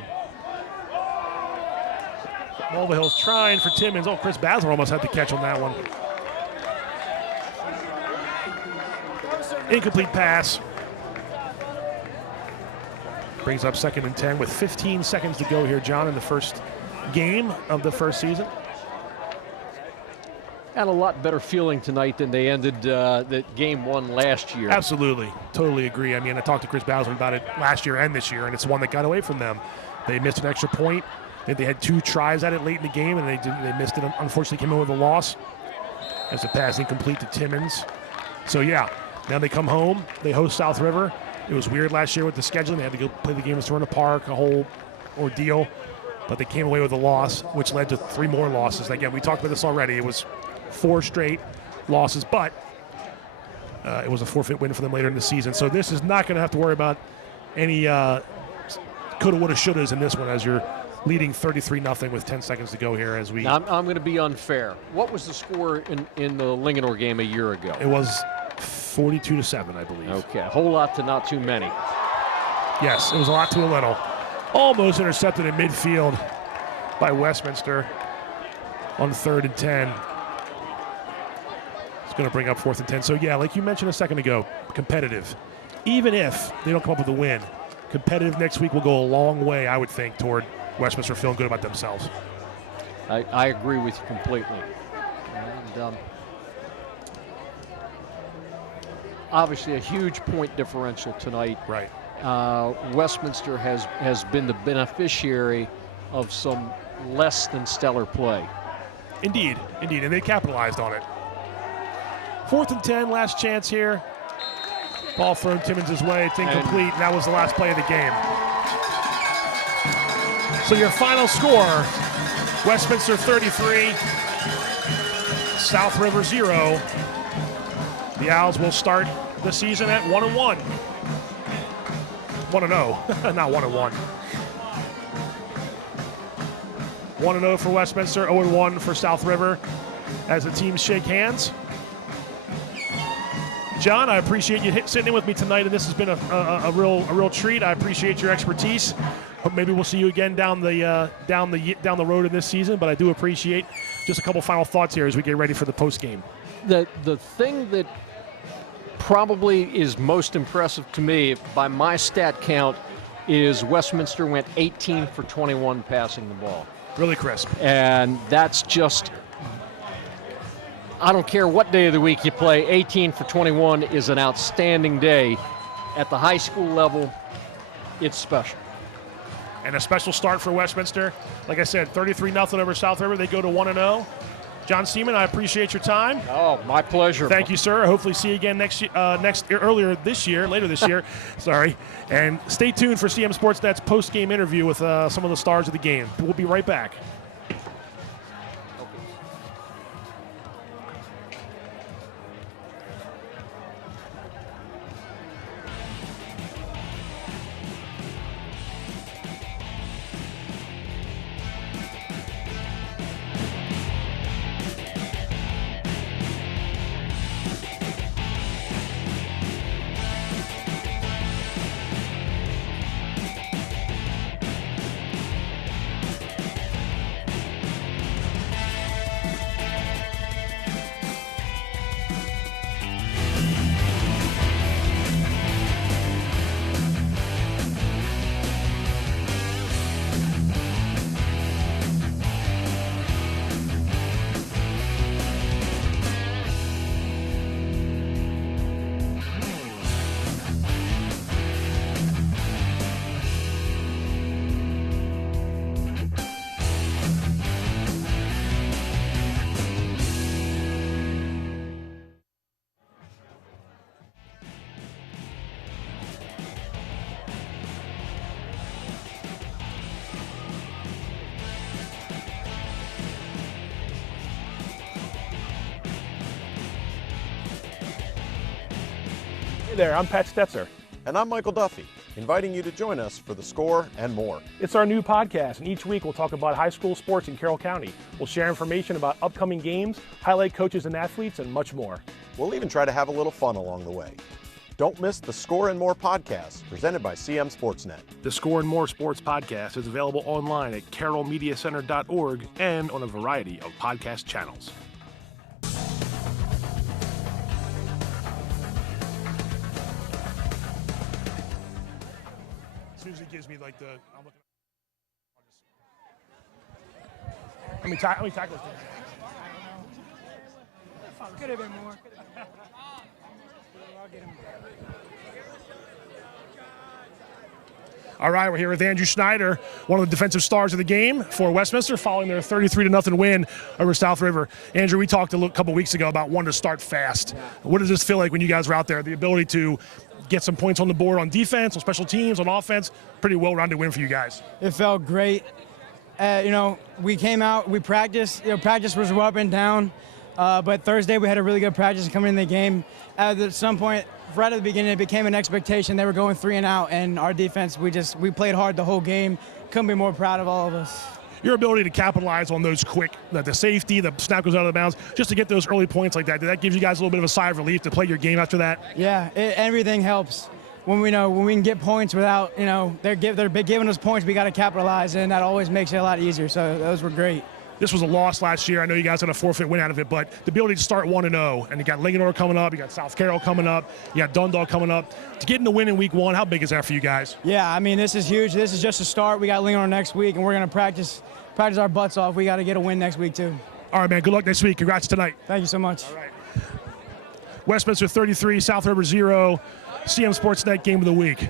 Mulvihill's trying for Timmons. Oh, Chris Basler almost had the catch on that one. Incomplete pass. Brings up 2nd and 10 with 15 seconds to go here, John, in the first game of the first season. Had a lot better feeling tonight than they ended the game 1 last year. Absolutely. Totally agree. I mean, I talked to Chris Basler about it last year and this year, and it's one that got away from them. They missed an extra point. They had 2 tries at it late in the game, and they missed it. Unfortunately, came in with a loss. As a pass incomplete to Timmons. So, yeah, now they come home. They host South River. It was weird last year with the scheduling. They had to go play the game in Serena Park, a whole ordeal. But they came away with a loss, which led to 3 more losses. Again, we talked about this already. It was 4 straight losses, but it was a forfeit win for them later in the season. So this is not going to have to worry about any coulda, woulda, shouldas in this one as you're leading 33-0 with 10 seconds to go here as we... Now, I'm going to be unfair. What was the score in the Linganore game a year ago? It was 42-7, I believe. Okay, a whole lot to not too many. Yes, it was a lot to a little. Almost intercepted in midfield by Westminster on 3rd and 10. It's going to bring up 4th and 10. So, yeah, like you mentioned a second ago, competitive. Even if they don't come up with a win, competitive next week will go a long way, I would think, toward Westminster feeling good about themselves. I agree with you completely. And, obviously, a huge point differential tonight. Right. Westminster has been the beneficiary of some less than stellar play. Indeed, and they capitalized on it. 4th and 10, last chance here. Ball thrown Timmons' way. It's incomplete, and that was the last play of the game. So your final score, Westminster 33, South River 0. The Owls will start the season at 1-1. 1-0, not 1-1. 1-0 for Westminster, 0-1 for South River as the teams shake hands. John, I appreciate you sitting in with me tonight, and this has been a real treat. I appreciate your expertise. Hope maybe we'll see you again down the road in this season, but I do appreciate just a couple final thoughts here as we get ready for the post game. The thing that probably is most impressive to me by my stat count is Westminster went 18 for 21 passing the ball. Really crisp. And that's just, I don't care what day of the week you play, 18 for 21 is an outstanding day. At the high school level, it's special. And a special start for Westminster. Like I said, 33-0 over South River. They go to 1-0. John Seaman, I appreciate your time. Oh, my pleasure. Thank you, sir. Hopefully see you again later this year. Sorry. And stay tuned for CM Sportsnet's post-game interview with some of the stars of the game. We'll be right back. there, I'm Pat Stetzer. And I'm Michael Duffy, inviting you to join us for The Score and more. It's our new podcast, and each week we'll talk about high school sports in Carroll County. We'll share information about upcoming games, highlight coaches and athletes, and much more. We'll even try to have a little fun along the way. Don't miss the Score and More podcast, presented by CMSportsNet. The Score and More Sports podcast is available online at carrollmediacenter.org and on a variety of podcast channels. As soon as he gives me like the, I'm looking. Let me tackle this thing. Could have been more. All right, we're here with Andrew Schneider, one of the defensive stars of the game for Westminster, following their 33-0 win over South River. Andrew, we talked a couple weeks ago about wanting to start fast. What does this feel like when you guys were out there? The ability to get some points on the board on defense, on special teams, on offense, pretty well-rounded win for you guys. It felt great. We came out, we practiced. Practice was up and down, but Thursday we had a really good practice coming in the game. At some point, right at the beginning, it became an expectation. They were going 3 and out, and our defense, we played hard the whole game. Couldn't be more proud of all of us. Your ability to capitalize on those quick, the safety, the snap goes out of the bounds, just to get those early points like that, that gives you guys a little bit of a sigh of relief to play your game after that? Yeah, everything helps. When we can get points without, they're giving us points, we got to capitalize, and that always makes it a lot easier. So those were great. This was a loss last year. I know you guys had a forfeit win out of it, but the ability to start 1-0, and you got Linganore coming up, you got South Carroll coming up, you got Dundalk coming up. To get in the win in week 1, how big is that for you guys? Yeah, I mean, this is huge. This is just a start. We got Linganore next week, and we're going to practice our butts off. We got to get a win next week, too. All right, man. Good luck next week. Congrats tonight. Thank you so much. All right. Westminster 33, South River 0, CM Sportsnet Game of the Week.